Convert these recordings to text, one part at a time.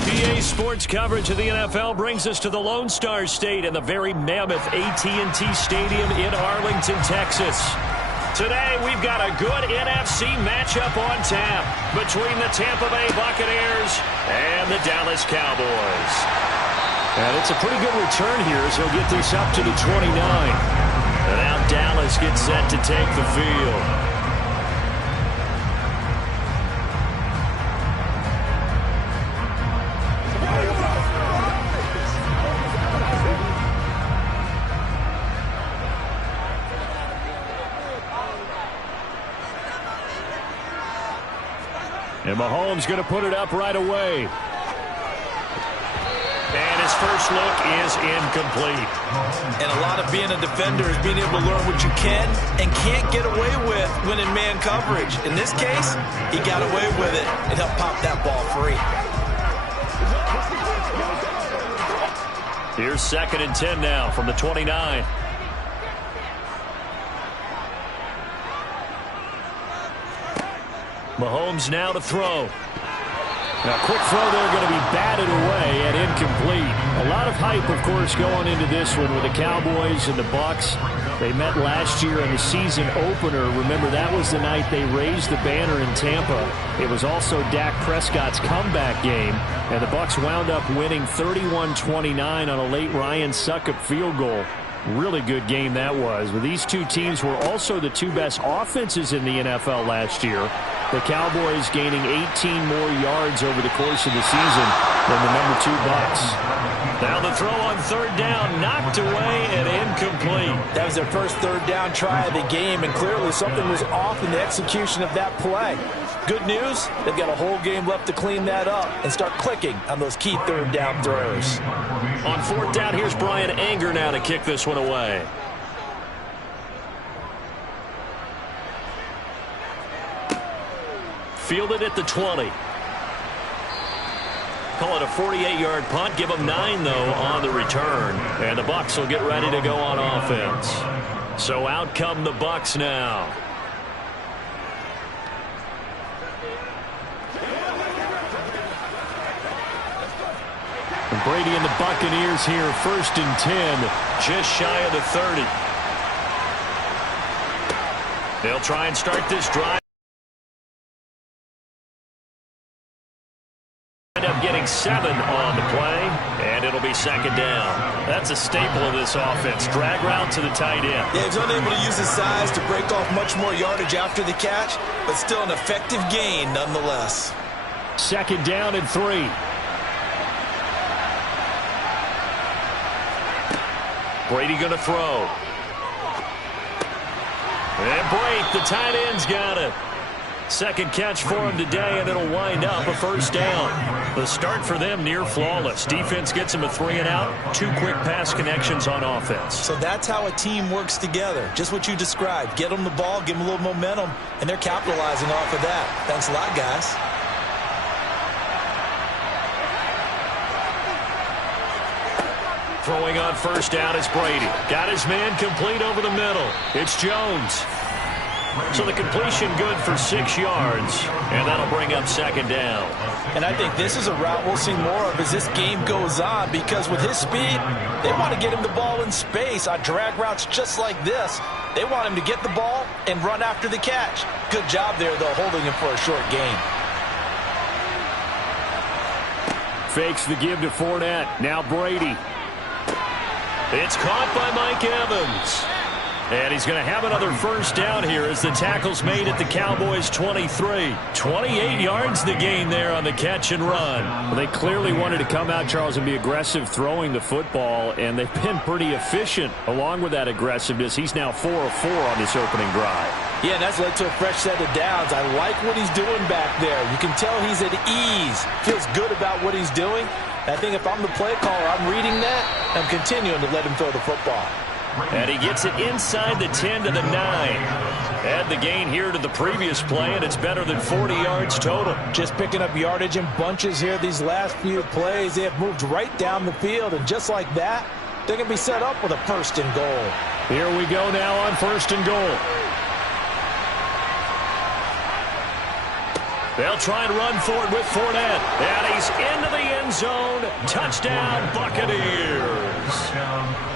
PA Sports coverage of the NFL brings us to the Lone Star State and the very mammoth AT&T Stadium in Arlington, Texas. Today, we've got a good NFC matchup on tap between the Tampa Bay Buccaneers and the Dallas Cowboys. And it's a pretty good return here as he'll get this up to the 29. And now Dallas gets set to take the field. And Mahomes going to put it up right away. And his first look is incomplete. And a lot of being a defender is being able to learn what you can and can't get away with when in man coverage. In this case, he got away with it and helped pop that ball free. Here's 2nd and 10 now from the 29. Mahomes now to throw. Now, quick throw there going to be batted away and incomplete. A lot of hype, of course, going into this one with the Cowboys and the Bucs. They met last year in the season opener. Remember, that was the night they raised the banner in Tampa. It was also Dak Prescott's comeback game, and the Bucs wound up winning 31-29 on a late Ryan Succop field goal. Really good game that was. But these two teams were also the two best offenses in the NFL last year. The Cowboys gaining 18 more yards over the course of the season than the number 2 Bucs. Now the throw on 3rd down, knocked away and incomplete. That was their first 3rd down try of the game, and clearly something was off in the execution of that play. Good news, they've got a whole game left to clean that up and start clicking on those key 3rd down throws. On 4th down, here's Brian Anger now to kick this one away. Fielded at the 20. Call it a 48-yard punt. Give them 9, though, on the return. And the Bucs will get ready to go on offense. So out come the Bucs now. And Brady and the Buccaneers here, 1st and 10, just shy of the 30. They'll try and start this drive. End up getting 7 on the play, and it'll be 2nd down. That's a staple of this offense. Drag route to the tight end. Yeah, he's unable to use his size to break off much more yardage after the catch, but still an effective gain nonetheless. 2nd down and 3. Brady going to throw. And Brate, the tight end's got it. 2nd catch for him today, and it'll wind up a 1st down. The start for them near flawless. Defense gets him a 3 and out. 2 quick pass connections on offense. So that's how a team works together. Just what you described. Get them the ball, give them a little momentum, and they're capitalizing off of that. Thanks a lot, guys. Throwing on 1st down is Brady. Got his man complete over the middle. It's Jones. So the completion good for 6 yards, and that'll bring up 2nd down. And I think this is a route we'll see more of as this game goes on, because with his speed, they want to get him the ball in space on drag routes just like this. They want him to get the ball and run after the catch. Good job there, though, holding him for a short gain. Fakes the give to Fournette. Now Brady. It's caught by Mike Evans. And he's going to have another 1st down here as the tackle's made at the Cowboys' 23. 28 yards the gain there on the catch and run. Well, they clearly wanted to come out, Charles, and be aggressive throwing the football, and they've been pretty efficient along with that aggressiveness. He's now 4 of 4 on this opening drive. Yeah, and that's led to a fresh set of downs. I like what he's doing back there. You can tell he's at ease. Feels good about what he's doing. I think if I'm the play caller, I'm reading that. I'm continuing to let him throw the football. And he gets it inside the 10 to the 9. Add the gain here to the previous play, and it's better than 40 yards total. Just picking up yardage in bunches here these last few plays. They have moved right down the field, and just like that, they're going to be set up with a 1st and goal. Here we go now on 1st and goal. They'll try and run for it with Fournette. And he's into the end zone. Touchdown, Buccaneers.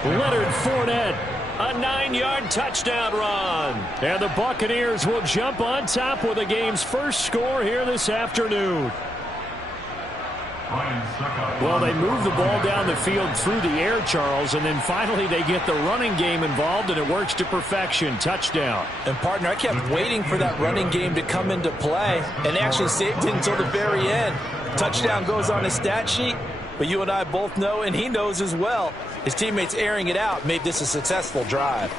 Leonard Fournette, a 9-yard touchdown run. And the Buccaneers will jump on top with the game's first score here this afternoon. Well, they move the ball down the field through the air, Charles, and then finally they get the running game involved, and it works to perfection. Touchdown. And, partner, I kept waiting for that running game to come into play, and actually saved it until the very end. Touchdown goes on his stat sheet, but you and I both know, and he knows as well, his teammates airing it out made this a successful drive.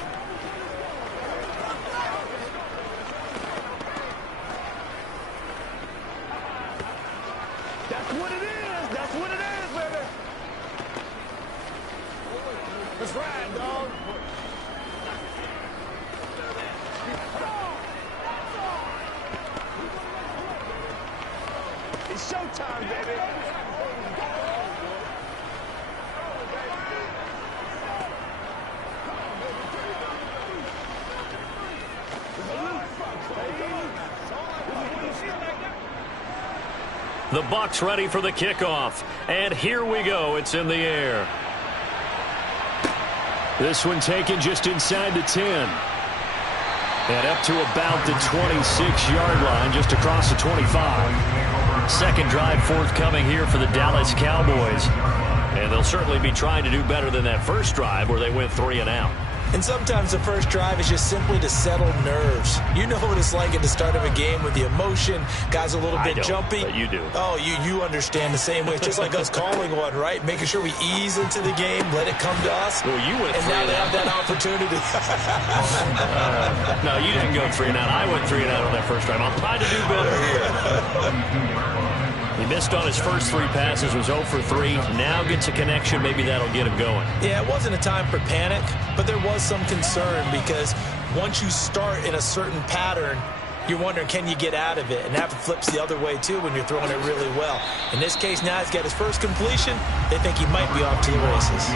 That's what it is. That's what it is, baby. Let's ride, dog. It's showtime, baby. The Bucs ready for the kickoff. And here we go. It's in the air. This one taken just inside the 10. And up to about the 26-yard line, just across the 25. Second drive forthcoming here for the Dallas Cowboys. And they'll certainly be trying to do better than that first drive where they went 3 and out. And sometimes the first drive is just simply to settle nerves. You know what it's like at the start of a game with the emotion. Guys a little bit jumpy. But you do. Oh, you understand the same way. It's just like us calling one, right? Making sure we ease into the game, let it come to us. Well, you went 3 and now they have that opportunity. No, you didn't go 3 and out. I went 3 and out on that first drive. I'll try to do better here. He missed on his first 3 passes, was 0 for 3. Now gets a connection. Maybe that'll get him going. Yeah, it wasn't a time for panic, but there was some concern because once you start in a certain pattern, you're wondering, can you get out of it? And that flips the other way, too, when you're throwing it really well. In this case, now he's got his first completion. They think he might be off to the races.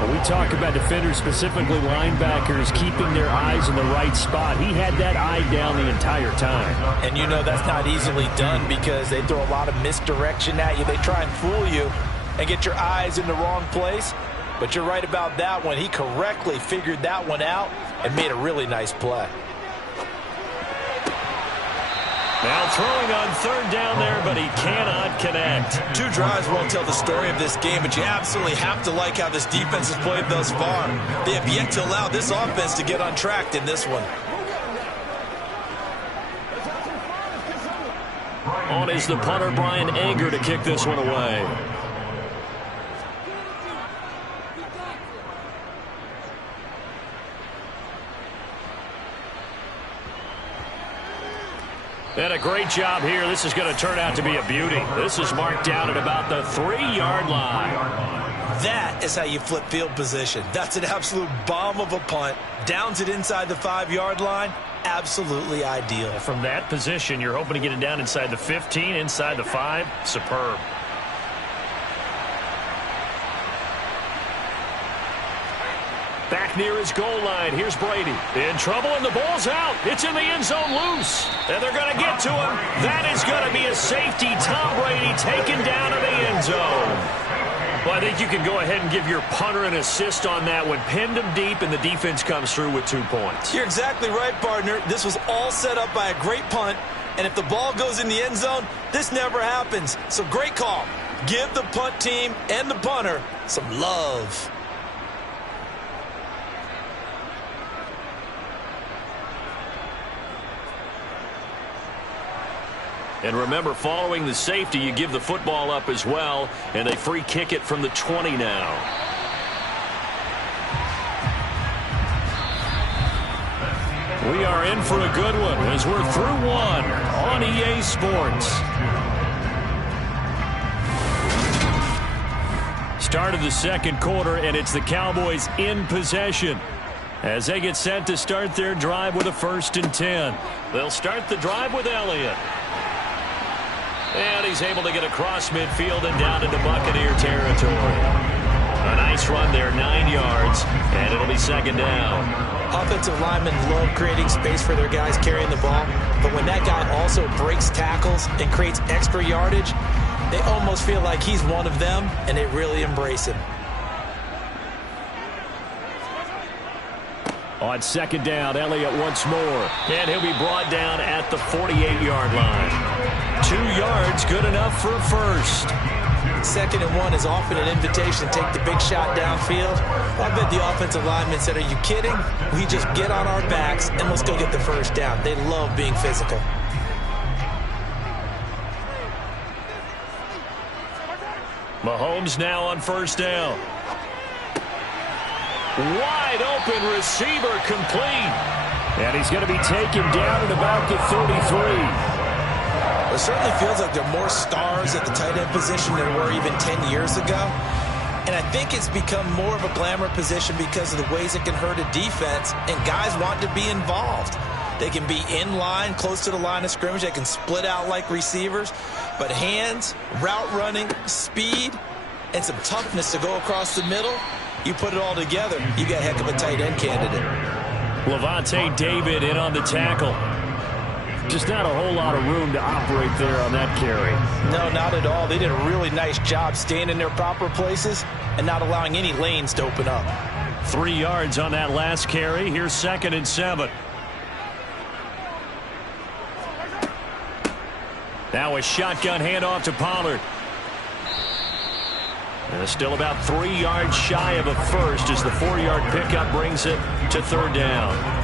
When we talk about defenders, specifically linebackers, keeping their eyes in the right spot, he had that eye down the entire time. And you know that's not easily done because they throw a lot of misdirection at you. They try and fool you and get your eyes in the wrong place. But you're right about that one. He correctly figured that one out and made a really nice play. Now throwing on third down there, but he cannot connect. 2 drives won't tell the story of this game, but you absolutely have to like how this defense has played thus far. They have yet to allow this offense to get on track in this one. On is the punter, Brian Anger, to kick this one away. And a great job here. This is going to turn out to be a beauty. This is marked down at about the 3-yard line. That is how you flip field position. That's an absolute bomb of a punt. Downs it inside the 5-yard line. Absolutely ideal. From that position, you're hoping to get it down inside the 15, inside the 5. Superb. Back near his goal line. Here's Brady. In trouble, and the ball's out. It's in the end zone loose. And they're going to get to him. That is going to be a safety. Tom Brady taken down to the end zone. Well, I think you can go ahead and give your punter an assist on that one. Pinned him deep, and the defense comes through with 2 points. You're exactly right, partner. This was all set up by a great punt. And if the ball goes in the end zone, this never happens. So great call. Give the punt team and the punter some love. And remember, following the safety, you give the football up as well, and they free kick it from the 20 now. We are in for a good one as we're through one on EA Sports. Start of the second quarter, and it's the Cowboys in possession as they get set to start their drive with a 1st and 10. They'll start the drive with Elliott. And he's able to get across midfield and down into Buccaneer territory. A nice run there, 9 yards, and it'll be 2nd down. Offensive linemen love creating space for their guys carrying the ball, but when that guy also breaks tackles and creates extra yardage, They almost feel like he's one of them, and they really embrace him. On second down, Elliott once more. And he'll be brought down at the 48-yard line. 2 yards, good enough for a first. 2nd and 1 is often an invitation to take the big shot downfield. I bet the offensive lineman said, are you kidding? We just get on our backs and let's go get the first down. They love being physical. Mahomes now on first down. Wide open receiver complete. And he's going to be taken down at about the 33. It certainly feels like there are more stars at the tight end position than there were even 10 years ago. And I think it's become more of a glamour position because of the ways it can hurt a defense, and guys want to be involved. They can be in line, close to the line of scrimmage. They can split out like receivers. But hands, route running, speed, and some toughness to go across the middle, you put it all together, you got a heck of a tight end candidate. Levante David in on the tackle. Just not a whole lot of room to operate there on that carry. No, not at all. They did a really nice job staying in their proper places and not allowing any lanes to open up. 3 yards on that last carry. Here's 2nd and 7. Now a shotgun handoff to Pollard. And it's still about 3 yards shy of a first as the 4-yard pickup brings it to 3rd down.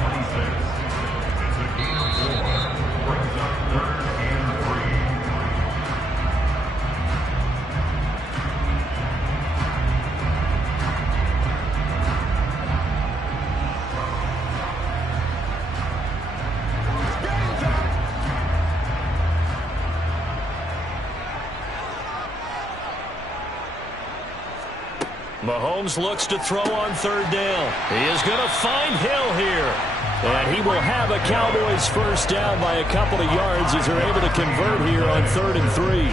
Mahomes looks to throw on 3rd down. He is going to find Hill here. And he will have a Cowboys first down by a couple of yards as they're able to convert here on 3rd and 3.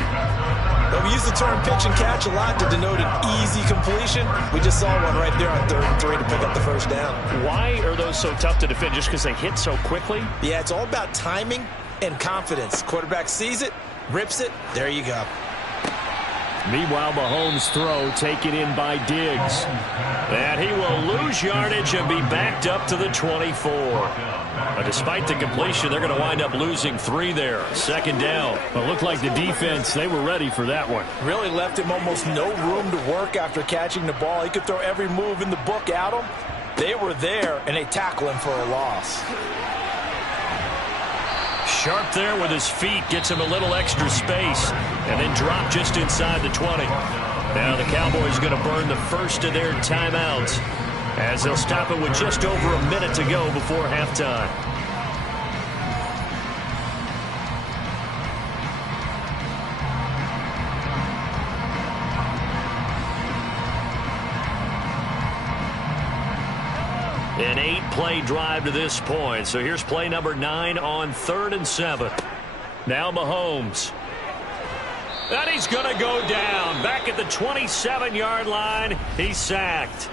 Well, we use the term pitch and catch a lot to denote an easy completion. We just saw one right there on 3rd and 3 to pick up the first down. Why are those so tough to defend? Just because they hit so quickly? Yeah, it's all about timing and confidence. Quarterback sees it, rips it, there you go. Meanwhile, Mahomes' throw taken in by Diggs. And he will lose yardage and be backed up to the 24. But despite the completion, they're going to wind up losing 3 there. 2nd down. But it looked like the defense, they were ready for that one. Really left him almost no room to work after catching the ball. He could throw every move in the book at him. They were there, and they tackle him for a loss. Sharp there with his feet, gets him a little extra space, and then drop just inside the 20. Now the Cowboys are going to burn the first of their timeouts as they'll stop it with just over a minute to go before halftime. An 8-play drive to this point. So here's play number 9 on 3rd and 7. Now Mahomes. And he's going to go down. Back at the 27-yard line. He's sacked.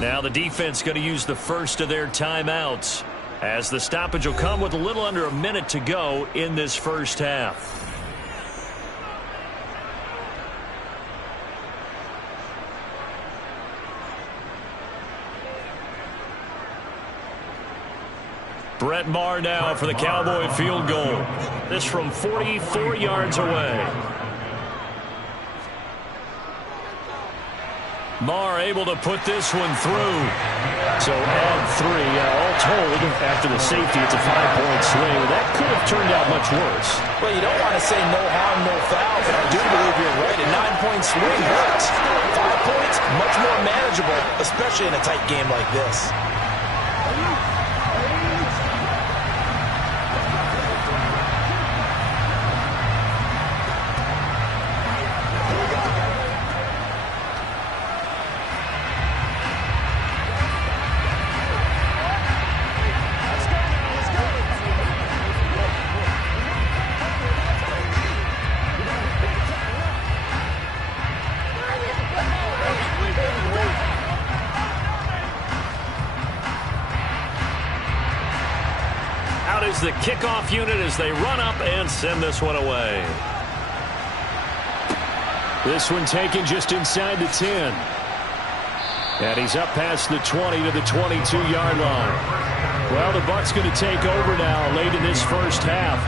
Now the defense going to use the first of their timeouts as the stoppage will come with a little under a minute to go in this first half. Brett Maher now for the Cowboy field goal. This from 44 yards away. Maher able to put this one through. So add 3. All told, after the safety, it's a 5-point swing. That could have turned out much worse. Well, you don't want to say no harm, no foul, but I do believe you're right. A 9-point swing hurts. 5 points, much more manageable, especially in a tight game like this. The kickoff unit as they run up and send this one away. This one taken just inside the 10. And he's up past the 20 to the 22-yard line. Well, the Bucs going to take over now late in this first half.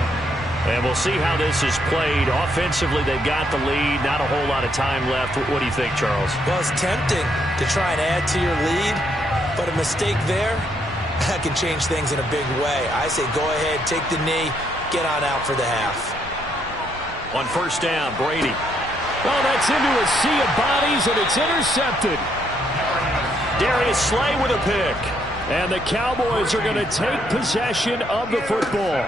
And we'll see how this is played. Offensively, they've got the lead. Not a whole lot of time left. What do you think, Charles? Well, it's tempting to try and add to your lead, but a mistake there, that can change things in a big way. I say go ahead, take the knee, get on out for the half. On first down, Brady. Oh, that's into a sea of bodies, and it's intercepted. Darius Slay with a pick. And the Cowboys are going to take possession of the football.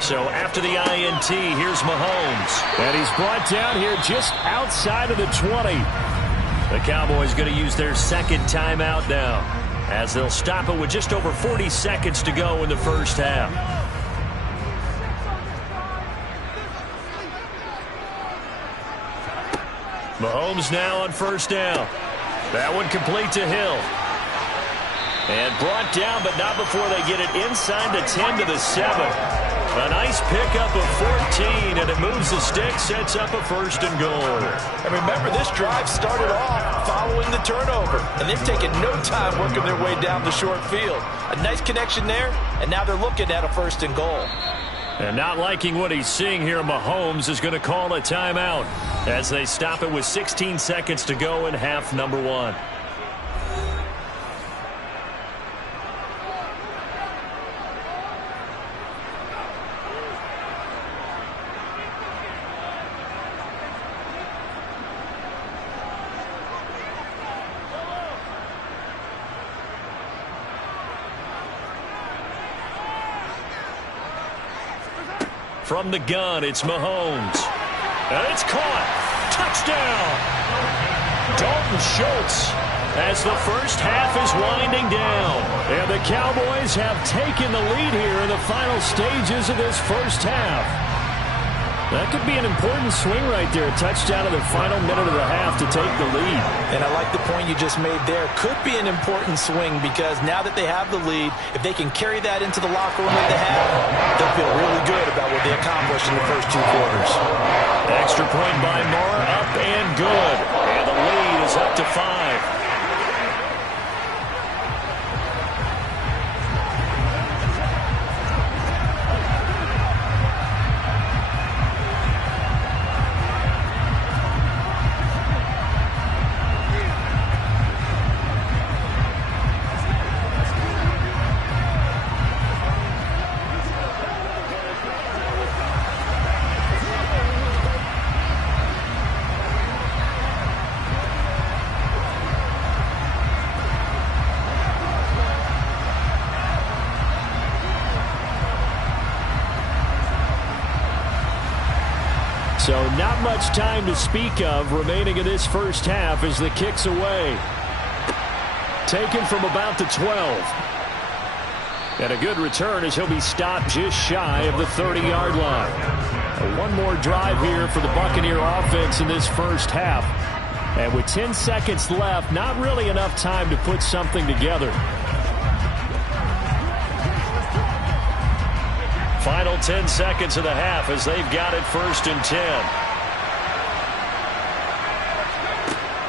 So after the INT, here's Mahomes. And he's brought down here just outside of the 20. The Cowboys going to use their second timeout now, as they'll stop it with just over 40 seconds to go in the first half. Mahomes now on first down. That one complete to Hill. And brought down, but not before they get it inside the 10 to the 7. A nice pickup of 14, and it moves the stick, sets up a first and goal. And remember, this drive started off following the turnover, and they've taken no time working their way down the short field. A nice connection there, and now they're looking at a first and goal. And not liking what he's seeing here, Mahomes is going to call a timeout as they stop it with 16 seconds to go in half number 1. From the gun, it's Mahomes. And it's caught. Touchdown! Dalton Schultz as the first half is winding down. And the Cowboys have taken the lead here in the final stages of this first half. That could be an important swing right there. A touchdown in the final minute of the half to take the lead. And I like the point you just made there. Could be an important swing because now that they have the lead, if they can carry that into the locker room at the half, they'll feel really good about what they accomplished in the first 2 quarters. Extra point by Moore, up and good. And the lead is up to 5. So not much time to speak of remaining in this first half as the kick's away. Taken from about the 12. And a good return as he'll be stopped just shy of the 30-yard line. One more drive here for the Buccaneer offense in this first half. And with 10 seconds left, not really enough time to put something together. Final 10 seconds of the half as they've got it first and 10.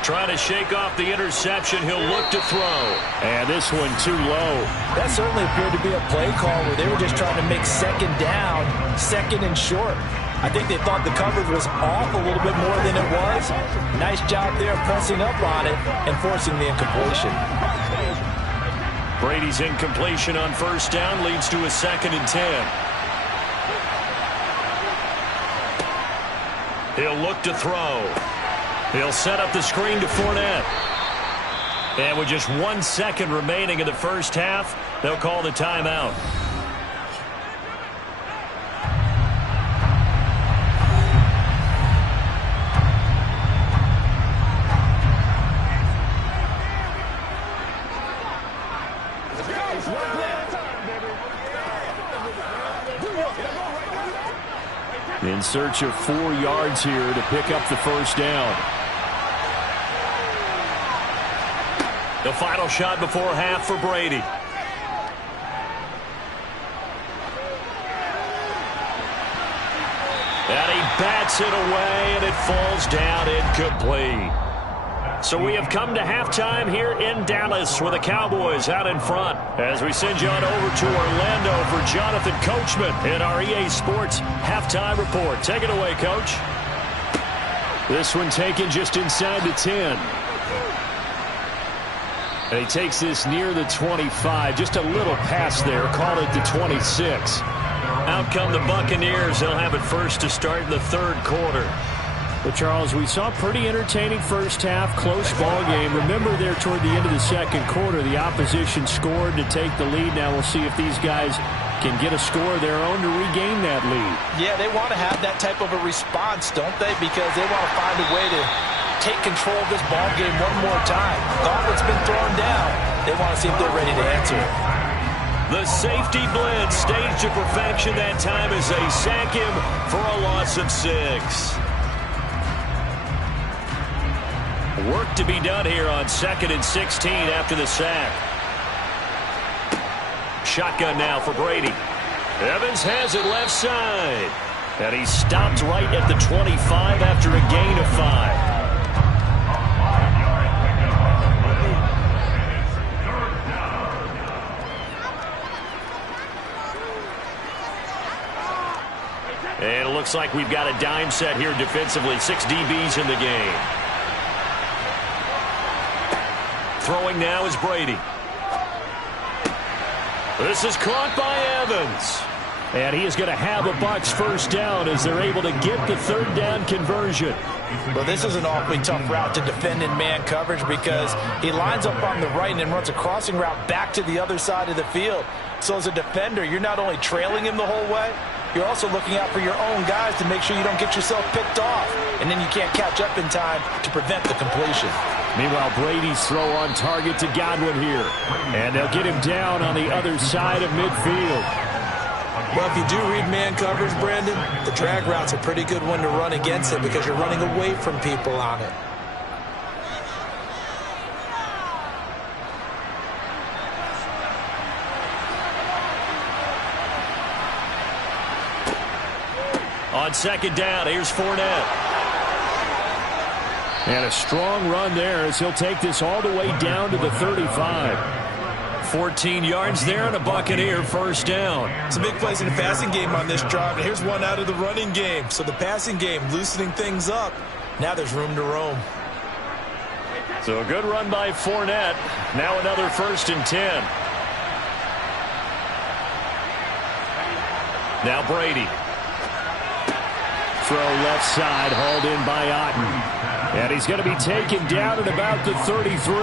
Trying to shake off the interception. He'll look to throw. And this one too low. That certainly appeared to be a play call where they were just trying to make second down, second and short. I think they thought the coverage was off a little bit more than it was. Nice job there pressing up on it and forcing the incompletion. Brady's incompletion on first down leads to a second and 10. He'll look to throw. He'll set up the screen to Fournette. And with just 1 second remaining in the first half, they'll call the timeout. In search of 4 yards here to pick up the first down. The final shot before half for Brady. And he bats Gets it away, and it falls down incomplete. So we have come to halftime here in Dallas with the Cowboys out in front. As we send you on over to Orlando for Jonathan Coachman in our EA Sports Halftime Report. Take it away, Coach. This one taken just inside the 10. And he takes this near the 25. Just a little pass there. Call it the 26. Out come the Buccaneers. They'll have it first to start in the third quarter. Well, Charles, we saw a pretty entertaining first half, close ball game. Remember there toward the end of the second quarter, the opposition scored to take the lead. Now we'll see if these guys can get a score of their own to regain that lead. Yeah, they want to have that type of a response, don't they? Because they want to find a way to take control of this ball game one more time. Gauntlet's been thrown down. They want to see if they're ready to answer it. The safety blitz staged to perfection that time as they sack him for a loss of 6. Work to be done here on 2nd and 16 after the sack. Shotgun now for Brady. Evans has it left side. And he stopped right at the 25 after a gain of 5. And it looks like we've got a dime set here defensively. 6 DBs in the game. Throwing now is Brady. This is caught by Evans. And he is going to have a Bucs first down as they're able to get the third down conversion. Well, this is an awfully tough route to defend in man coverage because he lines up on the right and then runs a crossing route back to the other side of the field. So as a defender, you're not only trailing him the whole way, you're also looking out for your own guys to make sure you don't get yourself picked off. And then you can't catch up in time to prevent the completion. Meanwhile, Brady's throw on target to Godwin here. And they'll get him down on the other side of midfield. Well, if you do read man coverage, Brandon, the drag route's a pretty good one to run against it because you're running away from people on it. On second down, here's Fournette. And a strong run there as he'll take this all the way down to the 35. 14 yards there and a Buccaneer first down. It's a big place in the passing game on this drive, and here's one out of the running game. So the passing game loosening things up. Now there's room to roam. So a good run by Fournette. Now another 1st and 10. Now Brady. Throw left side, hauled in by Otten. And he's going to be taken down at about the 33.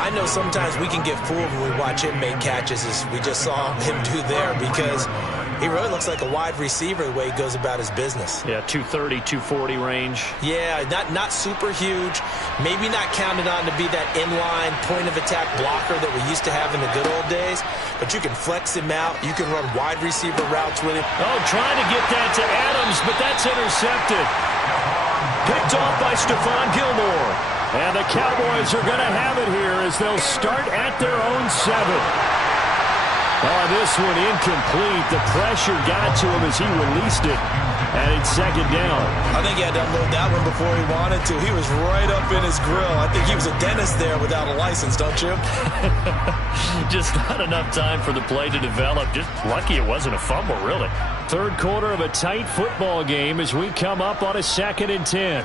I know sometimes we can get fooled when we watch him make catches, as we just saw him do there, because he really looks like a wide receiver the way he goes about his business. Yeah, 230, 240 range. Yeah, not super huge. Maybe not counted on to be that inline point-of-attack blocker that we used to have in the good old days, but you can flex him out. You can run wide receiver routes with him. Oh, trying to get that to Adams, but that's intercepted. Picked off by Stephon Gilmore. And the Cowboys are going to have it here as they'll start at their own 7. Oh, this one incomplete. The pressure got to him as he released it. And it's second down. I think he had to unload that one before he wanted to. He was right up in his grill. I think he was a dentist there without a license, don't you? Just not enough time for the play to develop. Just lucky it wasn't a fumble, really. Third quarter of a tight football game as we come up on a 2nd and 10.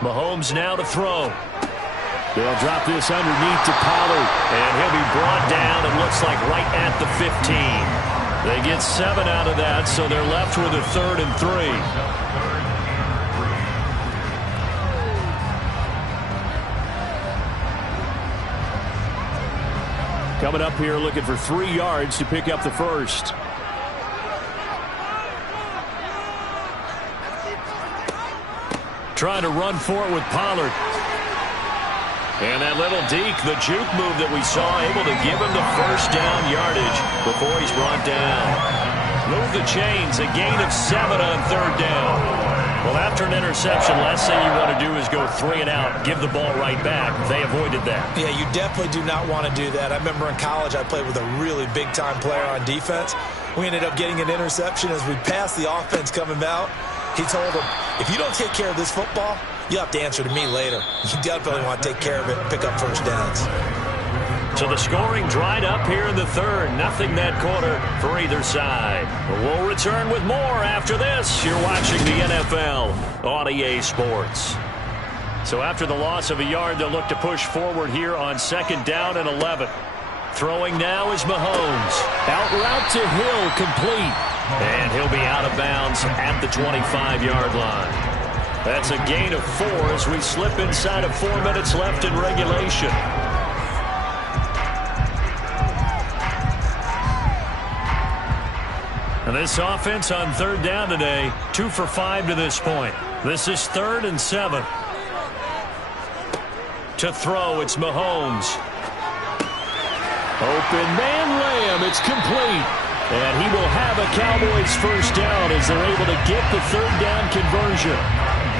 Mahomes now to throw. They'll drop this underneath to Pollard. And he'll be brought down, it looks like, right at the 15. They get 7 out of that, so they're left with a 3rd and 3. Coming up here looking for 3 yards to pick up the first. Trying to run for it with Pollard. And that little deke, the juke move that we saw, able to give him the first down yardage before he's brought down. Move the chains, a gain of 7 on 3rd down. Well, after an interception, last thing you want to do is go 3 and out, give the ball right back. They avoided that. Yeah, you definitely do not want to do that. I remember in college I played with a really big-time player on defense. We ended up getting an interception as we passed the offense coming out. He told him, if you don't take care of this football, you'll have to answer to me later. You definitely want to take care of it and pick up first downs. So the scoring dried up here in the third. Nothing that quarter for either side. But we'll return with more after this. You're watching the NFL on EA Sports. So after the loss of a yard, they'll look to push forward here on 2nd down and 11. Throwing now is Mahomes. Out route to Hill, complete. And he'll be out of bounds at the 25-yard line. That's a gain of 4 as we slip inside of 4 minutes left in regulation. And this offense on 3rd down today, 2 for 5 to this point. This is 3rd and 7. To throw, it's Mahomes. Open man Lamb, it's complete. And he will have a Cowboys first down as they're able to get the 3rd down conversion.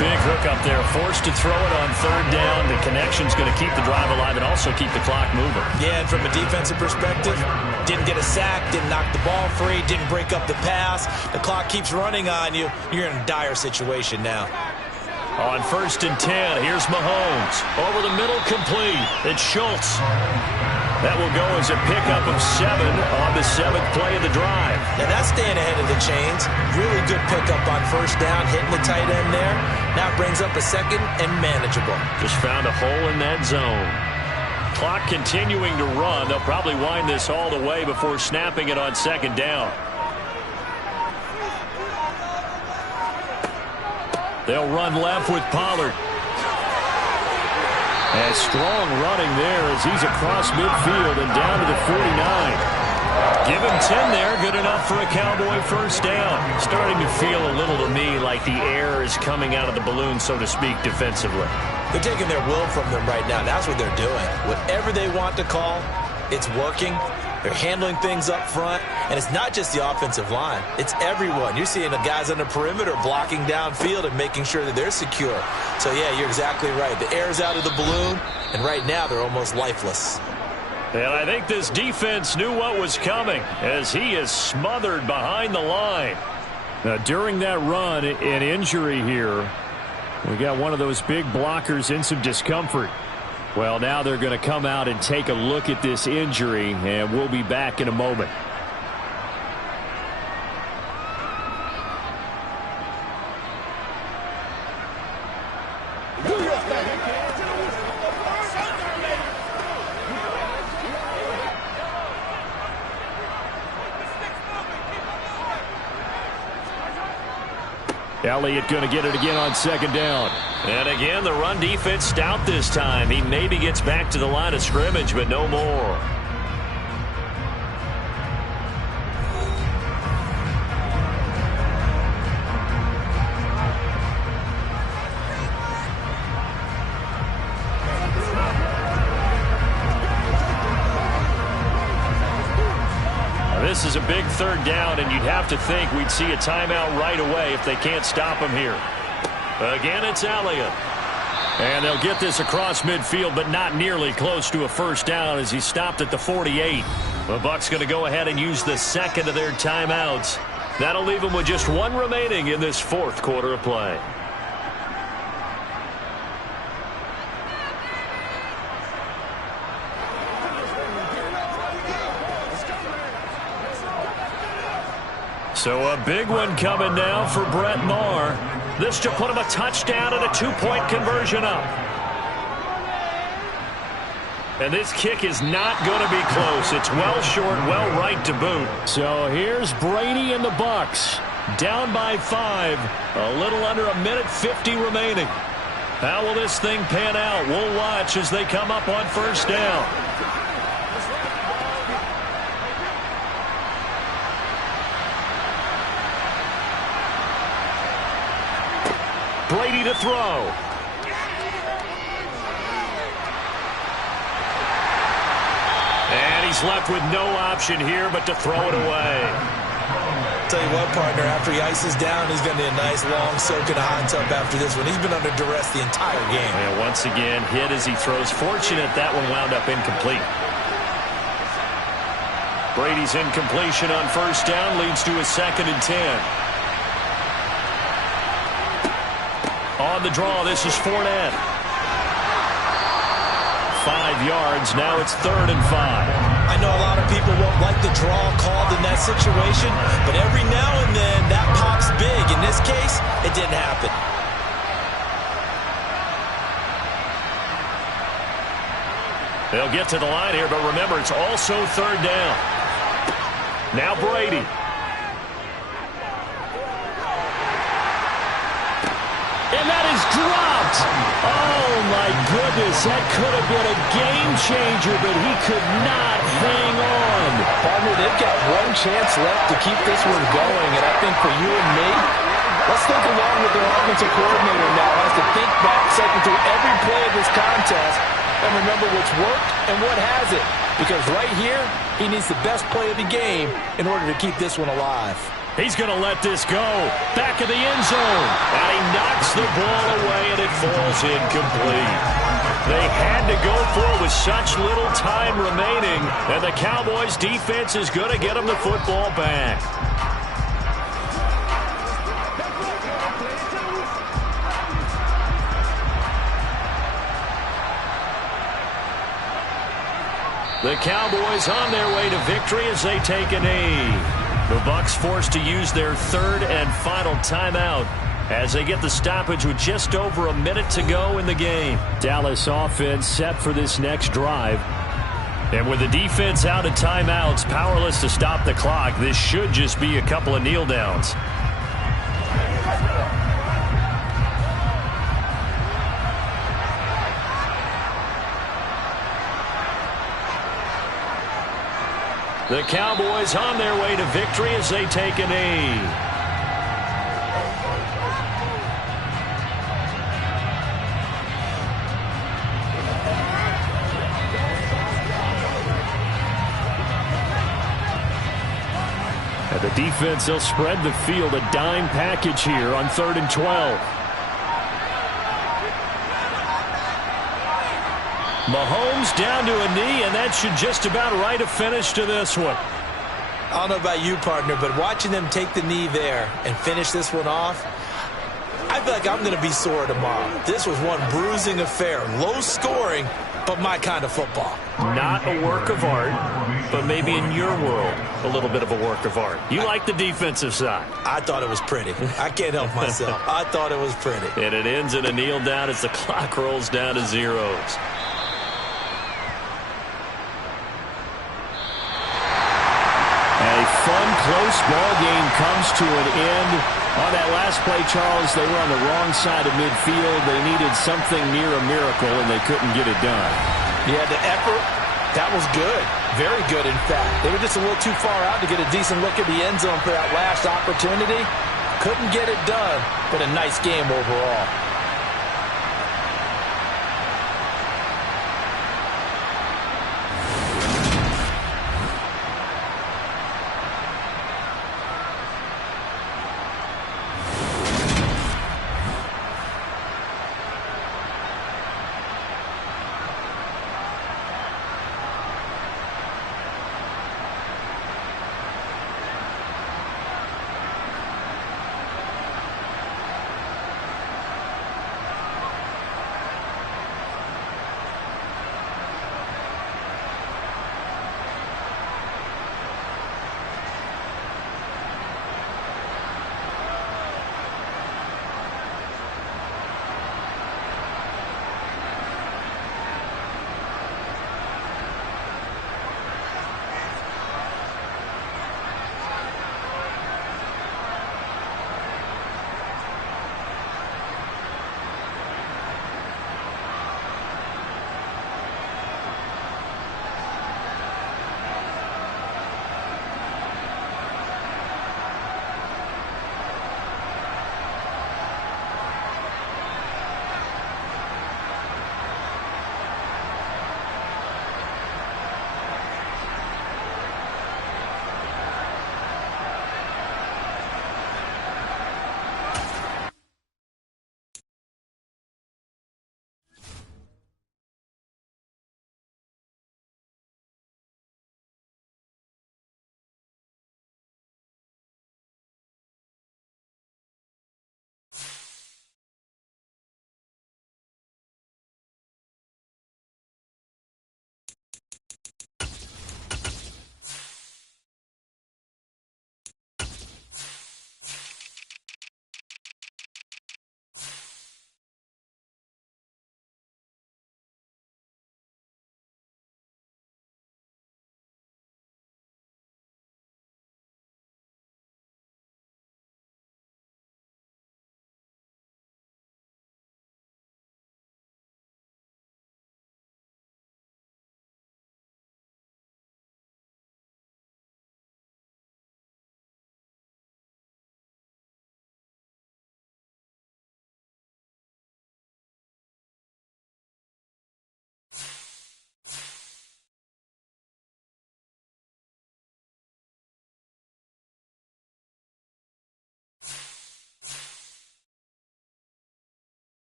Big hook up there, forced to throw it on 3rd down. The connection's going to keep the drive alive and also keep the clock moving. Yeah, and from a defensive perspective, didn't get a sack, didn't knock the ball free, didn't break up the pass. The clock keeps running on you. You're in a dire situation now. On 1st and 10, here's Mahomes. Over the middle, complete. It's Schultz. That will go as a pickup of 7 on the 7th play of the drive. And that's staying ahead of the chains. Really good pickup on 1st down, hitting the tight end there. Now brings up a 2nd and manageable. Just found a hole in that zone. Clock continuing to run. They'll probably wind this all the way before snapping it on 2nd down. They'll run left with Pollard. And strong running there as he's across midfield and down to the 49. Give him 10 there. Good enough for a Cowboy first down. Starting to feel a little to me like the air is coming out of the balloon, so to speak, defensively. They're taking their will from them right now. That's what they're doing. Whatever they want to call, it's working. They're handling things up front. And it's not just the offensive line. It's everyone. You're seeing the guys on the perimeter blocking downfield and making sure that they're secure. So, yeah, you're exactly right. The air's out of the balloon, and right now they're almost lifeless. And I think this defense knew what was coming as he is smothered behind the line. Now, during that run, an injury here. We got one of those big blockers in some discomfort. Well, now they're going to come out and take a look at this injury, and we'll be back in a moment. Elliott going to get it again on 2nd down. And again, the run defense stout this time. He maybe gets back to the line of scrimmage, but no more. This is a big 3rd down, and you'd have to think we'd see a timeout right away if they can't stop him here. Again, it's Elliott. And they'll get this across midfield, but not nearly close to a first down as he stopped at the 48. The Bucs going to go ahead and use the 2nd of their timeouts. That'll leave them with just 1 remaining in this 4th quarter of play. So a big one coming now for Brett Maher. This to put him a touchdown and a 2-point conversion up. And this kick is not going to be close. It's well short, well right to boot. So here's Brady and the Bucs. Down by 5. A little under a minute 50 remaining. How will this thing pan out? We'll watch as they come up on first down. Brady to throw. And he's left with no option here but to throw it away. Tell you what, partner, after he ices down, he's going to need a nice long soak in a hot tub after this one. He's been under duress the entire game. And once again, hit as he throws. Fortunate that one wound up incomplete. Brady's incompletion on first down leads to a 2nd and 10. On the draw, this is Fournette. 5 yards. Now it's 3rd and 5. I know a lot of people won't like the draw called in that situation, but every now and then that pops big. In this case, it didn't happen. They'll get to the line here, but remember, it's also 3rd down. Now Brady. And that is dropped. Oh, my goodness. That could have been a game changer, but he could not hang on. Partner, they've got one chance left to keep this one going, and I think for you and me, let's think along with their offensive coordinator now as to think back, cycle through every play of this contest, and remember what's worked and what hasn't. Because right here, he needs the best play of the game in order to keep this one alive. He's going to let this go. Back of the end zone. And he knocks the ball away, and it falls incomplete. They had to go for it with such little time remaining, and the Cowboys' defense is going to get them the football back. The Cowboys on their way to victory as they take a knee. The Bucs forced to use their 3rd and final timeout as they get the stoppage with just over a minute to go in the game. Dallas offense set for this next drive. And with the defense out of timeouts, powerless to stop the clock, this should just be a couple of kneel downs. The Cowboys on their way to victory as they take a knee. And the defense, they'll spread the field, a dime package here on 3rd and 12. Mahomes down to a knee, and that should just about write a finish to this one. I don't know about you, partner, but watching them take the knee there and finish this one off, I feel like I'm going to be sore tomorrow. This was one bruising affair. Low scoring, but my kind of football. Not a work of art, but maybe in your world, a little bit of a work of art. You like the defensive side. I thought it was pretty. I can't help myself. I thought it was pretty. And it ends in a kneel down as the clock rolls down to zeros. A fun, close ball game comes to an end. On that last play, Charles, they were on the wrong side of midfield. They needed something near a miracle, and they couldn't get it done. Yeah, the effort, that was good. Very good, in fact. They were just a little too far out to get a decent look at the end zone for that last opportunity. Couldn't get it done, but a nice game overall.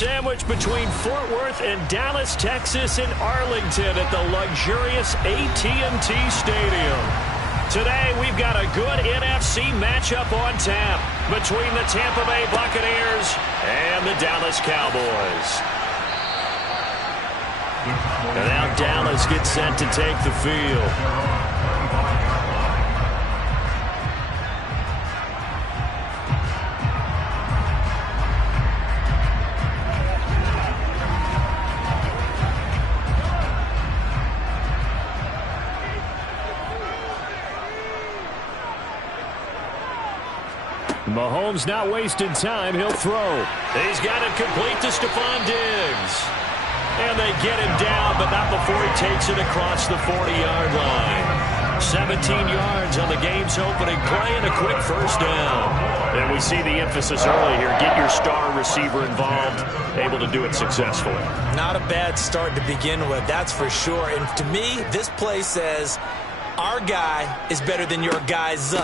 sandwiched between Fort Worth and Dallas, Texas, and Arlington at the luxurious AT&T Stadium. Today, we've got a good NFC matchup on tap between the Tampa Bay Buccaneers and the Dallas Cowboys. And now Dallas gets set to take the field. Mahomes not wasting time. He'll throw. He's got it complete to Stephon Diggs. And they get him down, but not before he takes it across the 40-yard line. 17 yards on the game's opening play and a quick first down. And we see the emphasis early here. Get your star receiver involved, able to do it successfully. Not a bad start to begin with, that's for sure. And to me, this play says, our guy is better than your guy's.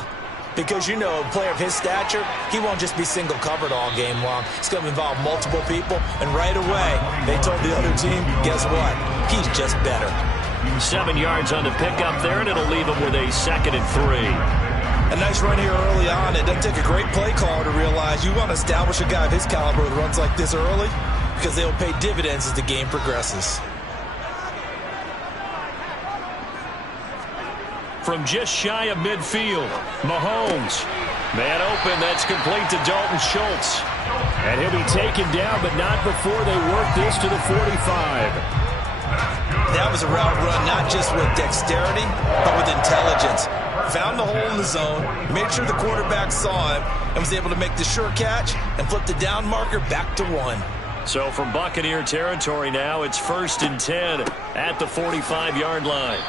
Because, you know, a player of his stature, he won't just be single covered all game long. It's going to involve multiple people. And right away, they told the other team, guess what? He's just better. 7 yards on the pickup there, and it'll leave him with a 2nd and 3. A nice run here early on. It doesn't take a great play caller to realize you want to establish a guy of his caliber with runs like this early because they'll pay dividends as the game progresses. From just shy of midfield, Mahomes. Man open, that's complete to Dalton Schultz. And he'll be taken down, but not before they work this to the 45. That was a route run, not just with dexterity, but with intelligence. Found the hole in the zone, made sure the quarterback saw him, and was able to make the sure catch and flip the down marker back to 1. So from Buccaneer territory now, it's 1st and 10 at the 45-yard line.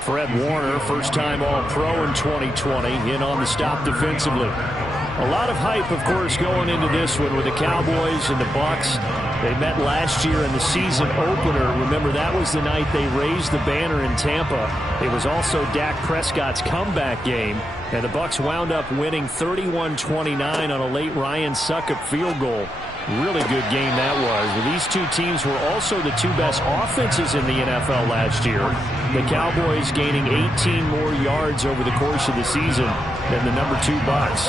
Fred Warner, first-time All-Pro in 2020, in on the stop defensively. A lot of hype, of course, going into this one with the Cowboys and the Bucs. They met last year in the season opener. Remember, that was the night they raised the banner in Tampa. It was also Dak Prescott's comeback game, and the Bucs wound up winning 31-29 on a late Ryan Succop field goal. Really good game that was. Well, these two teams were also the two best offenses in the NFL last year. The Cowboys gaining 18 more yards over the course of the season than the number 2 Bucs.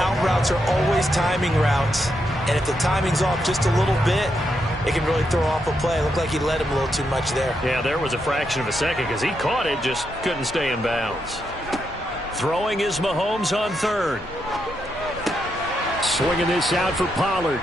Out routes are always timing routes, and if the timing's off just a little bit, it can really throw off a play. It looked like he let him a little too much there. Yeah, there was a fraction of a second because he caught it, just couldn't stay in bounds. Throwing is Mahomes on 3rd. Swinging this out for Pollard.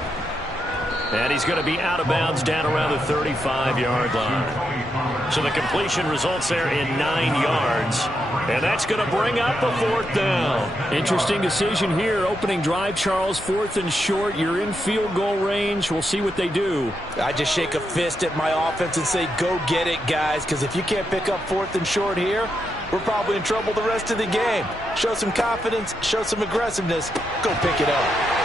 And he's going to be out of bounds down around the 35-yard line. So the completion results there in 9 yards. And that's going to bring up a 4th down. Interesting decision here. Opening drive, Charles, 4th and short. You're in field goal range. We'll see what they do. I just shake a fist at my offense and say, go get it, guys. Because if you can't pick up 4th and short here, we're probably in trouble the rest of the game. Show some confidence, show some aggressiveness. Go pick it up.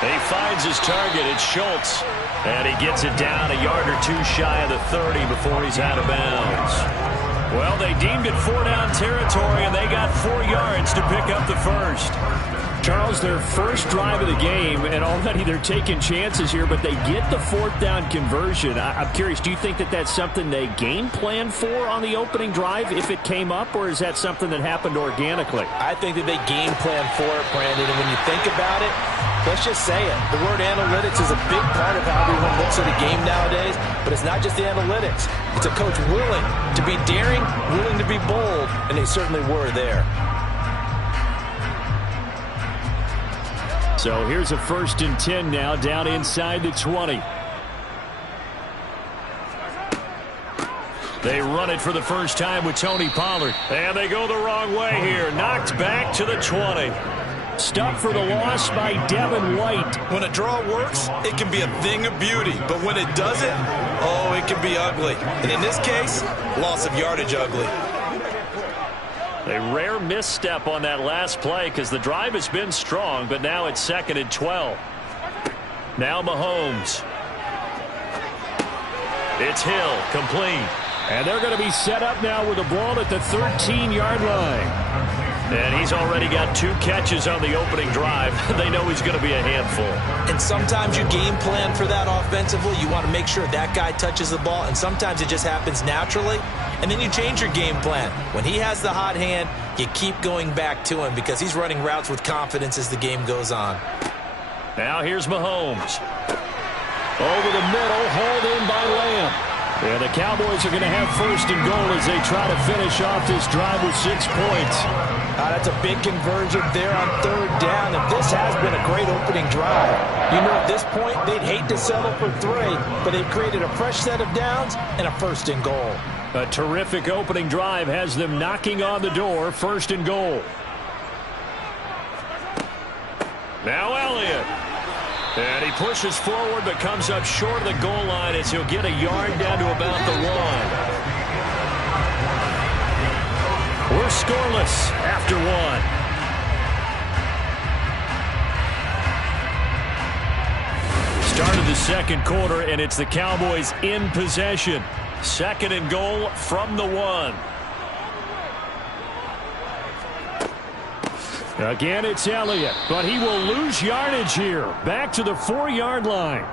He finds his target. It's Schultz. And he gets it down a yard or 2 shy of the 30 before he's out of bounds. Well, they deemed it 4-down territory, and they got 4 yards to pick up the first. Charles, their first drive of the game, and already they're taking chances here, but they get the 4th down conversion. I'm curious, do you think that that's something they game plan for on the opening drive if it came up, or is that something that happened organically? I think that they game plan for it, Brandon, and when you think about it, let's just say it. The word analytics is a big part of how everyone looks at a game nowadays, but it's not just the analytics. It's a coach willing to be daring, willing to be bold, and they certainly were there. So here's a 1st and 10 now, down inside the 20. They run it for the first time with Tony Pollard. And they go the wrong way here. Knocked back to the 20. Stuck for the loss by Devin White. When a draw works, it can be a thing of beauty. But when it doesn't, oh, it can be ugly. And in this case, loss of yardage ugly. A rare misstep on that last play because the drive has been strong, but now it's 2nd and 12. Now Mahomes. It's Hill, complete. And they're going to be set up now with a ball at the 13-yard line. And he's already got 2 catches on the opening drive. They know he's going to be a handful. And sometimes you game plan for that offensively. You want to make sure that guy touches the ball, and sometimes it just happens naturally. And then you change your game plan. When he has the hot hand, you keep going back to him because he's running routes with confidence as the game goes on. Now here's Mahomes. Over the middle, hauled in by Lamb. And the Cowboys are going to have first and goal as they try to finish off this drive with 6 points. That's a big conversion there on 3rd down, and this has been a great opening drive. You know, at this point, they'd hate to settle for 3, but they've created a fresh set of downs and a first and goal. A terrific opening drive has them knocking on the door, first and goal. Now Elliott. And he pushes forward but comes up short of the goal line as he'll get a yard down to about the 1. We're scoreless after 1. Start of the second quarter, and it's the Cowboys in possession. Second and goal from the 1. Again, it's Elliott, but he will lose yardage here. Back to the 4-yard line.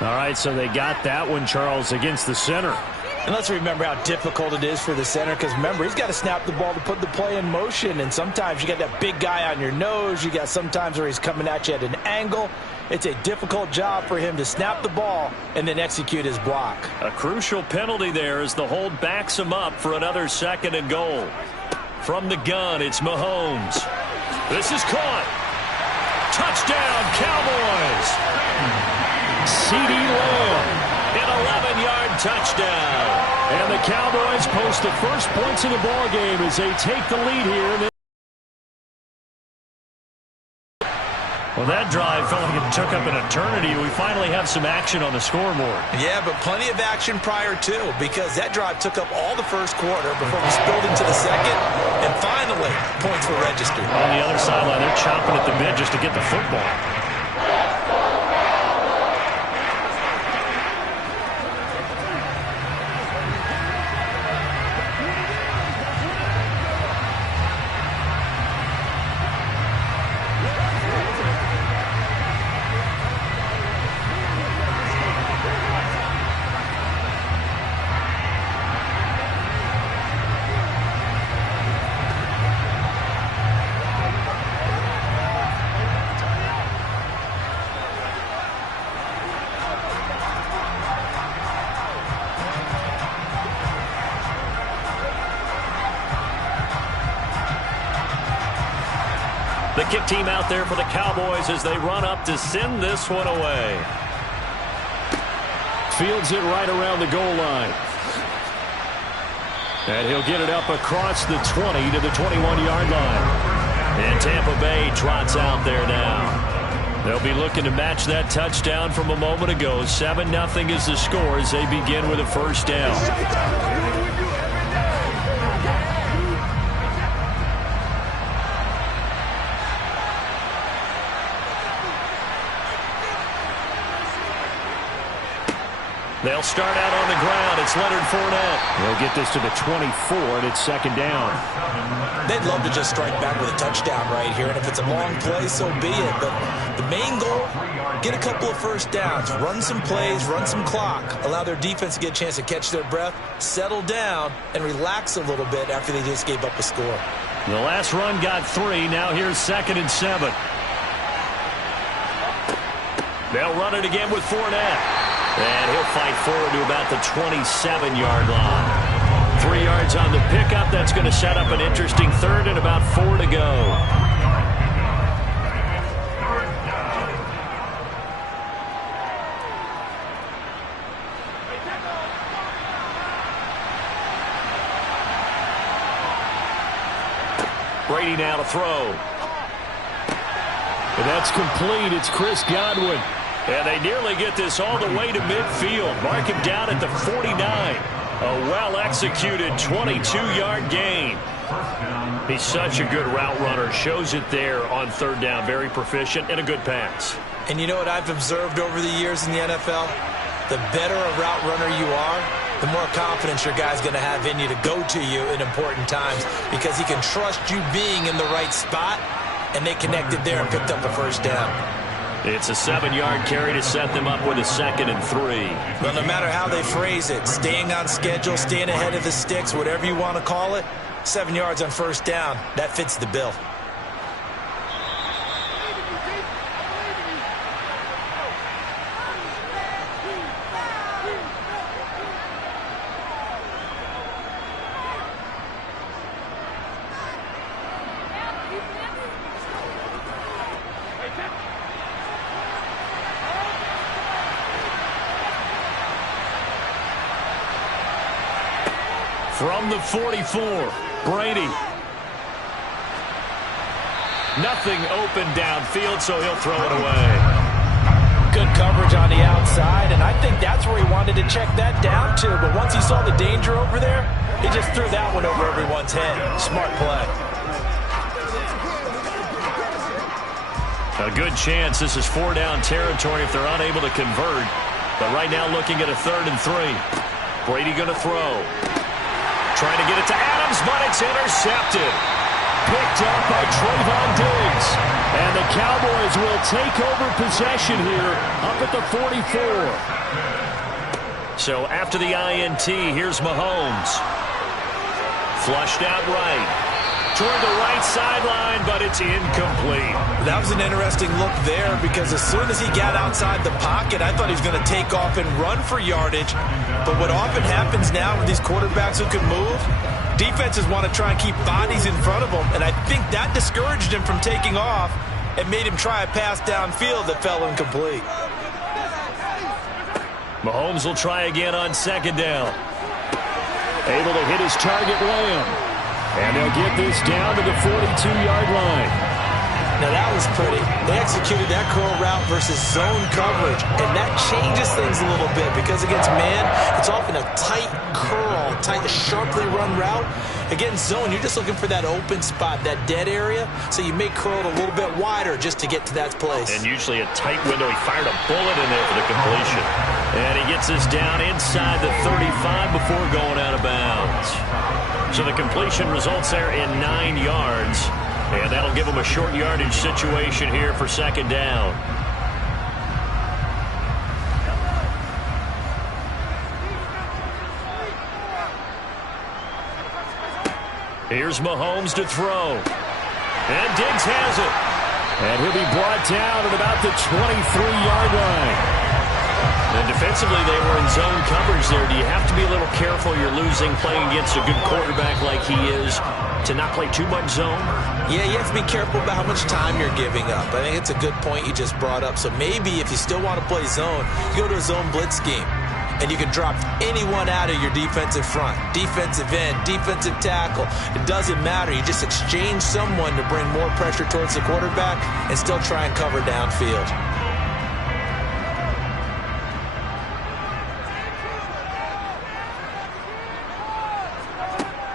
All right, so they got that one, Charles, against the center. And let's remember how difficult it is for the center, because remember, he's got to snap the ball to put the play in motion, and sometimes you got that big guy on your nose. You got sometimes where he's coming at you at an angle. It's a difficult job for him to snap the ball and then execute his block. A crucial penalty there as the hold backs him up for another second and goal. From the gun, it's Mahomes. This is caught. Touchdown, Cowboys. CeeDee Lamb, an 11-yard touchdown. And the Cowboys post the first points of the ball game as they take the lead here. Well, that drive felt like it took up an eternity. We finally have some action on the scoreboard. Yeah, but plenty of action prior to, because that drive took up all the first quarter before we spilled into the second, and finally, points were registered. On the other sideline, they're chomping at the bit just to get the football. The kick team out there for the Cowboys as they run up to send this one away. Fields it right around the goal line. And he'll get it up across the 20 to the 21-yard line. And Tampa Bay trots out there now. They'll be looking to match that touchdown from a moment ago. 7-0 is the score as they begin with a first down. They'll start out on the ground. It's Leonard Fournette. They'll get this to the 24, and it's second down. They'd love to just strike back with a touchdown right here, and if it's a long play, so be it. But the main goal, get a couple of first downs, run some plays, run some clock, allow their defense to get a chance to catch their breath, settle down, and relax a little bit after they just gave up a score. The last run got 3. Now here's 2nd and 7. They'll run it again with Fournette. And he'll fight forward to about the 27-yard line. 3 yards on the pickup. That's going to set up an interesting third and about 4 to go. Brady now to throw. And that's complete. It's Chris Godwin. And they nearly get this all the way to midfield. Mark him down at the 49. A well-executed 22-yard gain. He's such a good route runner. Shows it there on 3rd down. Very proficient and a good pass. And you know what I've observed over the years in the NFL? The better a route runner you are, the more confidence your guy's going to have in you to go to you in important times because he can trust you being in the right spot, and they connected there and picked up the first down. It's a 7-yard carry to set them up with a 2nd and 3. Well, no matter how they phrase it, staying on schedule, staying ahead of the sticks, whatever you want to call it, 7 yards on first down, that fits the bill. From the 44, Brady. Nothing open downfield, so he'll throw it away. Good coverage on the outside, and I think that's where he wanted to check that down to. But once he saw the danger over there, he just threw that one over everyone's head. Smart play. A good chance this is 4-down territory if they're unable to convert. But right now looking at a 3rd and 3. Brady going to throw. Trying to get it to Adams, but it's intercepted. Picked up by Trayvon Diggs. And the Cowboys will take over possession here up at the 44. So after the INT, here's Mahomes. Flushed out right. Toward the right sideline, but it's incomplete. That was an interesting look there because as soon as he got outside the pocket, I thought he was going to take off and run for yardage. But what often happens now with these quarterbacks who can move, defenses want to try and keep bodies in front of them, and I think that discouraged him from taking off and made him try a pass downfield that fell incomplete. Mahomes will try again on 2nd down. Able to hit his target, Lamb. And they'll get this down to the 42-yard line. Now that was pretty. They executed that curl route versus zone coverage, and that changes things a little bit because against man, it's often a tight curl, tight, sharply run route. Against zone, you're just looking for that open spot, that dead area, so you may curl it a little bit wider just to get to that place. And usually a tight window. He fired a bullet in there for the completion. And he gets this down inside the 35 before going out of bounds. So the completion results there in 9 yards. And that'll give him a short yardage situation here for 2nd down. Here's Mahomes to throw. And Diggs has it. And he'll be brought down at about the 23-yard line. And defensively, they were in zone coverage there. Do you have to be a little careful you're losing playing against a good quarterback like he is to not play too much zone? Yeah, you have to be careful about how much time you're giving up. I think it's a good point you just brought up. So maybe if you still want to play zone, you go to a zone blitz scheme. And you can drop anyone out of your defensive front, defensive end, defensive tackle. It doesn't matter. You just exchange someone to bring more pressure towards the quarterback and still try and cover downfield.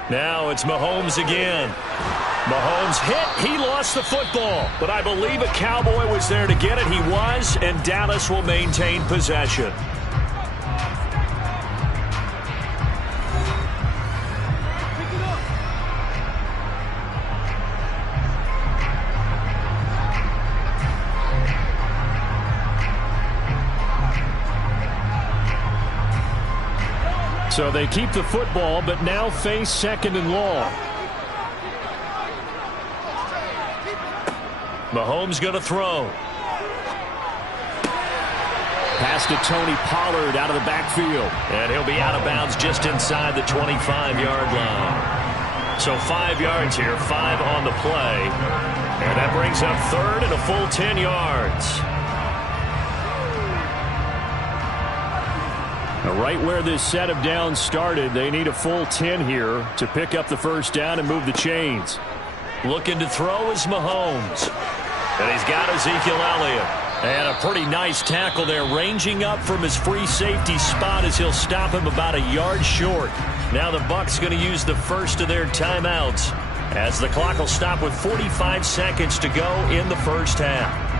Now it's Mahomes again. Mahomes hit. He lost the football. But I believe a Cowboy was there to get it. He was, and Dallas will maintain possession. So they keep the football, but now face 2nd and long. Mahomes going to throw. Pass to Tony Pollard out of the backfield. And he'll be out of bounds just inside the 25-yard line. So 5 yards here, 5 on the play. And that brings up 3rd and a full 10 yards. Right where this set of downs started, they need a full 10 here to pick up the first down and move the chains. Looking to throw is Mahomes. And he's got Ezekiel Elliott. And a pretty nice tackle there, ranging up from his free safety spot as he'll stop him about a yard short. Now the Bucs going to use the first of their timeouts as the clock will stop with 45 seconds to go in the first half.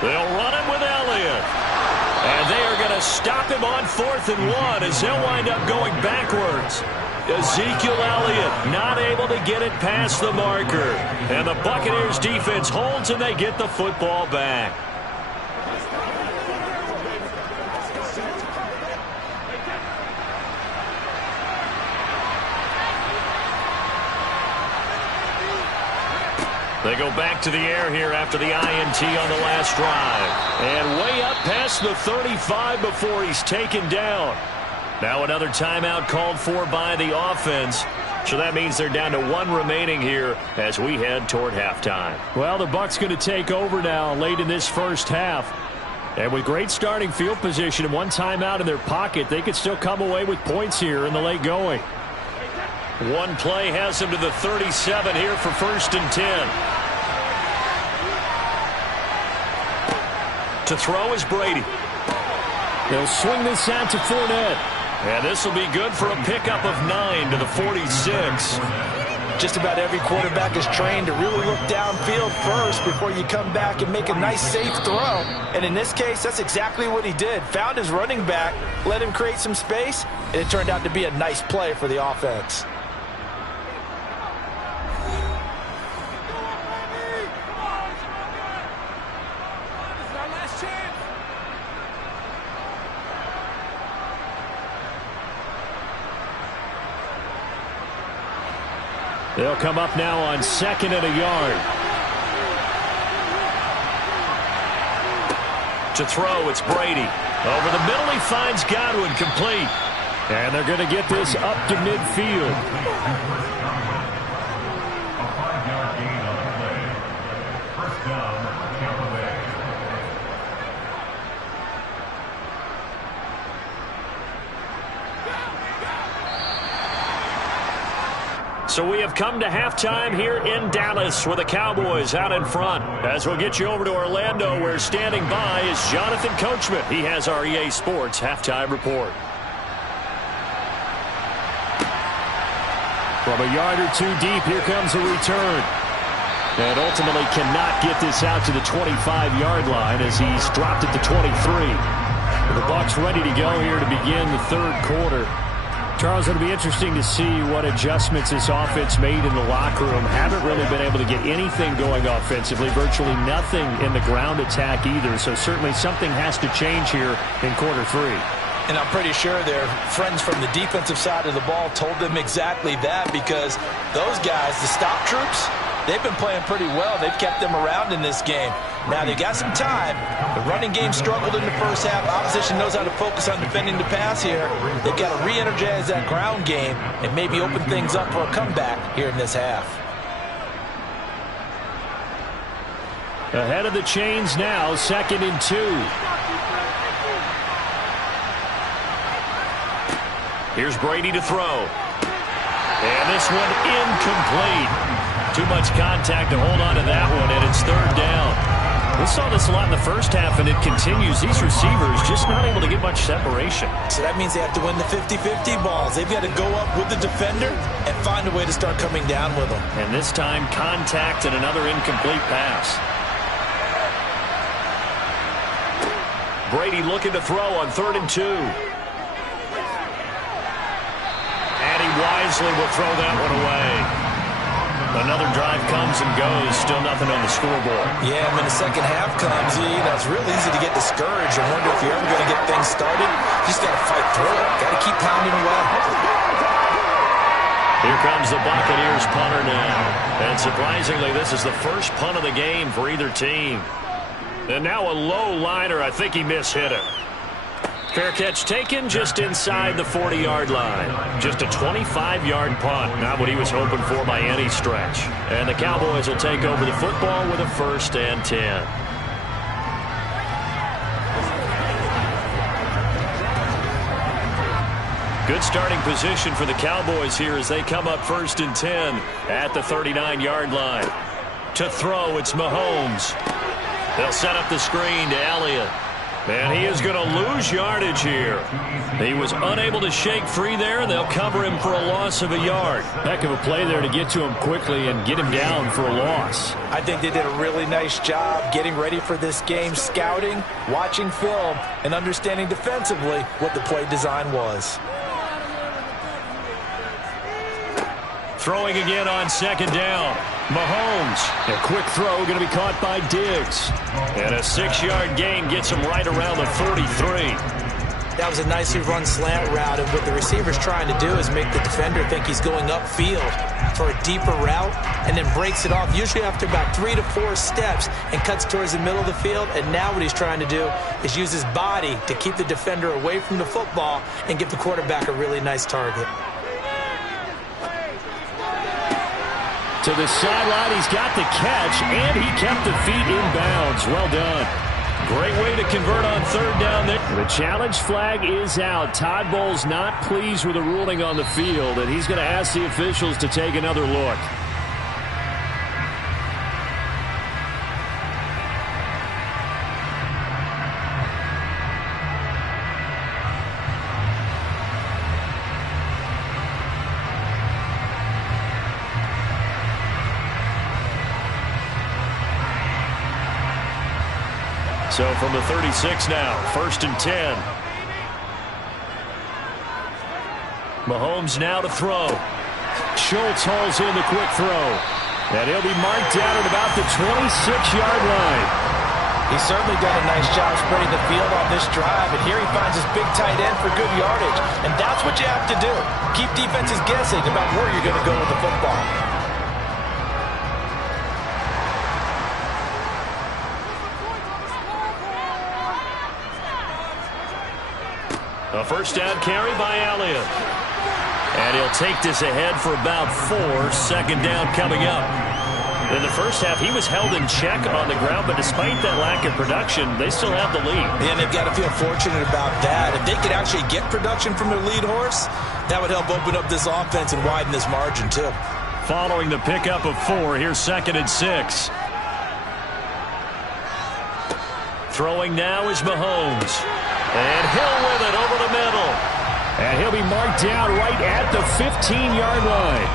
They'll run him with Elliott. And they are going to stop him on 4th and 1 as he'll wind up going backwards. Ezekiel Elliott not able to get it past the marker. And the Buccaneers defense holds and they get the football back. They go back to the air here after the INT on the last drive. And way up past the 35 before he's taken down. Now another timeout called for by the offense. So that means they're down to 1 remaining here as we head toward halftime. Well, the Bucs going to take over now late in this first half. And with great starting field position and 1 timeout in their pocket, they could still come away with points here in the late going. 1 play has them to the 37 here for 1st and 10. To throw is Brady. They'll swing this out to Fournette. And this will be good for a pickup of 9 to the 46. Just about every quarterback is trained to really look downfield first before you come back and make a nice, safe throw. And in this case, that's exactly what he did. Found his running back, let him create some space, and it turned out to be a nice play for the offense. They'll come up now on 2nd and a yard. To throw, it's Brady. Over the middle, he finds Godwin complete. And they're going to get this up to midfield. A 5-yard gain on the play. First down, Tampa Bay. So we have come to halftime here in Dallas with the Cowboys out in front. As we'll get you over to Orlando, where standing by is Jonathan Coachman. He has our EA Sports halftime report. From a yard or 2 deep, here comes a return. And ultimately cannot get this out to the 25-yard line as he's dropped it to 23. The Bucs ready to go here to begin the 3rd quarter. Charles, it'll be interesting to see what adjustments this offense made in the locker room. Haven't really been able to get anything going offensively, virtually nothing in the ground attack either. So certainly something has to change here in quarter 3. And I'm pretty sure their friends from the defensive side of the ball told them exactly that, because those guys, the stop troops, they've been playing pretty well. They've kept them around in this game. Now, they got some time. The running game struggled in the first half. Opposition knows how to focus on defending the pass here. They've got to re-energize that ground game and maybe open things up for a comeback here in this half. Ahead of the chains now, 2nd and 2. Here's Brady to throw. And this one incomplete. Too much contact to hold on to that one, and it's 3rd down. We saw this a lot in the first half, and it continues. These receivers just not able to get much separation. So that means they have to win the 50-50 balls. They've got to go up with the defender and find a way to start coming down with them. And this time, contact and another incomplete pass. Brady looking to throw on 3rd and 2. And he wisely will throw that one away. Another drive comes and goes. Still nothing on the scoreboard. Yeah, when the second half comes, it's real easy to get discouraged and wonder if you're ever going to get things started. You just got to fight through it. Got to keep pounding away. Here comes the Buccaneers punter now. And surprisingly, this is the first punt of the game for either team. And now a low liner. I think he mishit it. Fair catch taken just inside the 40-yard line. Just a 25-yard punt. Not what he was hoping for by any stretch. And the Cowboys will take over the football with a 1st and 10. Good starting position for the Cowboys here as they come up 1st and 10 at the 39-yard line. To throw, it's Mahomes. They'll set up the screen to Elliott. And he is going to lose yardage here. He was unable to shake free there. They'll cover him for a loss of a yard. Heck of a play there to get to him quickly and get him down for a loss. I think they did a really nice job getting ready for this game, scouting, watching film, and understanding defensively what the play design was. Throwing again on second down. Mahomes. A quick throw going to be caught by Diggs. And a 6-yard gain gets him right around the 43. That was a nicely run slant route, and what the receiver's trying to do is make the defender think he's going upfield for a deeper route and then breaks it off, usually after about 3 to 4 steps, and cuts towards the middle of the field. And now what he's trying to do is use his body to keep the defender away from the football and give the quarterback a really nice target. To the sideline, he's got the catch, and he kept the feet in bounds. Well done. Great way to convert on third down there. The challenge flag is out. Todd Bowles not pleased with the ruling on the field, and he's going to ask the officials to take another look. So from the 36 now, 1st and 10. Mahomes now to throw. Schultz hauls in the quick throw. And he'll be marked down at about the 26-yard line. He's certainly done a nice job spreading the field on this drive, and here he finds his big tight end for good yardage. And that's what you have to do. Keep defenses guessing about where you're going to go with the football. A first down carry by Elliott. And he'll take this ahead for about 4. Second down coming up. In the first half, he was held in check on the ground, but despite that lack of production, they still have the lead. And they've got to feel fortunate about that. If they could actually get production from their lead horse, that would help open up this offense and widen this margin, too. Following the pickup of 4, here's 2nd and 6. Throwing now is Mahomes. And Hill with it over the middle. And he'll be marked down right at the 15-yard line.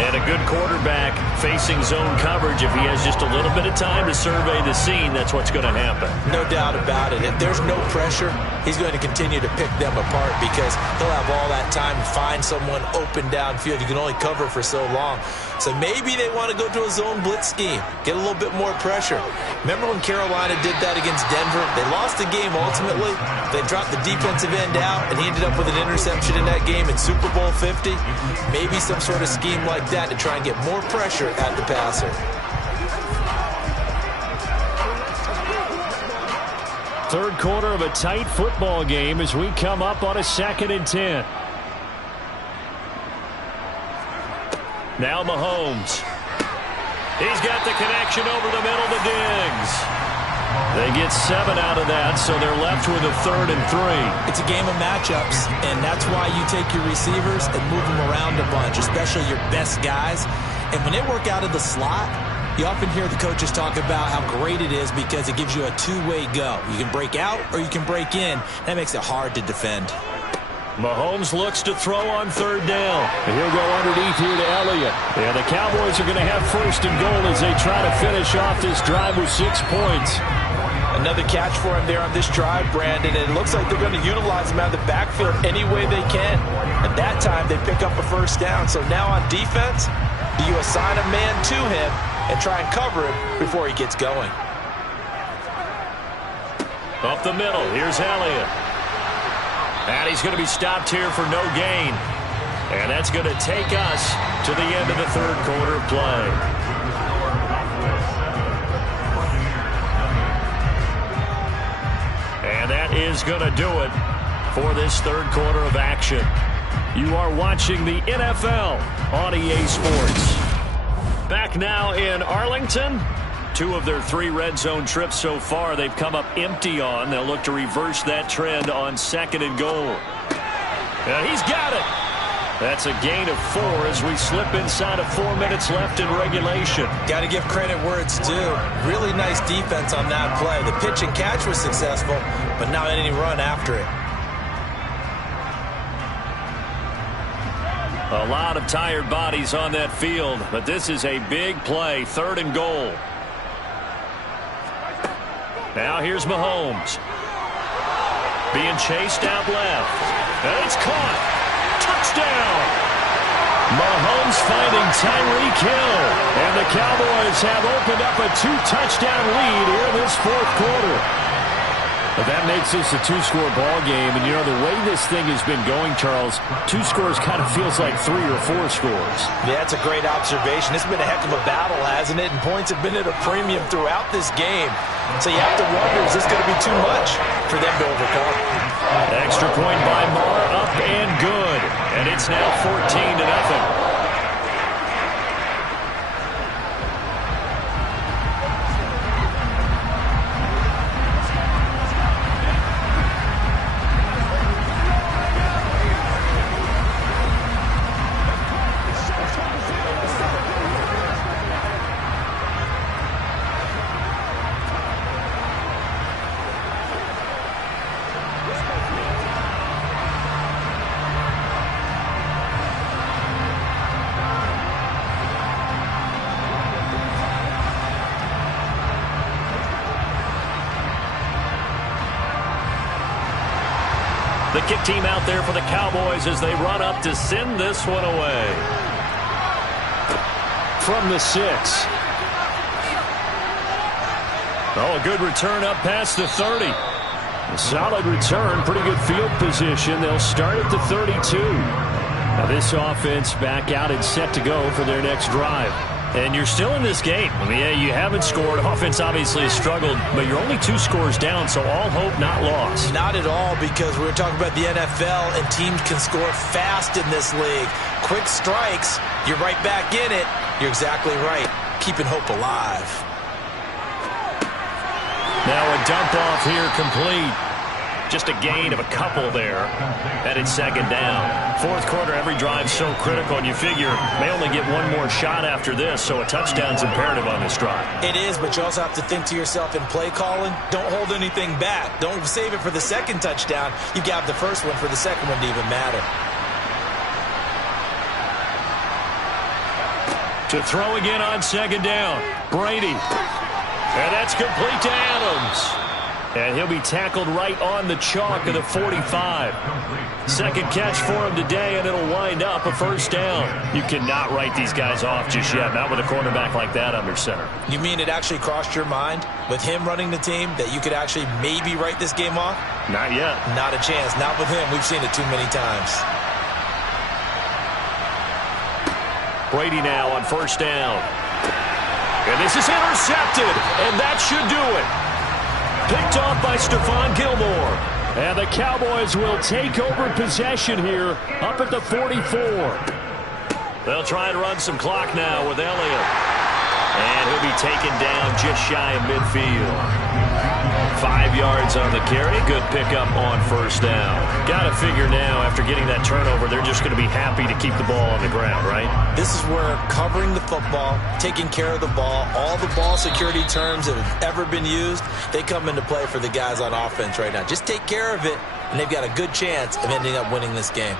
And a good quarterback facing zone coverage. If he has just a little bit of time to survey the scene, that's what's going to happen. No doubt about it. If there's no pressure, he's going to continue to pick them apart because he'll have all that time to find someone open downfield. You can only cover for so long. So maybe they want to go to a zone blitz scheme, get a little bit more pressure. Remember when Carolina did that against Denver? They lost the game ultimately. They dropped the defensive end out, and he ended up with an interception in that game in Super Bowl 50. Maybe some sort of scheme like that to try and get more pressure at the passer. Third quarter of a tight football game as we come up on a 2nd and 10. Now Mahomes. He's got the connection over the middle to Diggs. They get 7 out of that, so they're left with a 3rd and 3. It's a game of matchups, and that's why you take your receivers and move them around a bunch, especially your best guys. And when they work out of the slot, you often hear the coaches talk about how great it is because it gives you a two-way go. You can break out or you can break in. That makes it hard to defend. Mahomes looks to throw on 3rd down. And he'll go underneath here to Elliott. And the Cowboys are going to have 1st and goal as they try to finish off this drive with 6 points. Another catch for him there on this drive, Brandon. And it looks like they're going to utilize him out of the backfield any way they can. At that time, they pick up a 1st down. So now on defense, do you assign a man to him and try and cover him before he gets going? Up the middle, here's Elliott. And he's going to be stopped here for no gain. And that's going to take us to the end of the 3rd quarter of play. And that is going to do it for this 3rd quarter of action. You are watching the NFL on EA Sports. Back now in Arlington. 2 of their 3 red zone trips so far they've come up empty on. They'll look to reverse that trend on 2nd and goal. And he's got it. That's a gain of 4 as we slip inside of 4 minutes left in regulation. Got to give credit where it's due. Really nice defense on that play. The pitch and catch was successful, but not any run after it. A lot of tired bodies on that field, but this is a big play, 3rd and goal. Now here's Mahomes. Being chased out left. And it's caught. Touchdown! Mahomes finding Tyreek Hill. And the Cowboys have opened up a 2-touchdown lead here in this 4th quarter. But that makes this a 2-score ball game. And, you know, the way this thing has been going, Charles, 2 scores kind of feels like 3 or 4 scores. Yeah, that's a great observation. It's been a heck of a battle, hasn't it? And points have been at a premium throughout this game. So you have to wonder, is this going to be too much for them to overcome? Extra point by Moore, up and good. And it's now 14-0. The kick team out there for the Cowboys as they run up to send this one away. From the 6. Oh, a good return up past the 30. A solid return, pretty good field position. They'll start at the 32. Now this offense back out and set to go for their next drive. And you're still in this game. I mean, yeah, you haven't scored. Offense obviously has struggled, but you're only 2 scores down, so all hope not lost. Not at all, because we were talking about the NFL, and teams can score fast in this league. Quick strikes, you're right back in it. You're exactly right. Keeping hope alive. Now a dump off here complete. Just a gain of a couple there. Headed 2nd down. 4th quarter, every drive so critical, and you figure may only get one more shot after this, so a touchdown's imperative on this drive. It is, but you also have to think to yourself in play calling, don't hold anything back. Don't save it for the 2nd touchdown. You got the first one for the 2nd one to even matter. To throw again on 2nd down. Brady. And that's complete to Adams. And he'll be tackled right on the chalk of the 45. 2nd catch for him today, and it'll wind up a 1st down. You cannot write these guys off just yet, not with a cornerback like that under center. You mean it actually crossed your mind with him running the team that you could actually maybe write this game off? Not yet. Not a chance. Not with him. We've seen it too many times. Brady now on 1st down. And this is intercepted, and that should do it. Picked off by Stephon Gilmore. And the Cowboys will take over possession here up at the 44. They'll try and run some clock now with Elliott. And he'll be taken down just shy of midfield. 5 yards on the carry. Good pickup on 1st down. Got to figure now, after getting that turnover, they're just going to be happy to keep the ball on the ground, right? This is where covering the football, taking care of the ball, all the ball security terms that have ever been used, they come into play for the guys on offense right now. Just take care of it, and they've got a good chance of ending up winning this game.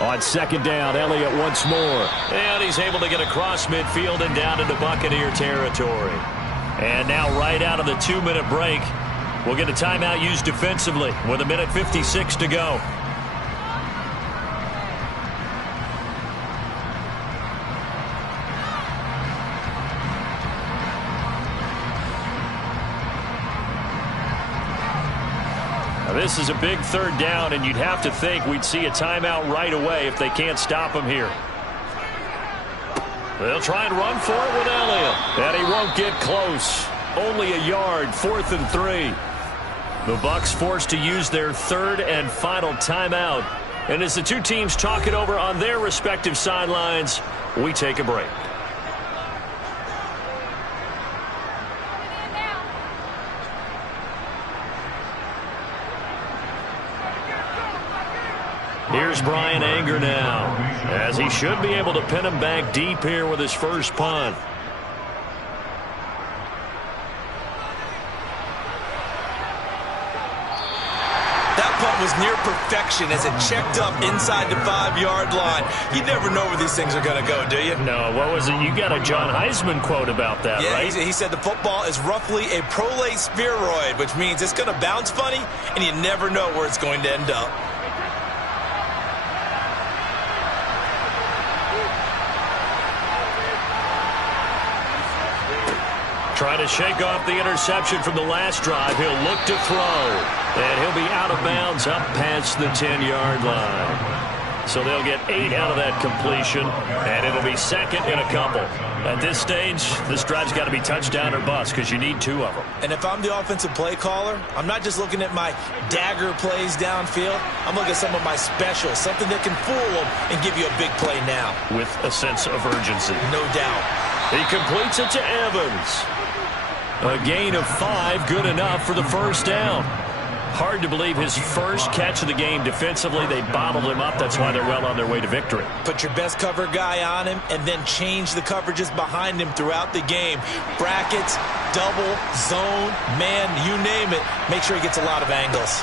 On 2nd down, Elliott once more. And he's able to get across midfield and down into Buccaneer territory. And now right out of the 2-minute break, we'll get a timeout used defensively with 1:56 to go. This is a big 3rd down, and you'd have to think we'd see a timeout right away if they can't stop him here. They'll try and run for it with Elliott. And he won't get close. Only a yard, 4th and 3. The Bucs forced to use their 3rd and final timeout And as the two teams talk it over on their respective sidelines, we take a break. Here's Brian Anger now, as he should be able to pin him back deep here with his first punt. Was near perfection as it checked up inside the 5-yard line. You never know where these things are going to go, do you? No, what was it? You got a John Heisman quote about that, yeah, right? He said the football is roughly a prolate spheroid, which means it's going to bounce funny, and you never know where it's going to end up. Trying to shake off the interception from the last drive. He'll look to throw. And he'll be out of bounds up past the 10-yard line. So they'll get 8 out of that completion, and it'll be second in a couple. At this stage, this drive's got to be touchdown or bust because you need 2 of them. And if I'm the offensive play caller, I'm not just looking at my dagger plays downfield. I'm looking at some of my specials, something that can fool them and give you a big play now. With a sense of urgency. No doubt. He completes it to Evans. A gain of 5, good enough for the first down. Hard to believe his first catch of the game defensively. They bottled him up. That's why they're well on their way to victory. Put your best cover guy on him and then change the coverages behind him throughout the game. Brackets, double, zone, man, you name it. Make sure he gets a lot of angles.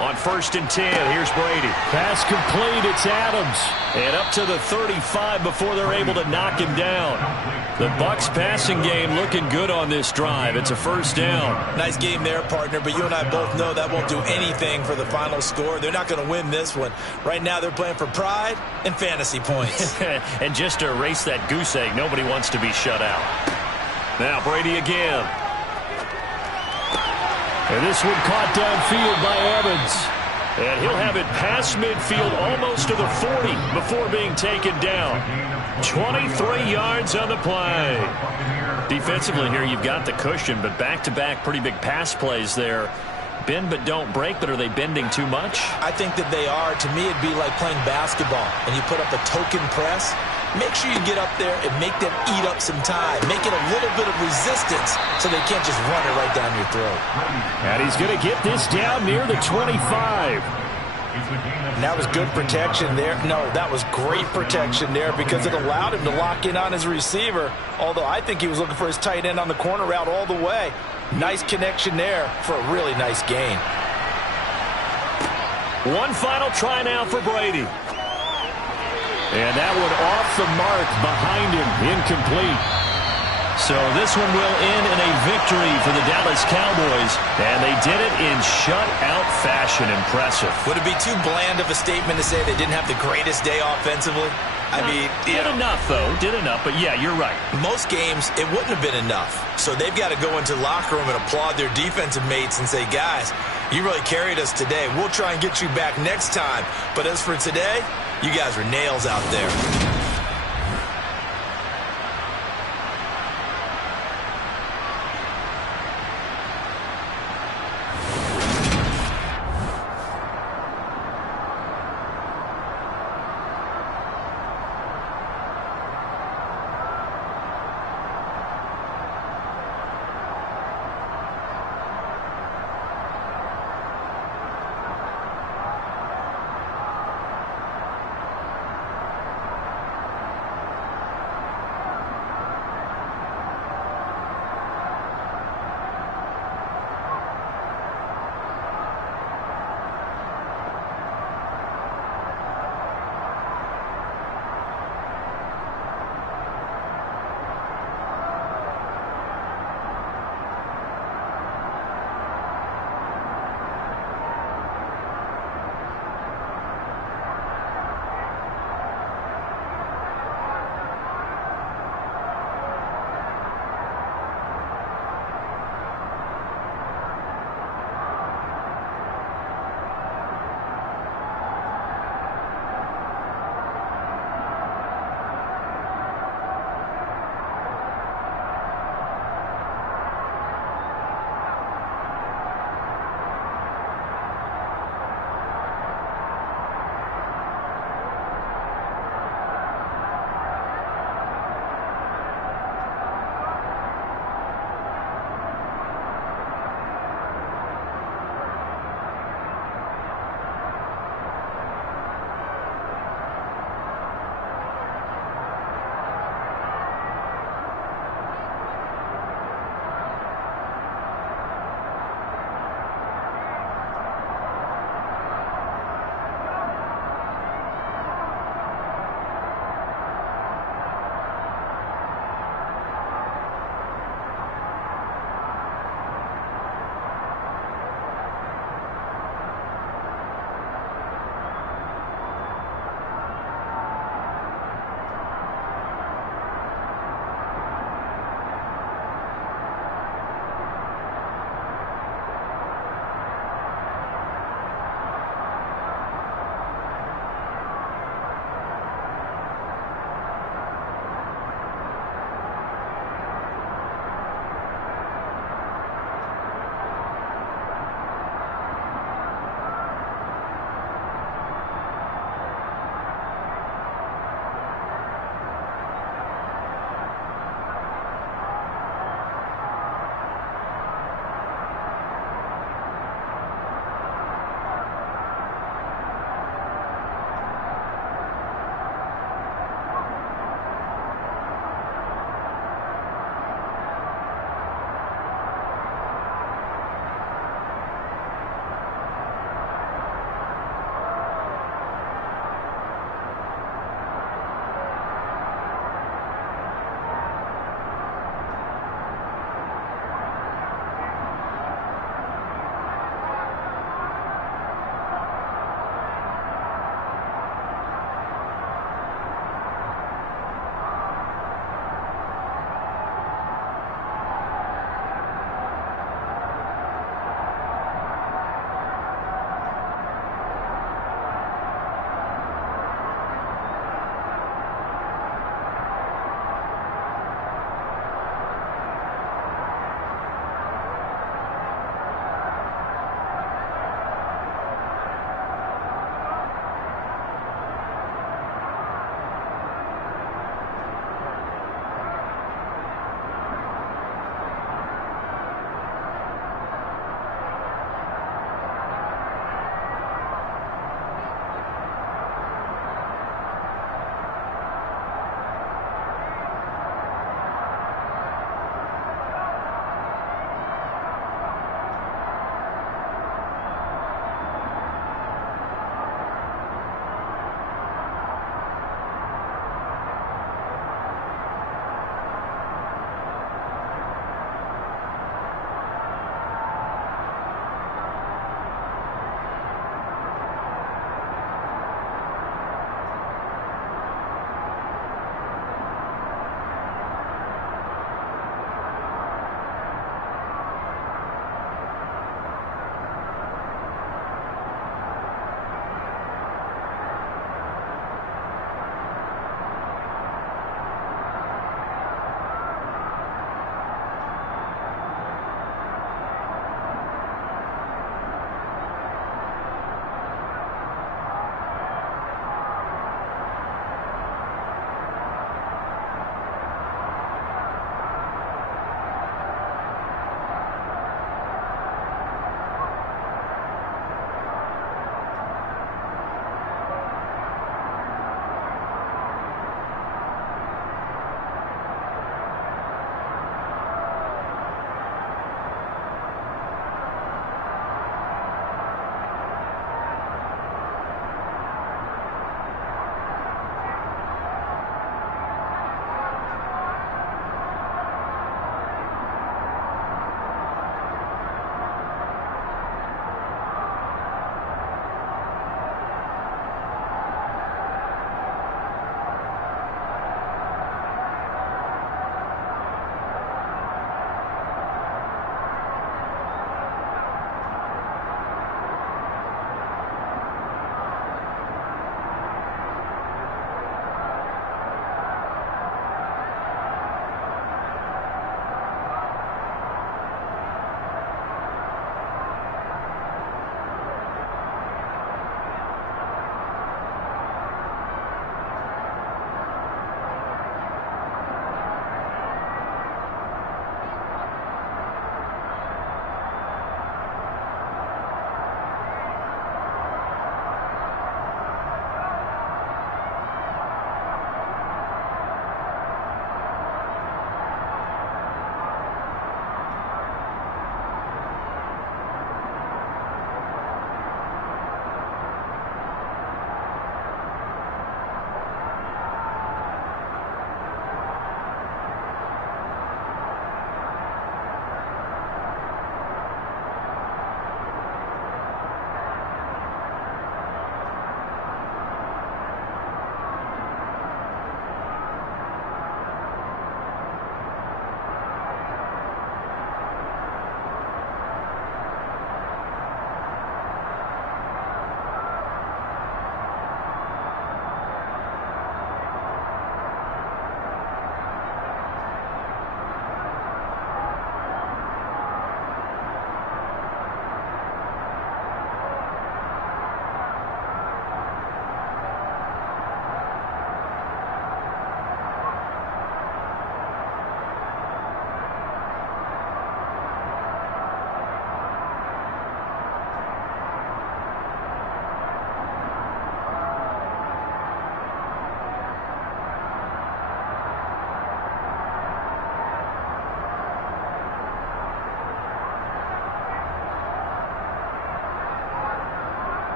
On 1st and 10, here's Brady. Pass complete, it's Adams. And up to the 35 before they're able to knock him down. The Bucs passing game looking good on this drive. It's a first down. Nice game there, partner, but you and I both know that won't do anything for the final score. They're not going to win this one. Right now they're playing for pride and fantasy points. And just to erase that goose egg, nobody wants to be shut out. Now Brady again. And this one caught downfield by Evans. And he'll have it past midfield almost to the 40 before being taken down. 23 yards on the play. Defensively here, you've got the cushion, but back-to-back pretty big pass plays there. Bend but don't break, but are they bending too much? I think that they are. To me, it'd be like playing basketball, and you put up a token press. Make sure you get up there and make them eat up some time. Make it a little bit of resistance so they can't just run it right down your throat. And he's going to get this down near the 25. And that was good protection there. No, that was great protection there because it allowed him to lock in on his receiver, although I think he was looking for his tight end on the corner route all the way. Nice connection there for a really nice gain. One final try now for Brady. And that one off the mark behind him, incomplete. So this one will end in a victory for the Dallas Cowboys, and they did it in shutout fashion. Impressive. Would it be too bland of a statement to say they didn't have the greatest day offensively? I mean, did enough, though. Did enough, but yeah, you're right. Most games, it wouldn't have been enough. So they've got to go into the locker room and applaud their defensive mates and say, guys, you really carried us today. We'll try and get you back next time. But as for today, you guys are nails out there.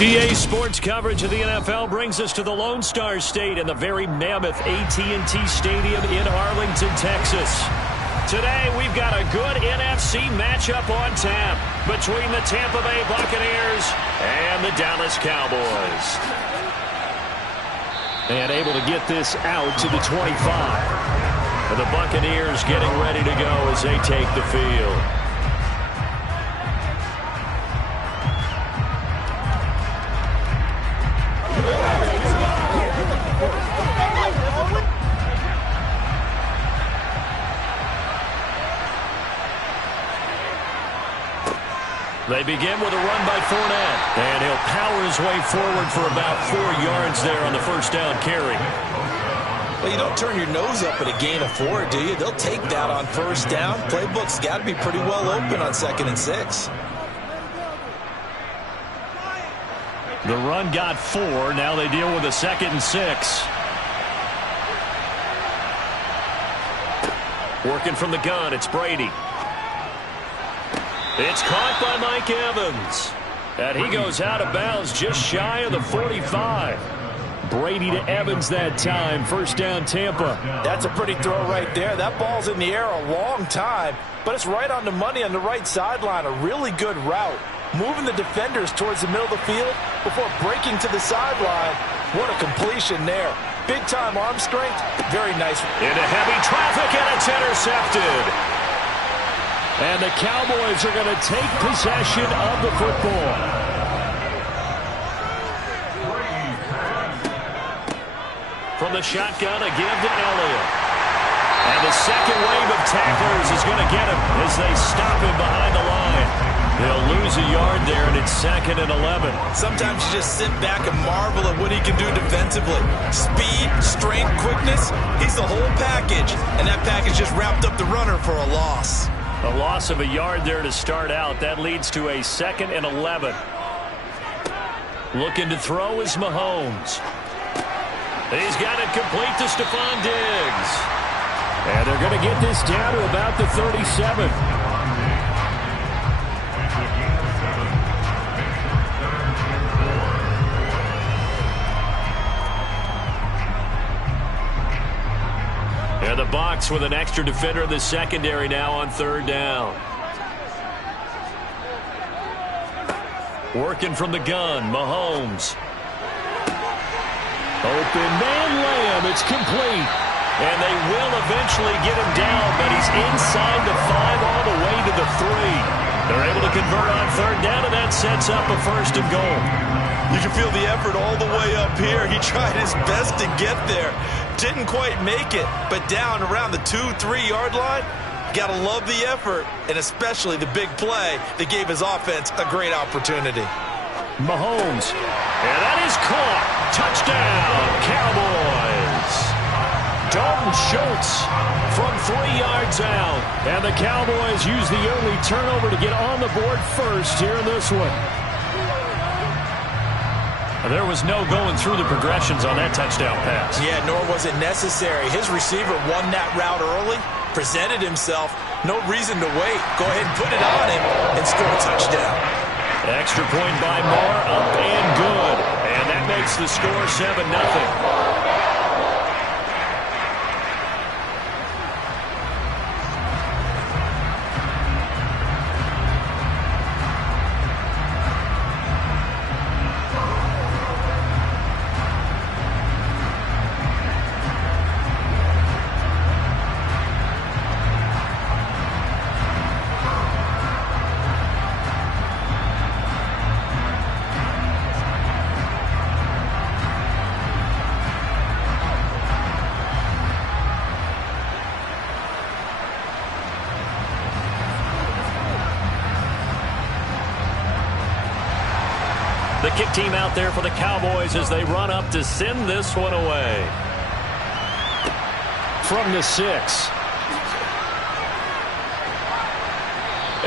EA Sports coverage of the NFL brings us to the Lone Star State and the very mammoth AT&T Stadium in Arlington, Texas. Today, we've got a good NFC matchup on tap between the Tampa Bay Buccaneers and the Dallas Cowboys. And able to get this out to the 25. And the Buccaneers getting ready to go as they take the field. They begin with a run by Fournette, and he'll power his way forward for about 4 yards there on the first down carry. Well, you don't turn your nose up at a gain of 4, do you? They'll take that on first down. Playbook's got to be pretty well open on 2nd and 6. The run got 4. Now they deal with a 2nd and 6. Working from the gun, it's Brady. It's caught by Mike Evans. And he goes out of bounds just shy of the 45. Brady to Evans that time. First down, Tampa. That's a pretty throw right there. That ball's in the air a long time, but it's right on the money on the right sideline. A really good route. Moving the defenders towards the middle of the field before breaking to the sideline. What a completion there. Big-time arm strength. Very nice. Into heavy traffic, and it's intercepted. And the Cowboys are going to take possession of the football. From the shotgun, a give to Elliott. And the second wave of tacklers is going to get him as they stop him behind the line. They'll lose a yard there, and it's 2nd and 11. Sometimes you just sit back and marvel at what he can do defensively. Speed, strength, quickness, he's the whole package. And that package just wrapped up the runner for a loss. A loss of a yard there to start out. That leads to a 2nd and 11. Looking to throw is Mahomes. He's got it complete to Stephon Diggs. And they're going to get this down to about the 37. And the Bucs with an extra defender in the secondary now on 3rd down. Working from the gun, Mahomes. Open man Lamb, it's complete. And they will eventually get him down, but he's inside the 5 all the way to the 3. They're able to convert on 3rd down, and that sets up a 1st and goal. You can feel the effort all the way up here. He tried his best to get there. Didn't quite make it, but down around the 2-3 yard line, gotta love the effort, and especially the big play that gave his offense a great opportunity. Mahomes, and that is caught. Touchdown, Cowboys. Dalton Schultz from 3 yards out, and the Cowboys use the early turnover to get on the board first here in this one. There was no going through the progressions on that touchdown pass. Yeah, nor was it necessary. His receiver won that route early, presented himself. No reason to wait. Go ahead and put it on him and score a touchdown. Extra point by Moore, up and good. And that makes the score 7-0. The kick team out there for the Cowboys as they run up to send this one away. From the 6.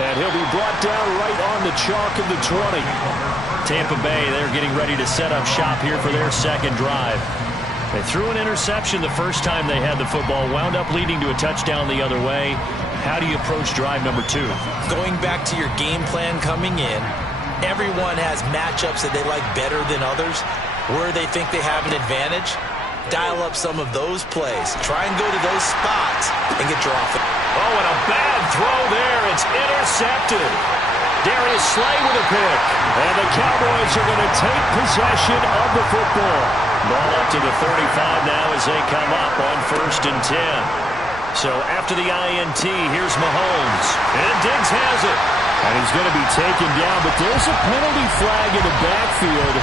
And he'll be brought down right on the chalk of the 20. Tampa Bay, they're getting ready to set up shop here for their 2nd drive. They threw an interception the first time they had the football, wound up leading to a touchdown the other way. How do you approach drive number 2? Going back to your game plan coming in, Everyone has matchups that they like better than others, where they think they have an advantage. Dial up some of those plays. Try and go to those spots and get your offense. Oh, and a bad throw there. It's intercepted. Darius Slay with a pick. And the Cowboys are going to take possession of the football. Ball up to the 35 now as they come up on 1st and 10. So after the INT, here's Mahomes. And Diggs has it. And he's going to be taken down, but there's a penalty flag in the backfield.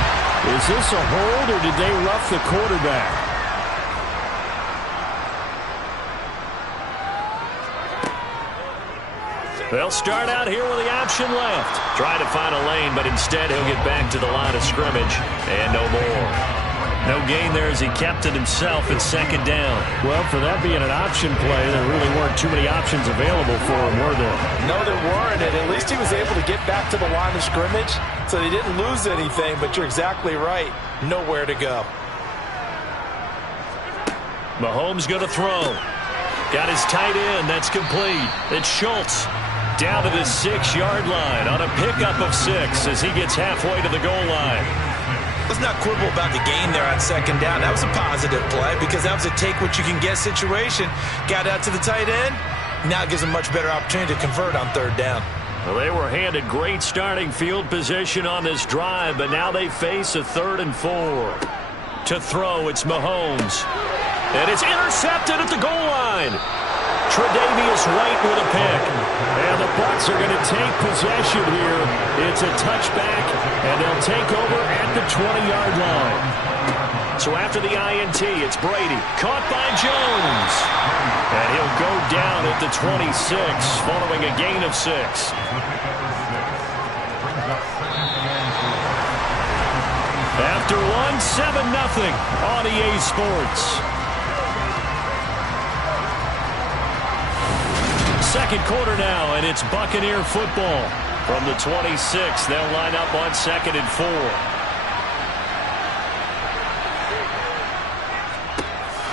Is this a hold, or did they rough the quarterback? They'll start out here with the option left. Try to find a lane, but instead he'll get back to the line of scrimmage. And no more. No gain there as he kept it himself at 2nd down. Well, for that being an option play, there really weren't too many options available for him, were there? No, there weren't, and at least he was able to get back to the line of scrimmage, so he didn't lose anything, but you're exactly right. Nowhere to go. Mahomes going to throw. Got his tight end. That's complete. It's Schultz. Down to the 6-yard line on a pickup of 6 as he gets halfway to the goal line. Let's not quibble about the gain there on 2nd down. That was a positive play because that was a take-what-you-can-get situation. Got out to the tight end. Now it gives them much better opportunity to convert on 3rd down. Well, they were handed great starting field position on this drive, but now they face a 3rd and 4. To throw, it's Mahomes. And it's intercepted at the goal line. Tre'Davious White with a pick. And the Bucs are going to take possession here. It's a touchback, and they'll take over at the 20-yard line. So after the INT, it's Brady. Caught by Jones. And he'll go down at the 26 following a gain of 6. After one, 7-0 on EA Sports. Second quarter now, and it's Buccaneer football. From the 26, they'll line up on 2nd and 4.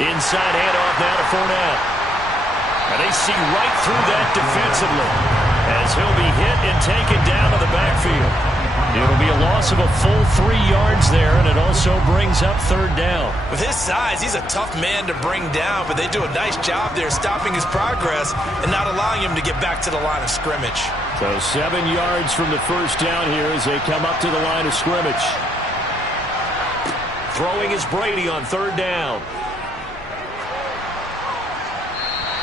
Inside handoff now to Fournette. And they see right through that defensively as he'll be hit and taken down to the backfield. It'll be a loss of a full 3 yards there, and it also brings up 3rd down. With his size, he's a tough man to bring down, but they do a nice job there stopping his progress and not allowing him to get back to the line of scrimmage. So 7 yards from the 1st down here as they come up to the line of scrimmage. Throwing is Brady on 3rd down.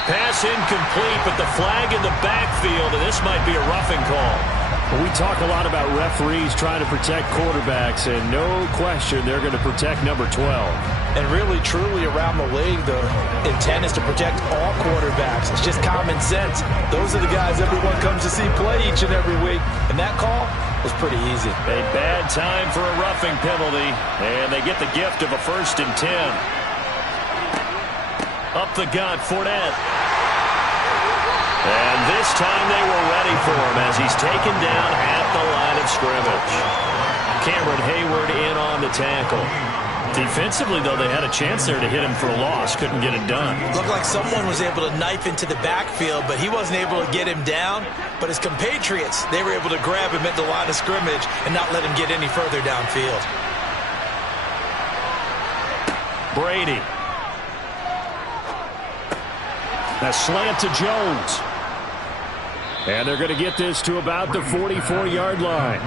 Pass incomplete, but the flag in the backfield, and this might be a roughing call. We talk a lot about referees trying to protect quarterbacks, and no question they're going to protect number 12. And really, truly, around the league, the intent is to protect all quarterbacks. It's just common sense. Those are the guys everyone comes to see play each and every week, and that call was pretty easy. A bad time for a roughing penalty, and they get the gift of a 1st and 10. Up the gut, Fournette. And this time they were ready for him as he's taken down at the line of scrimmage. Cameron Hayward in on the tackle. Defensively, though, they had a chance there to hit him for a loss. Couldn't get it done. Looked like someone was able to knife into the backfield, but he wasn't able to get him down. But his compatriots, they were able to grab him at the line of scrimmage and not let him get any further downfield. Brady. A slant to Jones. And they're going to get this to about the 44-yard line.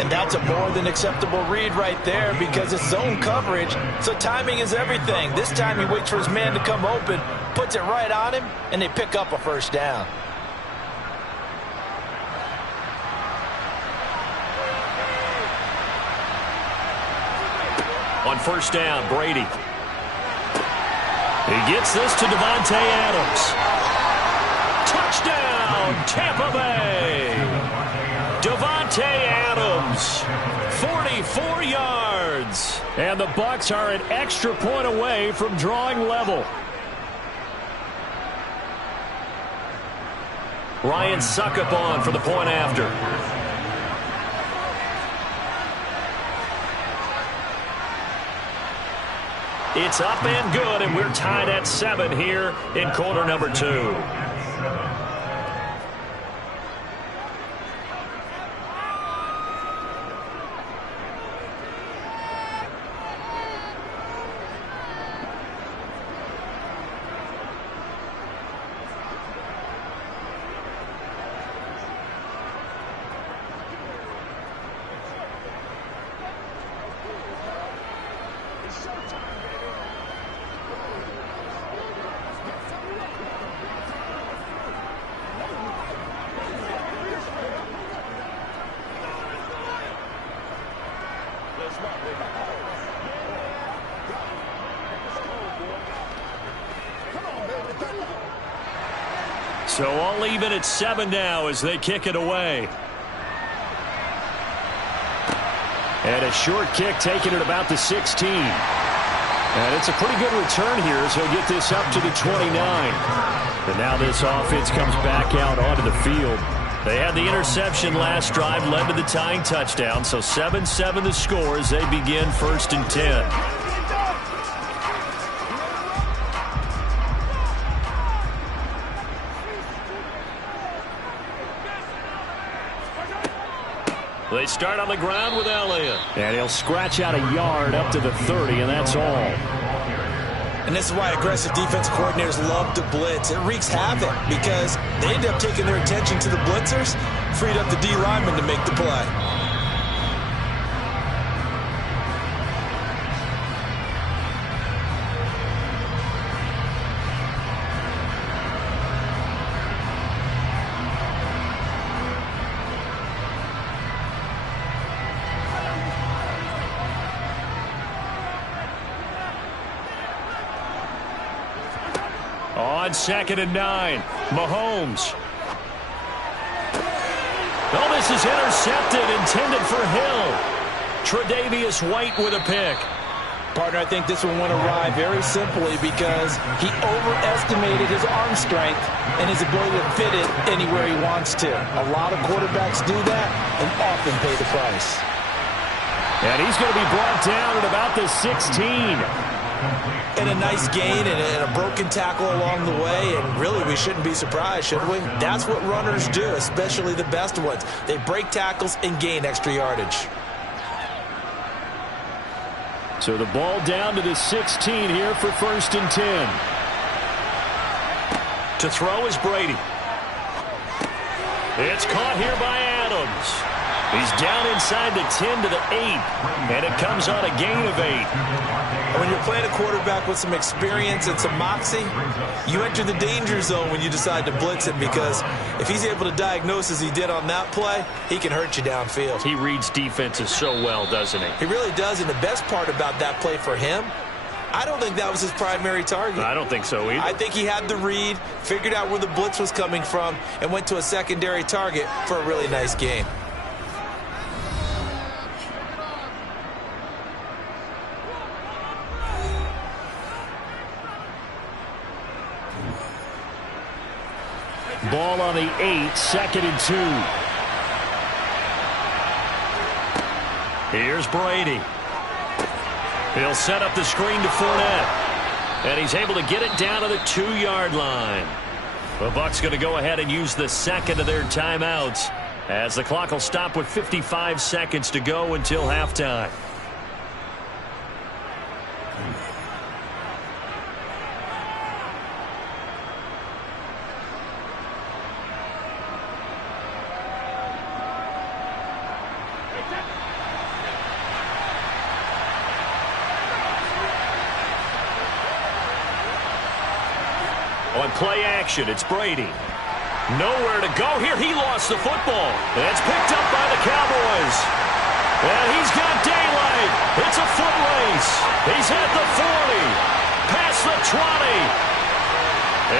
And that's a more than acceptable read right there because it's zone coverage, so timing is everything. This time he waits for his man to come open, puts it right on him, and they pick up a 1st down. On 1st down, Brady. He gets this to Davante Adams. Touchdown, Tampa Bay. Davante Adams, 44 yards. And the Bucs are an extra point away from drawing level. Ryan Suckup on for the point after. It's up and good, and we're tied at 7 here in quarter number 2. So all even at 7 now as they kick it away. And a short kick taken at about the 16. And it's a pretty good return here as he'll get this up to the 29. And now this offense comes back out onto the field. They had the interception last drive, led to the tying touchdown. So 7-7 the score as they begin 1st and 10. They start on the ground with Elliott. And he'll scratch out a yard up to the 30, and that's all. And this is why aggressive defense coordinators love to blitz. It wreaks havoc because they end up taking their attention to the blitzers, freed up the D lineman to make the play. On 2nd and 9, Mahomes. Oh, this is intercepted, intended for Hill. Tre'Davious White with a pick. Partner, I think this one went awry very simply because he overestimated his arm strength and his ability to fit it anywhere he wants to. A lot of quarterbacks do that and often pay the price. And he's going to be brought down at about the 16. And a nice gain and a broken tackle along the way, and really we shouldn't be surprised, should we? That's what runners do, especially the best ones. They break tackles and gain extra yardage. So the ball down to the 16 here for 1st and 10. To throw is Brady. It's caught here by Adams. He's down inside the 10 to the 8, and it comes on a gain of 8. When you're playing a quarterback with some experience and some moxie, you enter the danger zone when you decide to blitz him, because if he's able to diagnose as he did on that play, he can hurt you downfield. He reads defenses so well, doesn't he? He really does, and the best part about that play for him, I don't think that was his primary target. I don't think so either. I think he had the read, figured out where the blitz was coming from, and went to a secondary target for a really nice gain. Ball on the 8, 2nd and 2. Here's Brady. He'll set up the screen to Fournette. And he's able to get it down to the 2-yard line. The Bucs going to go ahead and use the second of their timeouts, as the clock will stop with 55 seconds to go until halftime. On play action, it's Brady. Nowhere to go here. He lost the football. It's picked up by the Cowboys. And he's got daylight. It's a foot race. He's at the 40. Past the 20.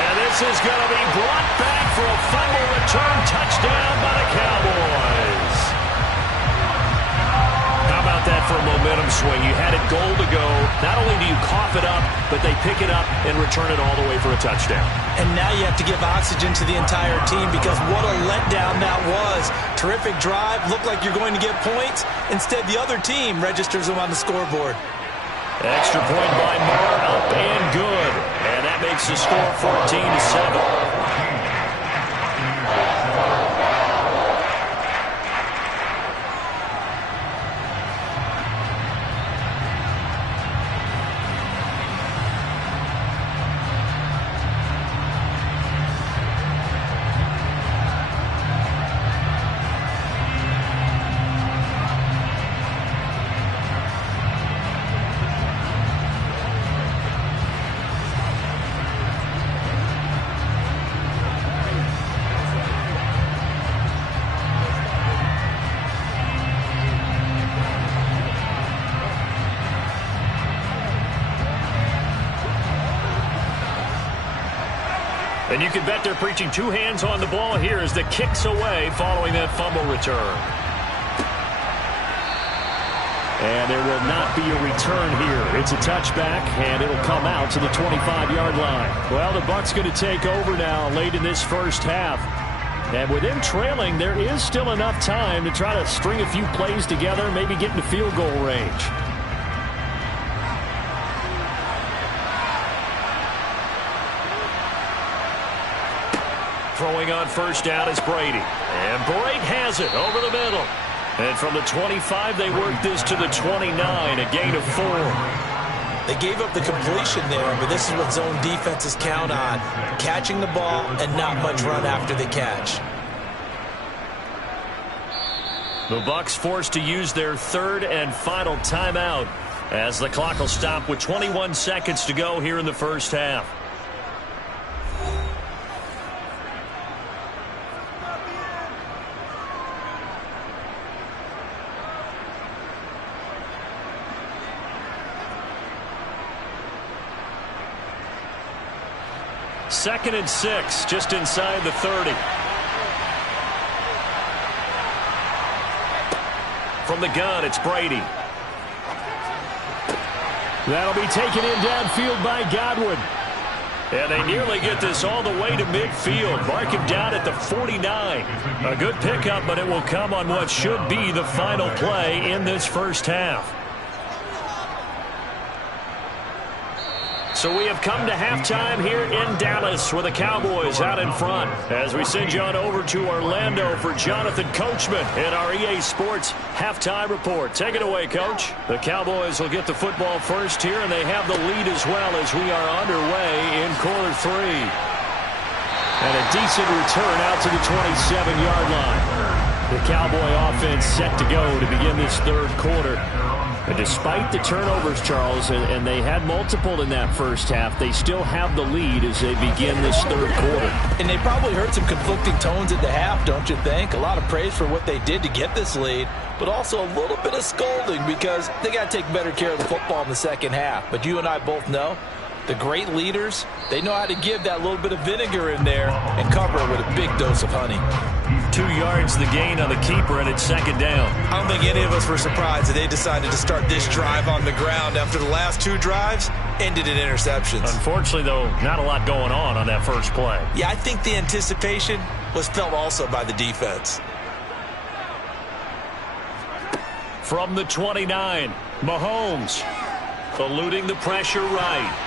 And this is going to be brought back for a fumble return touchdown by the Cowboys. How about that for a momentum swing? You had it goal to go. Not only do you cough it up, but they pick it up and return it all the way for a touchdown. And now you have to give oxygen to the entire team, because what a letdown that was. Terrific drive. Looked like you're going to get points. Instead, the other team registers them on the scoreboard. Extra point by Moore, up and good. And that makes the score 14-7. And you can bet they're preaching two hands on the ball here as the kick's away following that fumble return. And there will not be a return here. It's a touchback, and it'll come out to the 25-yard line. Well, the Bucs going to take over now late in this first half. And with them trailing, there is still enough time to try to string a few plays together, maybe get into field goal range. Throwing on first down is Brady. And Brady has it over the middle. And from the 25, they work this to the 29, a gain of 4. They gave up the completion there, but this is what zone defenses count on, catching the ball and not much run after the catch. The Bucs forced to use their third and final timeout as the clock will stop with 21 seconds to go here in the first half. Second and 6, just inside the 30. From the gun, it's Brady. That'll be taken in downfield by Godwin. And they nearly get this all the way to midfield. Mark him down at the 49. A good pickup, but it will come on what should be the final play in this first half. So we have come to halftime here in Dallas with the Cowboys out in front as we send you on over to Orlando for Jonathan Coachman in our EA Sports Halftime Report. Take it away, Coach. The Cowboys will get the football first here, and they have the lead as well as we are underway in quarter 3. And a decent return out to the 27-yard line. The Cowboy offense set to go to begin this third quarter. And despite the turnovers, Charles, and they had multiple in that first half, they still have the lead as they begin this third quarter. And they probably heard some conflicting tones at the half, don't you think? A lot of praise for what they did to get this lead, but also a little bit of scolding because they got to take better care of the football in the second half. But you and I both know the great leaders, they know how to give that little bit of vinegar in there and cover it with a big dose of honey. 2 yards the gain on the keeper, and it's second down. I don't think any of us were surprised that they decided to start this drive on the ground after the last 2 drives ended in interceptions. Unfortunately, though, not a lot going on that first play. Yeah, I think the anticipation was felt also by the defense. From the 29, Mahomes eluding the pressure right.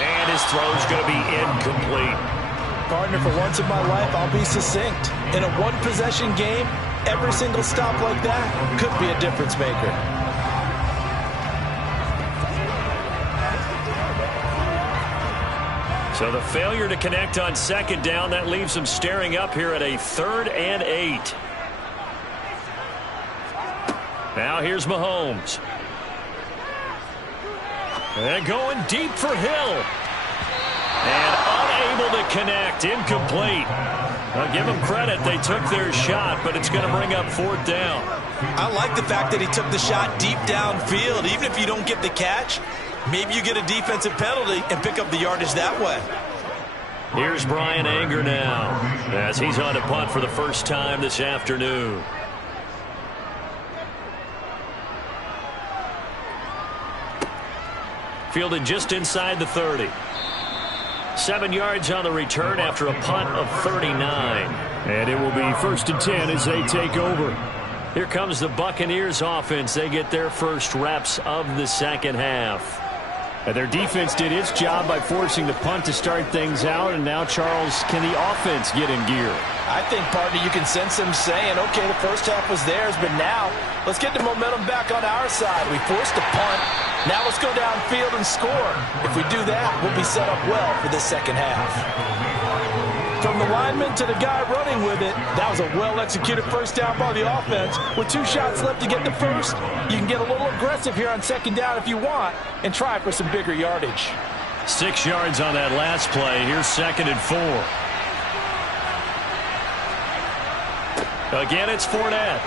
And his throw's going to be incomplete. Partner, for once in my life, I'll be succinct. In a one-possession game, every single stop like that could be a difference maker. So the failure to connect on second down, that leaves them staring up here at a 3rd and 8. Now here's Mahomes. And going deep for Hill. And unable to connect. Incomplete. I'll give them credit. They took their shot, but it's going to bring up 4th down. I like the fact that he took the shot deep downfield. Even if you don't get the catch, maybe you get a defensive penalty and pick up the yardage that way. Here's Brian Anger now as he's on to punt for the first time this afternoon. Fielded just inside the 30. 7 yards on the return after a punt of 39. And it will be 1st and 10 as they take over. Here comes the Buccaneers offense. They get their first reps of the second half. And their defense did its job by forcing the punt to start things out. And now, Charles, can the offense get in gear? I think, partner, you can sense them saying, okay, the first half was theirs, but now let's get the momentum back on our side. We forced a punt. Now let's go downfield and score. If we do that, we'll be set up well for this second half. From the lineman to the guy running with it, that was a well-executed first down by the offense. With 2 shots left to get the first, you can get a little aggressive here on second down if you want and try for some bigger yardage. 6 yards on that last play. Here's 2nd and 4. Again, it's Fournette.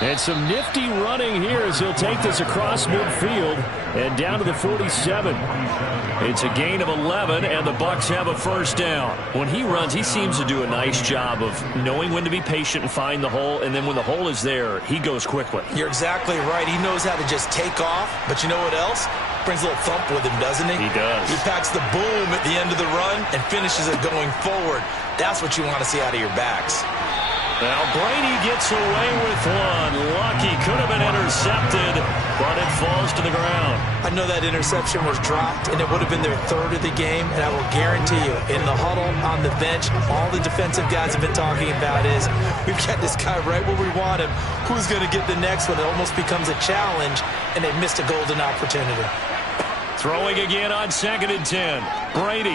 And some nifty running here as he'll take this across midfield and down to the 47. It's a gain of 11, and the Bucs have a first down. When he runs, he seems to do a nice job of knowing when to be patient and find the hole, and then when the hole is there, he goes quickly. You're exactly right. He knows how to just take off, but you know what else? Brings a little thump with him, doesn't he? He does. He packs the boom at the end of the run and finishes it going forward. That's what you want to see out of your backs. Now Brady gets away with one. Lucky, could have been intercepted, but it falls to the ground. I know that interception was dropped, and it would have been their third of the game, and I will guarantee you, in the huddle, on the bench, all the defensive guys have been talking about is, we've got this guy right where we want him. Who's going to get the next one? It almost becomes a challenge, and they missed a golden opportunity. Throwing again on 2nd and 10. Brady.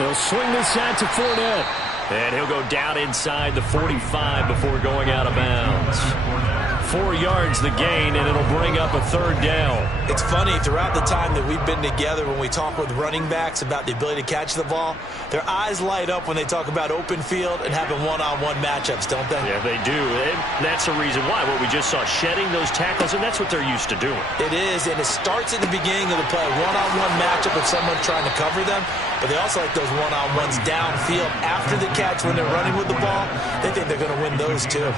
They'll swing this out to Fournette. And he'll go down inside the 45 before going out of bounds. 4 yards the gain, and it'll bring up a third down. It's funny, throughout the time that we've been together, when we talk with running backs about the ability to catch the ball, their eyes light up when they talk about open field and having one-on-one matchups, don't they? Yeah, they do. And that's the reason why. What we just saw, shedding those tackles, and that's what they're used to doing. It is, and it starts at the beginning of the play. One-on-one matchup of someone trying to cover them, but they also like those one-on-ones downfield after the catch when they're running with the ball. They think they're going to win those, too.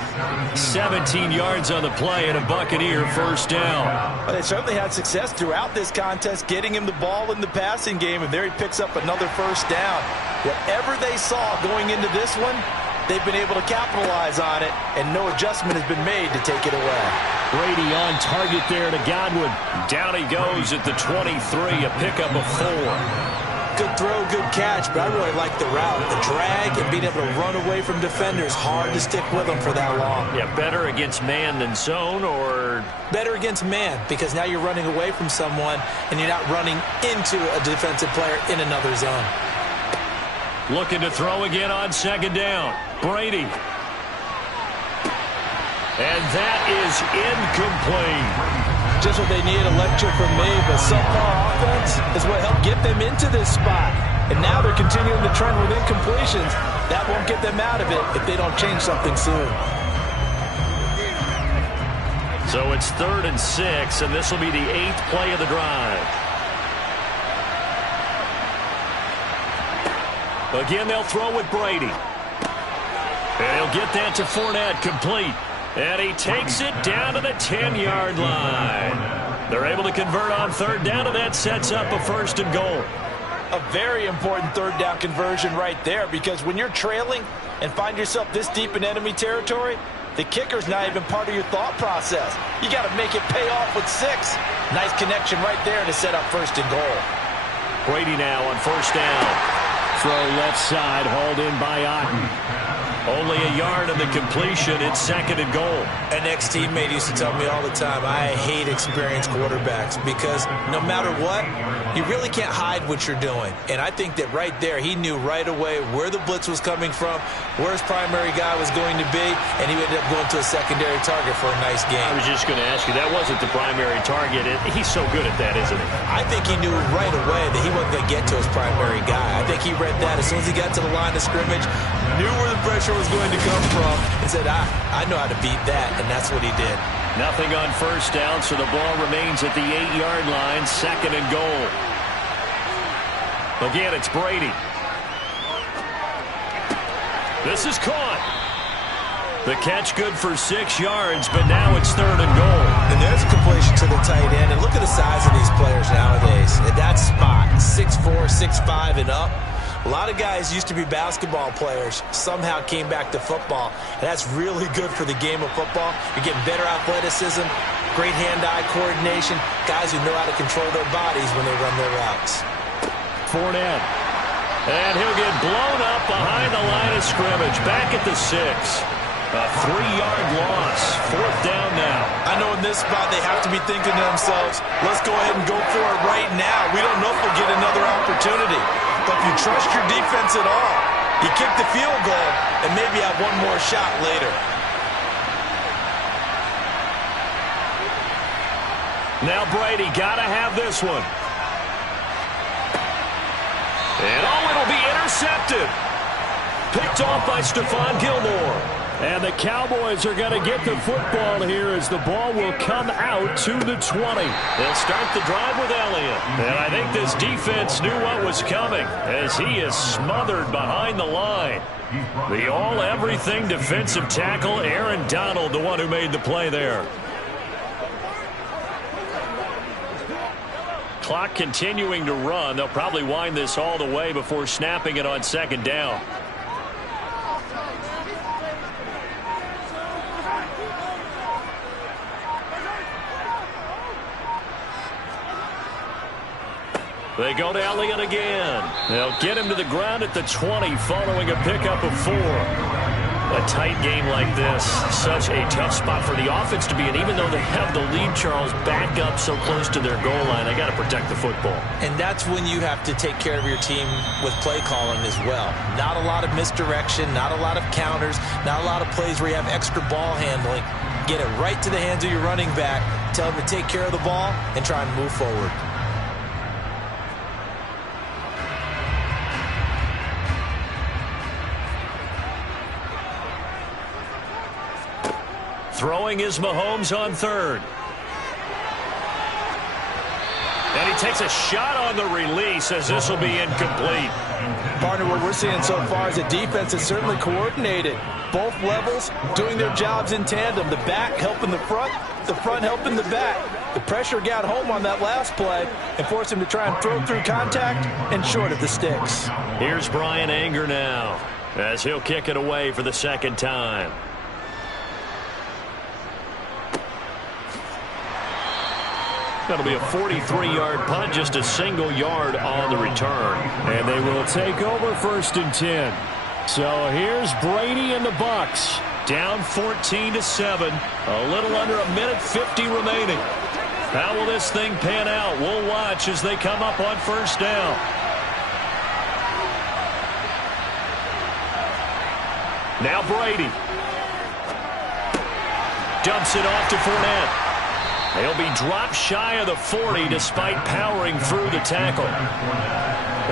17 yards on the play and a Buccaneer first down. But they certainly had success throughout this contest, getting him the ball in the passing game, and there he picks up another first down. Whatever they saw going into this one, they've been able to capitalize on it, and no adjustment has been made to take it away. Brady on target there to Godwin. Down he goes at the 23, a pickup of 4. Good throw, good catch, but I really like the route. The drag and being able to run away from defenders, hard to stick with them for that long. Yeah, better against man than zone, or? Better against man, because now you're running away from someone and you're not running into a defensive player in another zone. Looking to throw again on 2nd down. Brady. And that is incomplete. Just what they need, a lecture from me, but subpar offense is what helped get them into this spot. And now they're continuing the trend with incompletions. That won't get them out of it if they don't change something soon. So it's 3rd and 6, and this will be the 8th play of the drive. Again, they'll throw with Brady. And he'll get that to Fournette, complete. And he takes it down to the 10-yard line. They're able to convert on 3rd down, and that sets up a 1st and goal. A very important 3rd down conversion right there, because when you're trailing and find yourself this deep in enemy territory, the kicker's not even part of your thought process. You got to make it pay off with 6. Nice connection right there to set up 1st and goal. Brady now on 1st down. Throw left side, hauled in by Otten. Only a yard of the completion. It's 2nd and goal. An ex-teammate used to tell me all the time, I hate experienced quarterbacks, because no matter what, you really can't hide what you're doing. And I think that right there, he knew right away where the blitz was coming from, where his primary guy was going to be, and he ended up going to a secondary target for a nice game. I was just going to ask you, that wasn't the primary target. He's so good at that, isn't he? I think he knew right away that he wasn't going to get to his primary guy. I think he read that as soon as he got to the line of scrimmage, knew where the pressure was going to come from, and said, I know how to beat that, and that's what he did. Nothing on 1st down, so the ball remains at the 8-yard line, 2nd and goal. Again, it's Brady. This is caught. The catch good for 6 yards, but now it's 3rd and goal. And there's a completion to the tight end, and look at the size of these players nowadays. At that spot, 6'4", 6'5", and up. A lot of guys used to be basketball players, somehow came back to football, and that's really good for the game of football. You're getting better athleticism, great hand-eye coordination, guys who know how to control their bodies when they run their routes. Fournette, and he'll get blown up behind the line of scrimmage, back at the 6. A 3-yard loss, 4th down now. I know in this spot they have to be thinking to themselves, let's go ahead and go for it right now. We don't know if we'll get another opportunity. But if you trust your defense at all, you kick the field goal and maybe have one more shot later. Now Brady got to have this one. And it'll be intercepted. Picked off by Stephon Gilmore. And the Cowboys are going to get the football here as the ball will come out to the 20. They'll start the drive with Elliott. And I think this defense knew what was coming as he is smothered behind the line. The all-everything defensive tackle, Aaron Donald, the one who made the play there. Clock continuing to run. They'll probably wind this all the way before snapping it on second down. They go to Elliott again. They'll get him to the ground at the 20 following a pickup of 4. A tight game like this, such a tough spot for the offense to be in. Even though they have the lead, Charles, back up so close to their goal line, they got to protect the football. And that's when you have to take care of your team with play calling as well. Not a lot of misdirection, not a lot of counters, not a lot of plays where you have extra ball handling. Get it right to the hands of your running back, tell him to take care of the ball, and try and move forward. Throwing is Mahomes on third. And he takes a shot on the release as this will be incomplete. Partner, what we're seeing so far is a defense that's certainly coordinated. Both levels doing their jobs in tandem. The back helping the front helping the back. The pressure got home on that last play and forced him to try and throw through contact and short of the sticks. Here's Brian Anger now as he'll kick it away for the second time. That'll be a 43-yard punt, just a single yard on the return. And they will take over 1st and 10. So here's Brady and the Bucs. Down 14-7. A little under a minute 50 remaining. How will this thing pan out? We'll watch as they come up on 1st down. Now Brady. Dumps it off to Fournette. He'll be dropped shy of the 40 despite powering through the tackle.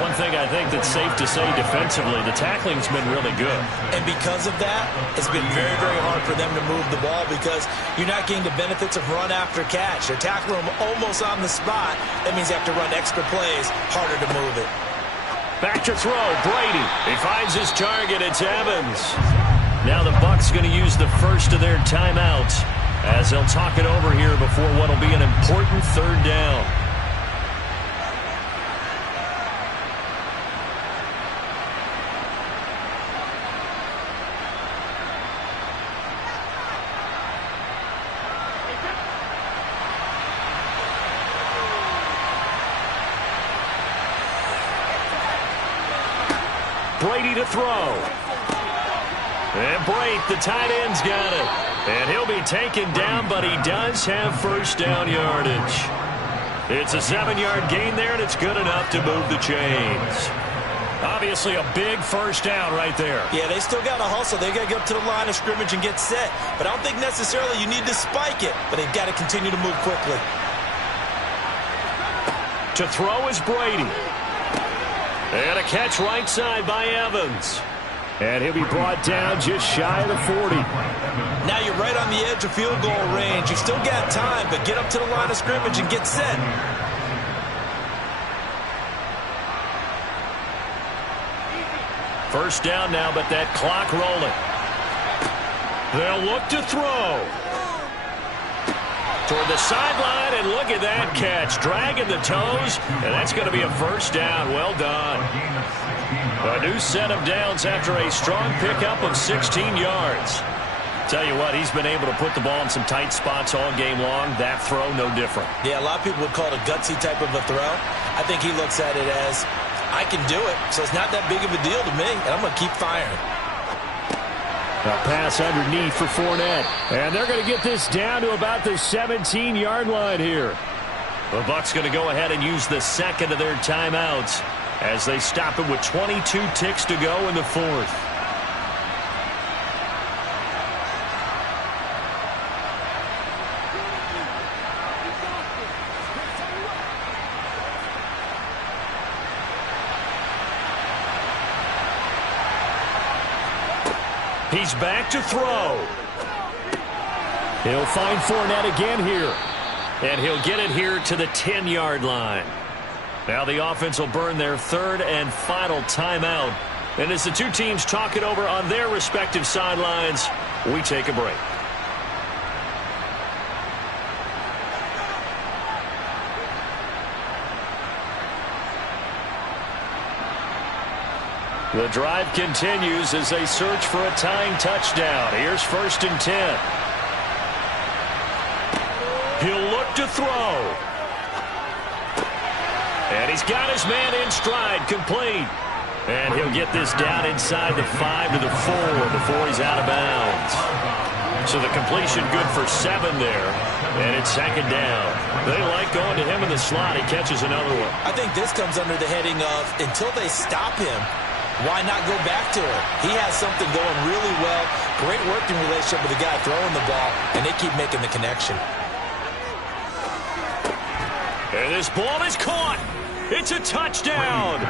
One thing I think that's safe to say defensively, the tackling's been really good. And because of that, it's been very, very hard for them to move the ball because you're not getting the benefits of run after catch. They're tackling them almost on the spot. That means you have to run extra plays, harder to move it. Back to throw, Brady. He finds his target, it's Evans. Now the Bucs going to use the first of their timeouts as they'll talk it over here before what will be an important 3rd down. Brady to throw. And Brate, the tight end's got it. And he'll be taken down, but he does have 1st down yardage. It's a 7-yard gain there, and it's good enough to move the chains. Obviously a big 1st down right there. Yeah, they still got to hustle. They got to get up to the line of scrimmage and get set. But I don't think necessarily you need to spike it, but they've got to continue to move quickly. To throw is Brady. And a catch right side by Evans. And he'll be brought down just shy of the 40. Now you're right on the edge of field goal range. You've still got time, but get up to the line of scrimmage and get set. First down now, but that clock rolling. They'll look to throw. Toward the sideline, and look at that catch. Dragging the toes, and that's going to be a 1st down. Well done. A new set of downs after a strong pickup of 16 yards. Tell you what, he's been able to put the ball in some tight spots all game long. That throw, no different. Yeah, a lot of people would call it a gutsy type of a throw. I think he looks at it as, I can do it, so it's not that big of a deal to me, and I'm going to keep firing. A pass underneath for Fournette. And they're going to get this down to about the 17-yard line here. The Bucs going to go ahead and use the second of their timeouts as they stop it with 22 ticks to go in the 4th. He's back to throw. He'll find Fournette again here. And he'll get it here to the 10-yard line. Now the offense will burn their third and final timeout. And as the two teams talk it over on their respective sidelines, we take a break. The drive continues as they search for a tying touchdown. Here's 1st and 10. He'll look to throw. And he's got his man in stride, complete. And he'll get this down inside the 5 to the 4 before he's out of bounds. So the completion good for 7 there. And it's 2nd down. They like going to him in the slot. He catches another one. I think this comes under the heading of until they stop him, why not go back to him? He has something going really well. Great working relationship with the guy throwing the ball, and they keep making the connection. And this ball is caught. It's a touchdown.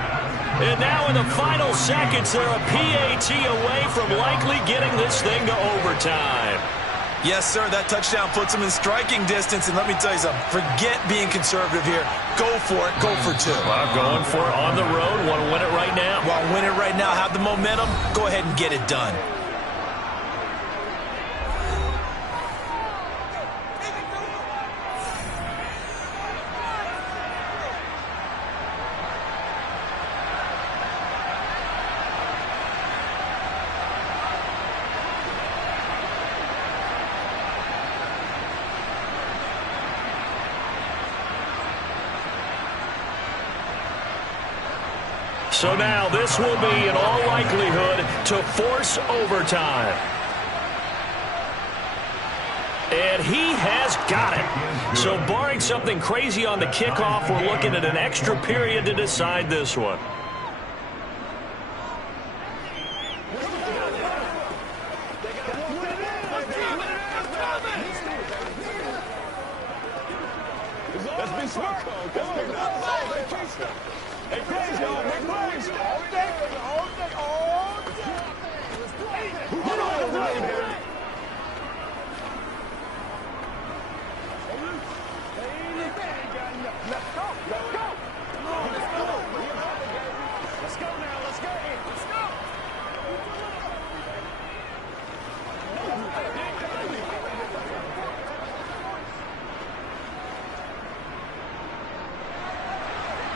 And now in the final seconds, they're a PAT away from likely getting this thing to overtime. Yes, sir, that touchdown puts them in striking distance. And let me tell you something, forget being conservative here. Go for it, go for 2. Well, going for it on the road. Want to win it right now. Want to win it right now, have the momentum, go ahead and get it done. So now this will be, in all likelihood, to force overtime. And he has got it. So barring something crazy on the kickoff, we're looking at an extra period to decide this one. Let's be smart. Hey, plays, y'all. Make plays. All day. Let's go. Let's go now. Let's go.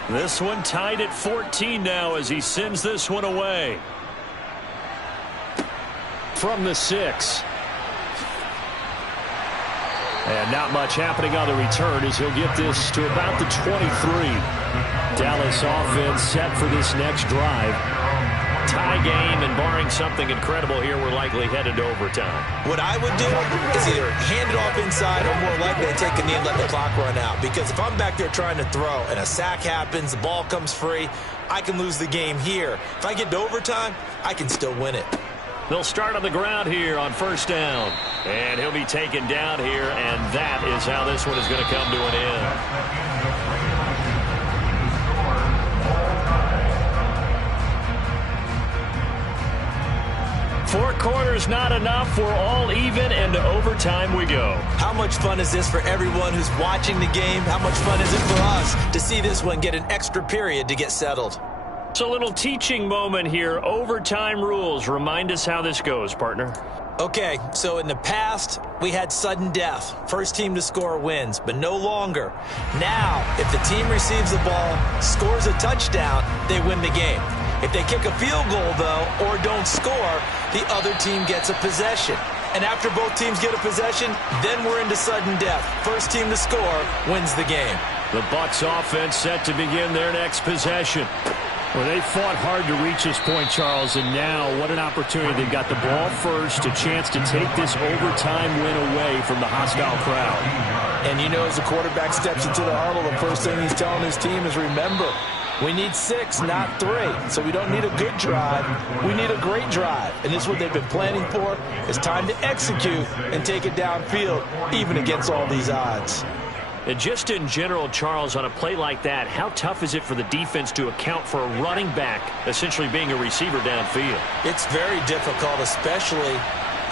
This one tied at 14 now as he sends this one away. From the 6. And not much happening on the return as he'll get this to about the 23. Dallas offense set for this next drive. Tie game, and barring something incredible here, we're likely headed to overtime. What I would do is either hand it off inside or more likely take a knee and let the clock run out. Because if I'm back there trying to throw and a sack happens, the ball comes free, I can lose the game here. If I get to overtime, I can still win it. They'll start on the ground here on 1st down. And he'll be taken down here, and that is how this one is going to come to an end. 4 quarters not enough. We're all even, and to overtime we go. How much fun is this for everyone who's watching the game? How much fun is it for us to see this one get an extra period to get settled? It's a little teaching moment here. Overtime rules. Remind us how this goes, partner. Okay, so in the past, we had sudden death. First team to score wins, but no longer. Now, if the team receives the ball, scores a touchdown, they win the game. If they kick a field goal, though, or don't score, the other team gets a possession. And after both teams get a possession, then we're into sudden death. First team to score wins the game. The Bucs offense set to begin their next possession. Well, they fought hard to reach this point, Charles, and now what an opportunity. They've got the ball first, a chance to take this overtime win away from the hostile crowd. And you know, as the quarterback steps into the huddle, the first thing he's telling his team is, remember, we need 6, not 3. So we don't need a good drive. We need a great drive. And this is what they've been planning for. It's time to execute and take it downfield, even against all these odds. And just in general, Charles, on a play like that, how tough is it for the defense to account for a running back essentially being a receiver downfield? It's very difficult, especially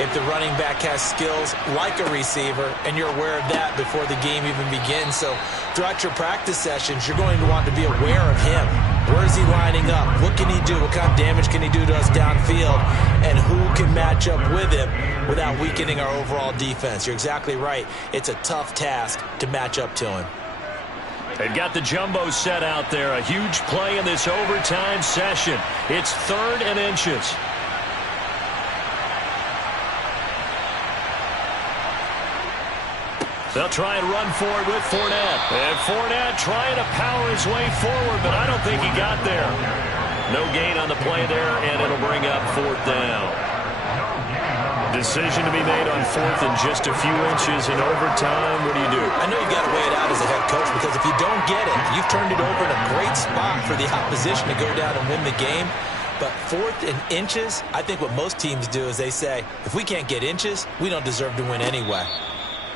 if the running back has skills like a receiver, and you're aware of that before the game even begins. So throughout your practice sessions, you're going to want to be aware of him. Where is he lining up? What can he do? What kind of damage can he do to us downfield? And who can match up with him without weakening our overall defense? You're exactly right. It's a tough task to match up to him. They've got the jumbo set out there. A huge play in this overtime session. It's 3rd and inches. They'll try and run for it with Fournette. And Fournette trying to power his way forward, but I don't think he got there. No gain on the play there, and it'll bring up 4th down. Decision to be made on 4th and just a few inches in overtime. What do you do? I know you've got to weigh it out as a head coach, because if you don't get it, you've turned it over in a great spot for the opposition to go down and win the game. But 4th and inches, I think what most teams do is they say, if we can't get inches, we don't deserve to win anyway.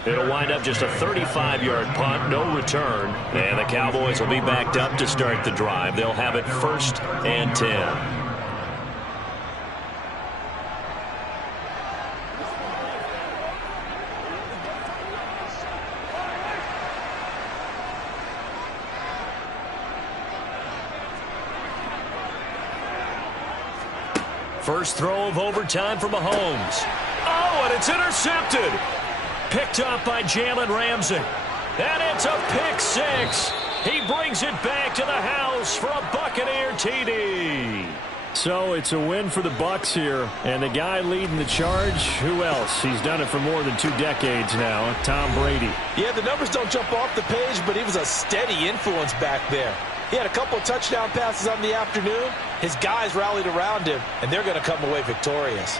It'll wind up just a 35-yard punt, no return. And the Cowboys will be backed up to start the drive. They'll have it 1st and 10. First throw of overtime for Mahomes. Oh, and it's intercepted. Picked up by Jalen Ramsey. And it's a pick 6. He brings it back to the house for a Buccaneer TD. So it's a win for the Bucs here. And the guy leading the charge, who else? He's done it for more than 2 decades now, Tom Brady. Yeah, the numbers don't jump off the page, but he was a steady influence back there. He had a couple of touchdown passes on the afternoon. His guys rallied around him, and they're going to come away victorious.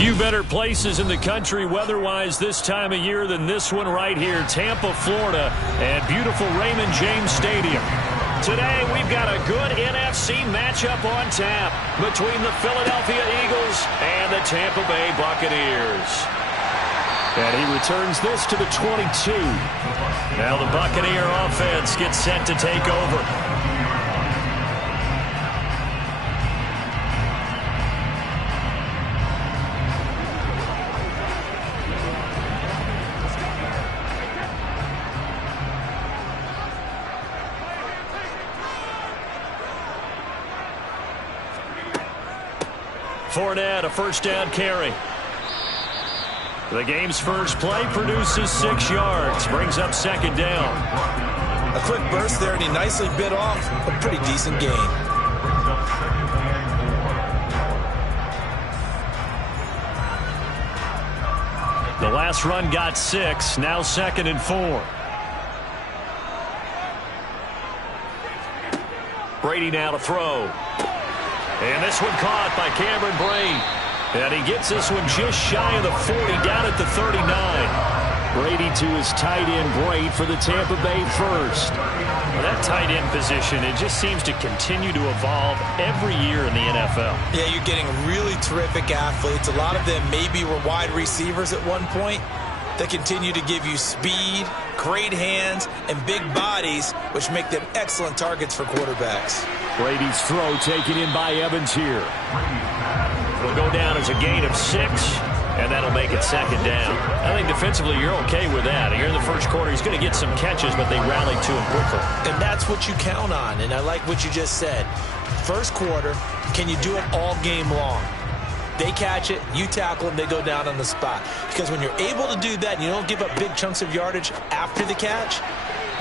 Few better places in the country weather-wise this time of year than this one right here, Tampa, Florida, and beautiful Raymond James Stadium. Today, we've got a good NFC matchup on tap between the Philadelphia Eagles and the Tampa Bay Buccaneers. And he returns this to the 22. Now the Buccaneer offense gets set to take over. Fournette, a first down carry. The game's first play produces 6 yards, brings up second down. A quick burst there, and he nicely bit off a pretty decent gain. The last run got 6, now 2nd and 4. Brady now to throw. And this one caught by Cameron Brate. And he gets this one just shy of the 40, down at the 39. Brady to his tight end, Brate, for the Tampa Bay first. Well, that tight end position, it just seems to continue to evolve every year in the NFL. Yeah, you're getting really terrific athletes. A lot of them maybe were wide receivers at one point. They continue to give you speed, great hands, and big bodies, which make them excellent targets for quarterbacks. Brady's throw taken in by Evans here. It'll go down as a gain of 6, and that'll make it second down. I think defensively you're okay with that. Here in the first quarter, he's going to get some catches, but they rallied to him quickly. And that's what you count on, and I like what you just said. First quarter, can you do it all game long? They catch it, you tackle them, they go down on the spot. Because when you're able to do that and you don't give up big chunks of yardage after the catch,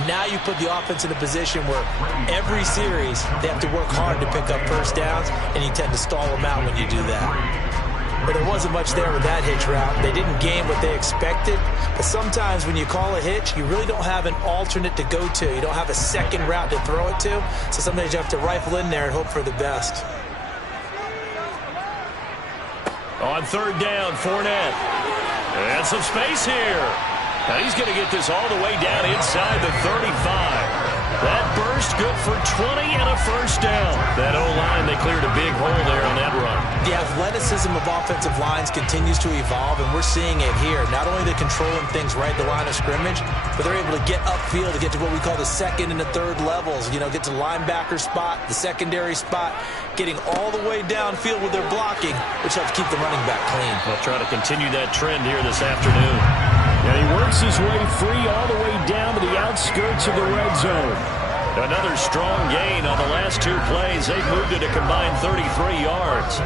now you put the offense in a position where every series they have to work hard to pick up first downs, and you tend to stall them out when you do that. But there wasn't much there with that hitch route. They didn't gain what they expected, but sometimes when you call a hitch, you really don't have an alternate to go to. You don't have a second route to throw it to, so sometimes you have to rifle in there and hope for the best. On third down, Fournette. And some space here. Now he's going to get this all the way down inside the 35. That burst good for 20 and a first down. That O-line, they cleared a big hole there on that run. The athleticism of offensive lines continues to evolve, and we're seeing it here. Not only are they controlling things right at the line of scrimmage, but they're able to get upfield to get to what we call the second and the third levels. You know, get to the linebacker spot, the secondary spot, getting all the way downfield with their blocking, which helps keep the running back clean. They'll try to continue that trend here this afternoon. And he works his way free all the way down to the outskirts of the red zone. Another strong gain on the last 2 plays. They've moved it a combined 33 yards.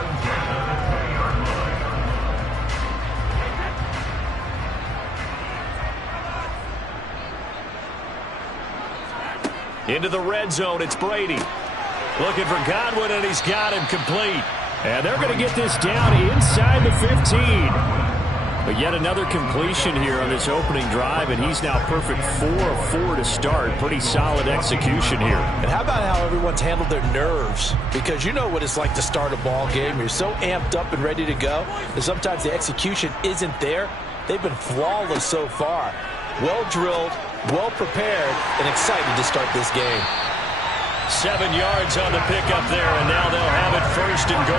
Into the red zone, it's Brady. Looking for Godwin, and he's got him complete. And they're going to get this down inside the 15. But yet another completion here on this opening drive, and he's now perfect 4 of 4 to start. Pretty solid execution here. And how about how everyone's handled their nerves? Because you know what it's like to start a ball game. You're so amped up and ready to go that sometimes the execution isn't there. They've been flawless so far. Well drilled, well prepared, and excited to start this game. 7 yards on the pickup there, and now they'll have it first and goal.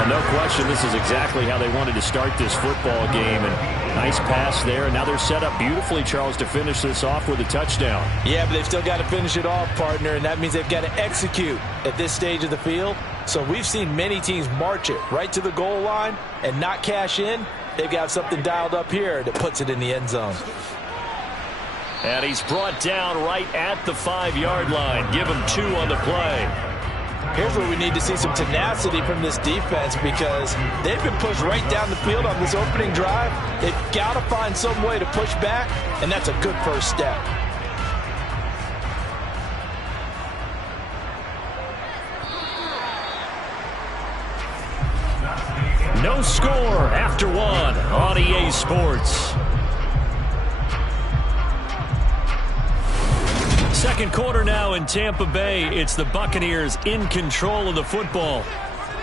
And no question, this is exactly how they wanted to start this football game. And nice pass there, and now they're set up beautifully, Charles, to finish this off with a touchdown. Yeah, but they've still got to finish it off, partner, and that means they've got to execute at this stage of the field. So we've seen many teams march it right to the goal line and not cash in. They've got something dialed up here that puts it in the end zone. And he's brought down right at the 5-yard line. Give him 2 on the play. Here's where we need to see some tenacity from this defense, because they've been pushed right down the field on this opening drive. They've got to find some way to push back, and that's a good first step. No score after 1 on EA Sports. Second quarter now in Tampa Bay. It's the Buccaneers in control of the football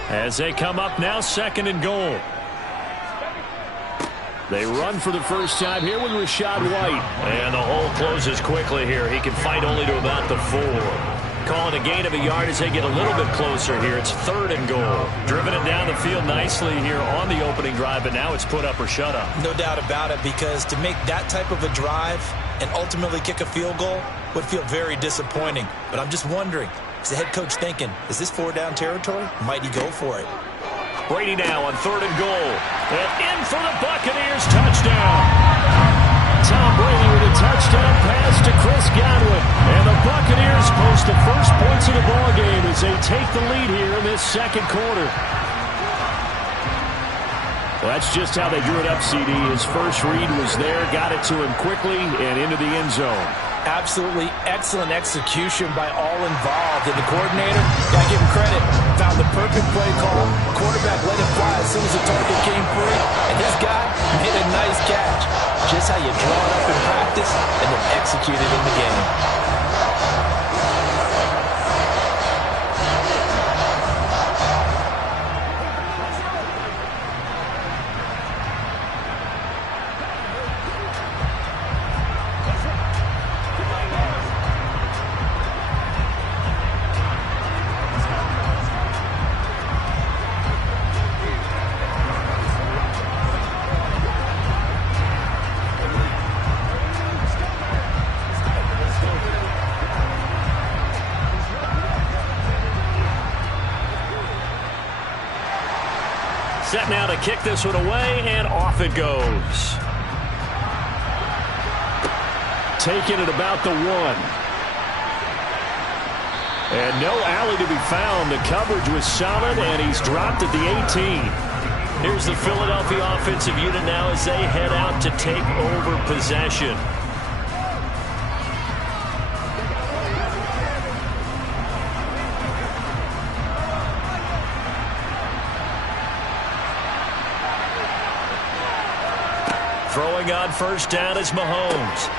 as they come up now 2nd and goal. They run for the first time here with Rachaad White. And the hole closes quickly here. He can fight only to about the 4. Calling a gain of a yard as they get a little bit closer here. It's 3rd and goal. Driven it down the field nicely here on the opening drive, but now it's put up or shut up. No doubt about it, because to make that type of a drive and ultimately kick a field goal would feel very disappointing. But I'm just wondering, is the head coach thinking, is this 4-down territory? Might he go for it? Brady now on 3rd and goal. And in for the Buccaneers. Touchdown. Tom Brady with a touchdown pass to Chris Godwin. And the Buccaneers post the first points of the ballgame as they take the lead here in this second quarter. Well, that's just how they drew it up, CD. His first read was there, got it to him quickly and into the end zone. Absolutely excellent execution by all involved. And the coordinator, got to give him credit, found the perfect play call. Quarterback let it fly as soon as the target came free. And this guy made a nice catch. Just how you draw it up in practice and then execute it in the game. Set now to kick this one away, and off it goes. Taking it about the 1. And no alley to be found. The coverage was solid, and he's dropped at the 18. Here's the Philadelphia offensive unit now as they head out to take over possession. Throwing on first down is Mahomes.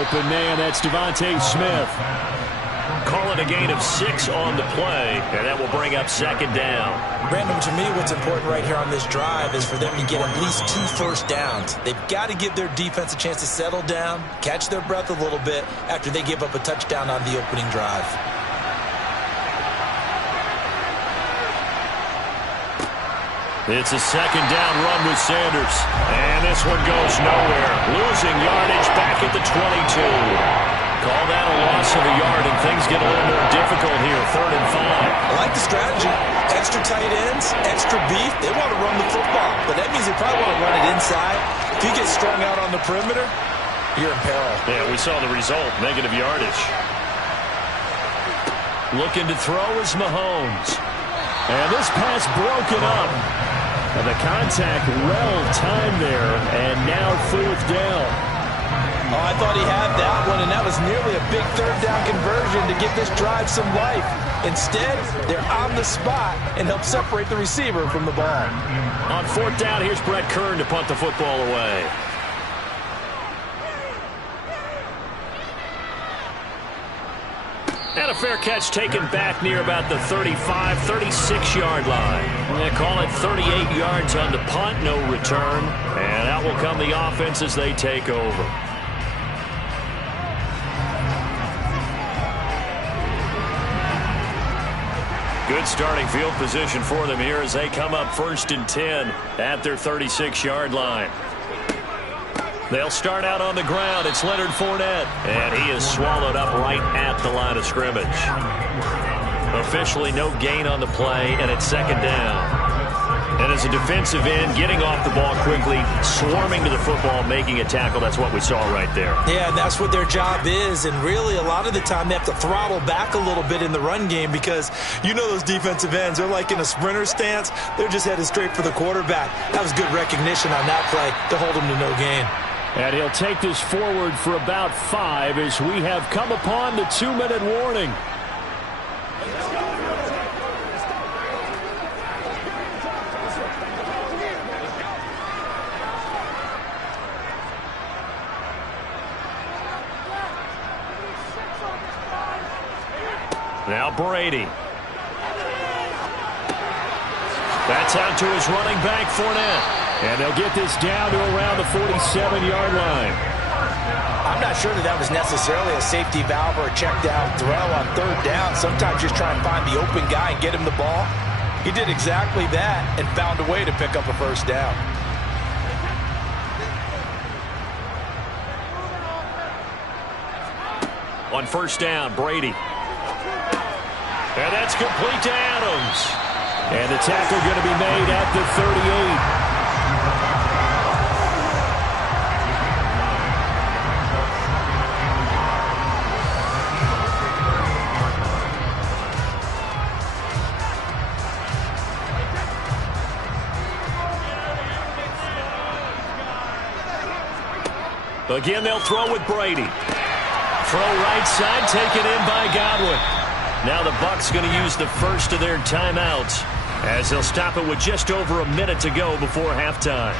Open man, that's Devontae Smith. Calling a gain of 6 on the play, and that will bring up second down. Brandon, to me, what's important right here on this drive is for them to get at least 2 first downs. They've got to give their defense a chance to settle down, catch their breath a little bit after they give up a touchdown on the opening drive. It's a second down run with Sanders. And this one goes nowhere. Losing yardage back at the 22. Call that a loss of a yard, and things get a little more difficult here. 3rd and 5. I like the strategy. Extra tight ends, extra beef. They want to run the football, but that means they probably want to run it inside. If you get strung out on the perimeter, you're in peril. Yeah, we saw the result. Negative yardage. Looking to throw is Mahomes. And this pass broken up. And the contact well timed there, and now 4th down. Oh, I thought he had that one, and that was nearly a big 3rd down conversion to give this drive some life. Instead, they're on the spot and help separate the receiver from the ball. On 4th down, here's Brett Kern to punt the football away. And a fair catch taken back near about the 35, 36-yard line. They call it 38 yards on the punt, no return. And out will come the offense as they take over. Good starting field position for them here as they come up 1st and 10 at their 36-yard line. They'll start out on the ground. It's Leonard Fournette. And he is swallowed up right at the line of scrimmage. Officially no gain on the play, and it's second down. And as a defensive end, getting off the ball quickly, swarming to the football, making a tackle, that's what we saw right there. Yeah, and that's what their job is. And really, a lot of the time, they have to throttle back a little bit in the run game because you know those defensive ends, they're like in a sprinter stance. They're just headed straight for the quarterback. That was good recognition on that play to hold him to no gain. And he'll take this forward for about 5 as we have come upon the 2-minute warning. Now Brady. That's out to his running back, Fournette. And they'll get this down to around the 47-yard line. I'm not sure that was necessarily a safety valve or a check down throw on third down. Sometimes just try and find the open guy and get him the ball. He did exactly that and found a way to pick up a first down. On first down, Brady. And that's complete to Adams. And the tackle going to be made at the 38. Again, they'll throw with Brady. Throw right side, taken in by Godwin. Now the Bucs going to use the first of their timeouts as they'll stop it with just over a minute to go before halftime.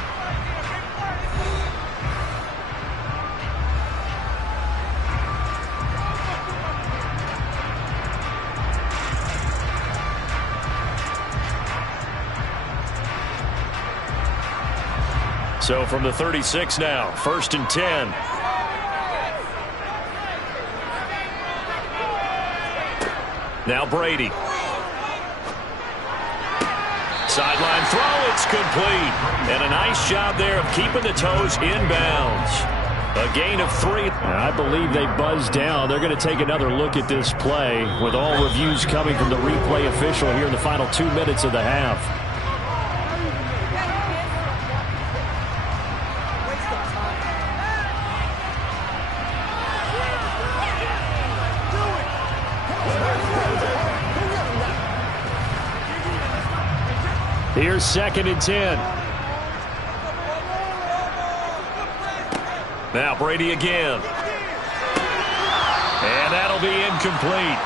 So from the 36 now, 1st and 10. Now Brady. Sideline throw, it's complete. And a nice job there of keeping the toes inbounds. A gain of 3. I believe they buzzed down. They're going to take another look at this play with all reviews coming from the replay official here in the final 2 minutes of the half. Here's 2nd and 10. Now Brady again. And that'll be incomplete.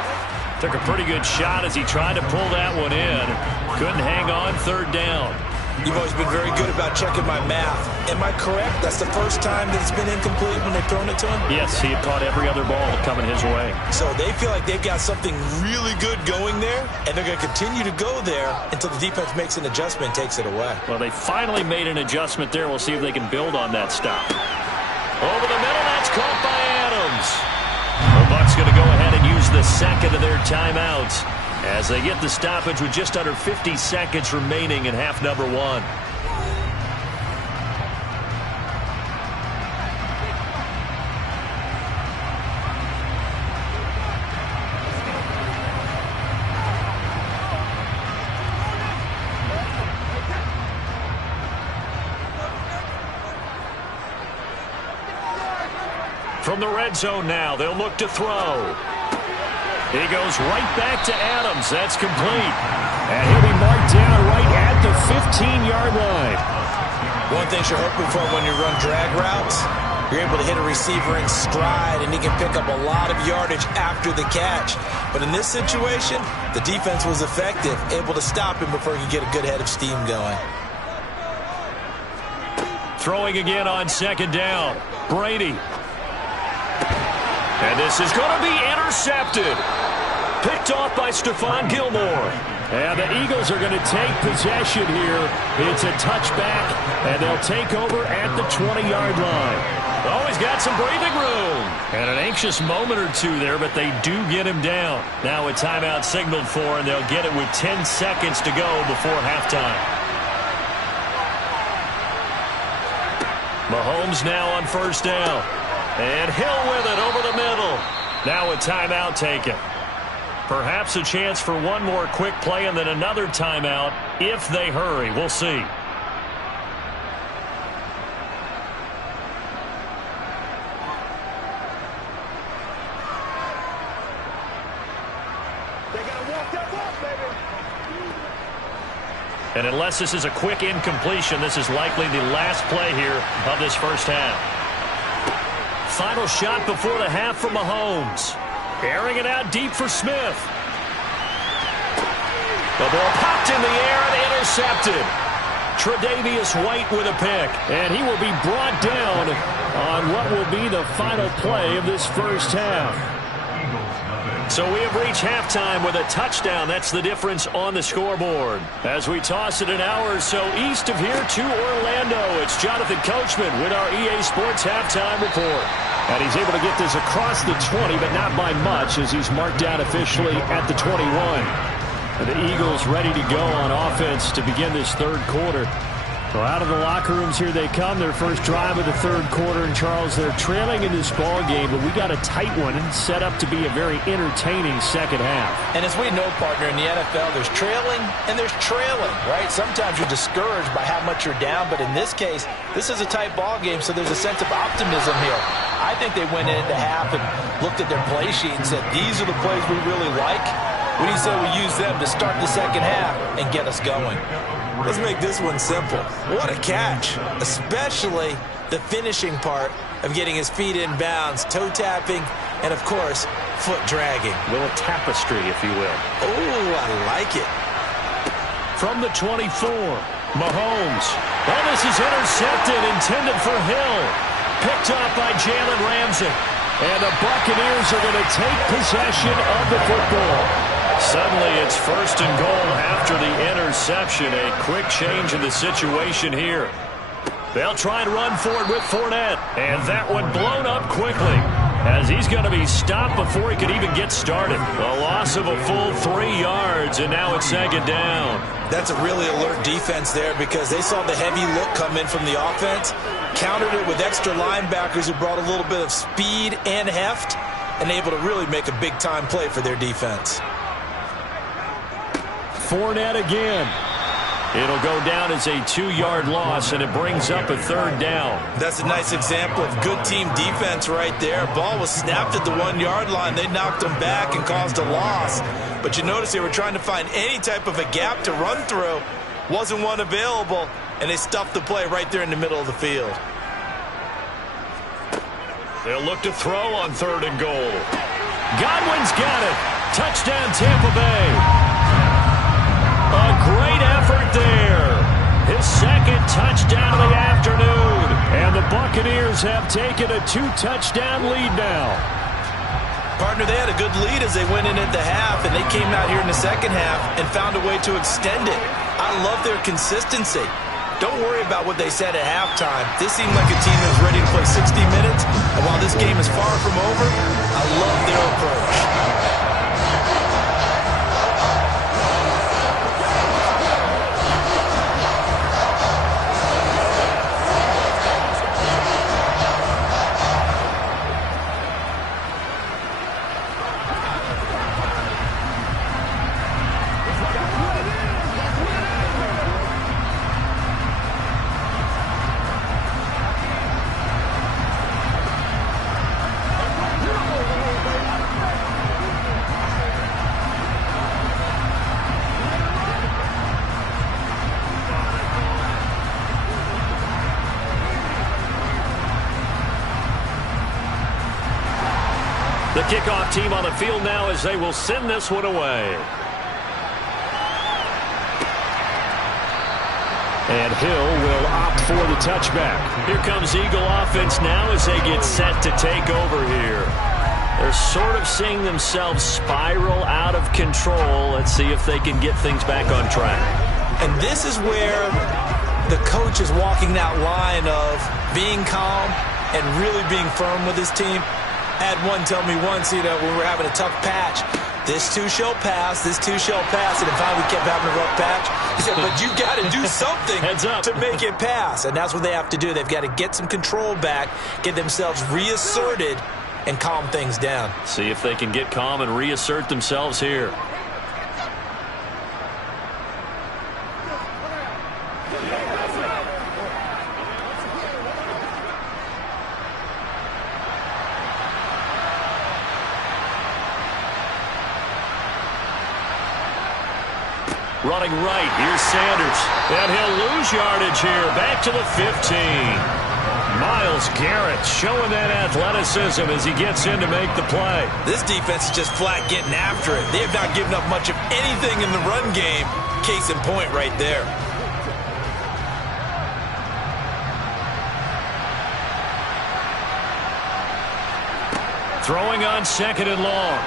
Took a pretty good shot as he tried to pull that one in. Couldn't hang on 3rd down. You've always been very good about checking my math. Am I correct? That's the first time that it's been incomplete when they've thrown it to him? Yes, he had caught every other ball coming his way. So they feel like they've got something really good going there, and they're going to continue to go there until the defense makes an adjustment and takes it away. Well, they finally made an adjustment there. We'll see if they can build on that stop. Over the middle, that's caught by Adams. The Bucs going to go ahead and use the second of their timeouts as they get the stoppage with just under 50 seconds remaining in half number 1. From the red zone now, they'll look to throw. He goes right back to Adams. That's complete. And he'll be marked down right at the 15-yard line. One thing you're hoping for when you run drag routes, you're able to hit a receiver in stride, and he can pick up a lot of yardage after the catch. But in this situation, the defense was effective, able to stop him before he could get a good head of steam going. Throwing again on 2nd down. Brady. And this is going to be intercepted. Picked off by Stephon Gilmore. And the Eagles are going to take possession here. It's a touchback, and they'll take over at the 20-yard line. Oh, he's got some breathing room. And an anxious moment or two there, but they do get him down. Now a timeout signaled for, and they'll get it with 10 seconds to go before halftime. Mahomes now on 1st down. And Hill with it over the middle. Now a timeout taken. Perhaps a chance for one more quick play and then another timeout if they hurry. We'll see. And unless this is a quick incompletion, this is likely the last play here of this first half. Final shot before the half from Mahomes. Airing it out deep for Smith. The ball popped in the air and intercepted. Tre'Davious White with a pick. And he will be brought down on what will be the final play of this first half. So we have reached halftime with a touchdown. That's the difference on the scoreboard. As we toss it an hour or so east of here to Orlando, it's Jonathan Coachman with our EA Sports Halftime Report. And he's able to get this across the 20, but not by much, as he's marked down officially at the 21. And the Eagles ready to go on offense to begin this third quarter. So out of the locker rooms here they come, their first drive of the third quarter. And, Charles, they're trailing in this ball game, but we got a tight one and set up to be a very entertaining second half. And as we know, partner, in the NFL, there's trailing and there's trailing, right? Sometimes you're discouraged by how much you're down, but in this case, this is a tight ball game, so there's a sense of optimism here. I think they went into half and looked at their play sheet and said, these are the plays we really like. What do you say we use them to start the second half and get us going? Let's make this one simple. What a catch, especially the finishing part of getting his feet in bounds, toe tapping, and, of course, foot dragging. A little tapestry, if you will. Oh, I like it. From the 24, Mahomes. Oh, this is intercepted, intended for Hill. Picked up by Jalen Ramsey. And the Buccaneers are going to take possession of the football. Suddenly it's first and goal after the interception. A quick change in the situation here. They'll try and run for it with Fournette. And that one blown up quickly, as he's going to be stopped before he could even get started. A loss of a full 3 yards, and now it's second down. That's a really alert defense there, because they saw the heavy look come in from the offense, countered it with extra linebackers who brought a little bit of speed and heft, and able to really make a big-time play for their defense. Fournette again. It'll go down as a 2-yard loss, and it brings up a third down. That's a nice example of good team defense right there. Ball was snapped at the 1-yard line. They knocked them back and caused a loss. But you notice they were trying to find any type of a gap to run through. Wasn't one available, and they stuffed the play right there in the middle of the field. They'll look to throw on third and goal. Godwin's got it. Touchdown, Tampa Bay. A great effort there. His second touchdown of the afternoon. And the Buccaneers have taken a 2-touchdown lead now. Partner, they had a good lead as they went in at the half, and they came out here in the second half and found a way to extend it. I love their consistency. Don't worry about what they said at halftime. This seemed like a team that was ready to play 60 minutes, and while this game is far from over, I love their approach. The kickoff team on the field now as they will send this one away. And Hill will opt for the touchback. Here comes Eagle offense now as they get set to take over here. They're sort of seeing themselves spiral out of control. Let's see if they can get things back on track. And this is where the coach is walking that line of being calm and really being firm with his team. I had one tell me once, when we were having a tough patch, this too shall pass, this too shall pass, and in fact we kept having a rough patch. He said, but you got to do something to make it pass, and that's what they have to do. They've got to get some control back, get themselves reasserted, and calm things down. See if they can get calm and reassert themselves here. Running right, here's Sanders. And he'll lose yardage here, back to the 15. Myles Garrett showing that athleticism as he gets in to make the play. This defense is just flat getting after it. They have not given up much of anything in the run game. Case in point right there. Throwing on second and long.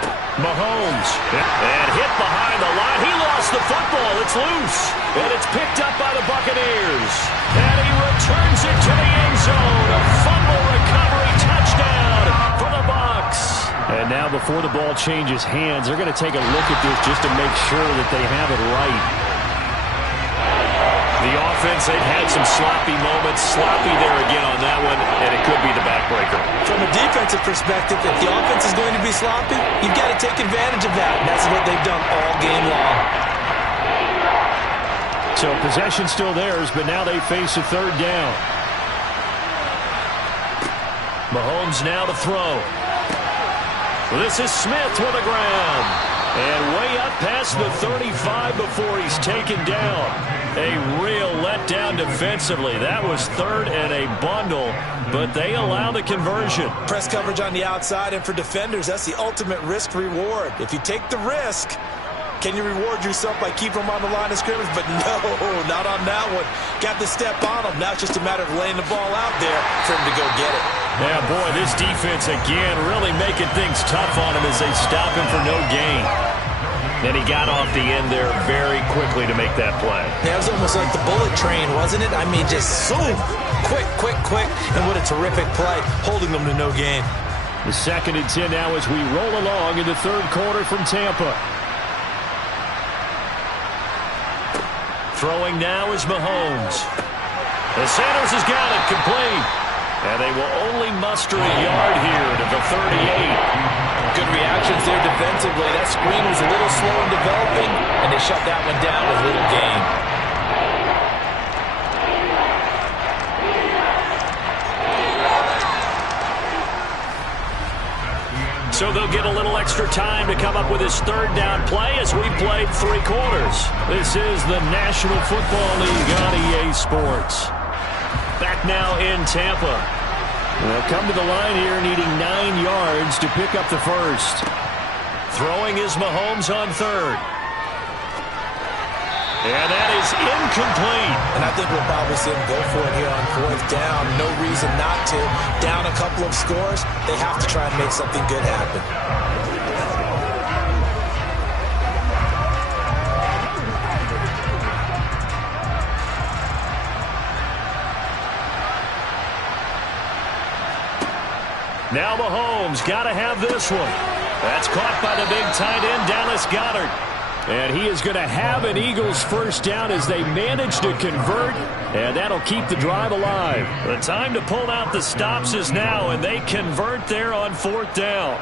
Mahomes. And hit behind the line. He lost the football. It's loose. And it's picked up by the Buccaneers. And he returns it to the end zone. A fumble recovery touchdown for the Bucs. And now before the ball changes hands, they're going to take a look at this just to make sure that they have it right. The offense, they've had some sloppy moments. Sloppy there again on that one, and it could be the backbreaker. From a defensive perspective, if the offense is going to be sloppy, you've got to take advantage of that. And that's what they've done all game long. So possession still theirs, but now they face a third down. Mahomes now to throw. This is Smith to the ground. And way up past the 35 before he's taken down. A real letdown defensively. That was third and a bundle, but they allow the conversion. Press coverage on the outside, and for defenders, that's the ultimate risk-reward. If you take the risk, can you reward yourself by keeping them on the line of scrimmage? But no, not on that one. Got to step on them. Now it's just a matter of laying the ball out there for him to go get it. Yeah, boy, this defense again really making things tough on him as they stop him for no gain. And he got off the end there very quickly to make that play. Yeah, it was almost like the bullet train, wasn't it? I mean, just so quick, quick, quick. And what a terrific play, holding them to no gain. The 2nd and 10 now as we roll along in the third quarter from Tampa. Throwing now is Mahomes. And Sanders has got it complete. And they will only muster a yard here to the 38. Good reactions there defensively. That screen was a little slow in developing, and they shut that one down with little gain. So they'll get a little extra time to come up with his third down play as we played 3 quarters. This is the National Football League on EA Sports. Back now in Tampa. They'll come to the line here needing 9 yards to pick up the first. Throwing is Mahomes on third. And that is incomplete. And I think we'll probably see him go for it here on 4th down. No reason not to. Down a couple of scores, they have to try and make something good happen. Now Mahomes got to have this one. That's caught by the big tight end, Dallas Goedert. And he is going to have an Eagles first down as they manage to convert, and that'll keep the drive alive. The time to pull out the stops is now, and they convert there on 4th down.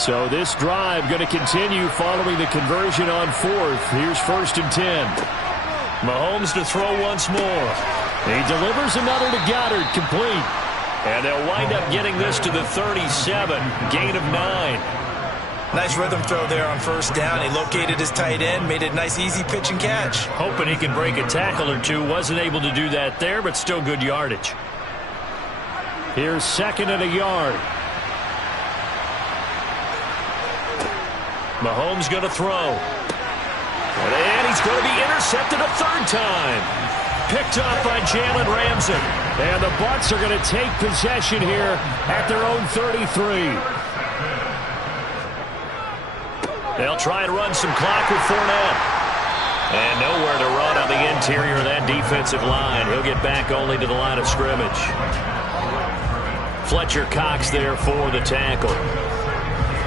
So this drive going to continue following the conversion on 4th. Here's 1st and 10. Mahomes to throw once more. He delivers another to Goddard, complete. And they'll wind up getting this to the 37, gain of 9. Nice rhythm throw there on 1st down. He located his tight end, made it a nice easy pitch and catch. Hoping he could break a tackle or two. Wasn't able to do that there, but still good yardage. Here's 2nd and a yard. Mahomes going to throw. And he's going to be intercepted a 3rd time. Picked up by Jalen Ramsey. And the Bucs are going to take possession here at their own 33. They'll try and run some clock with Fournette. And nowhere to run on the interior of that defensive line. He'll get back only to the line of scrimmage. Fletcher Cox there for the tackle.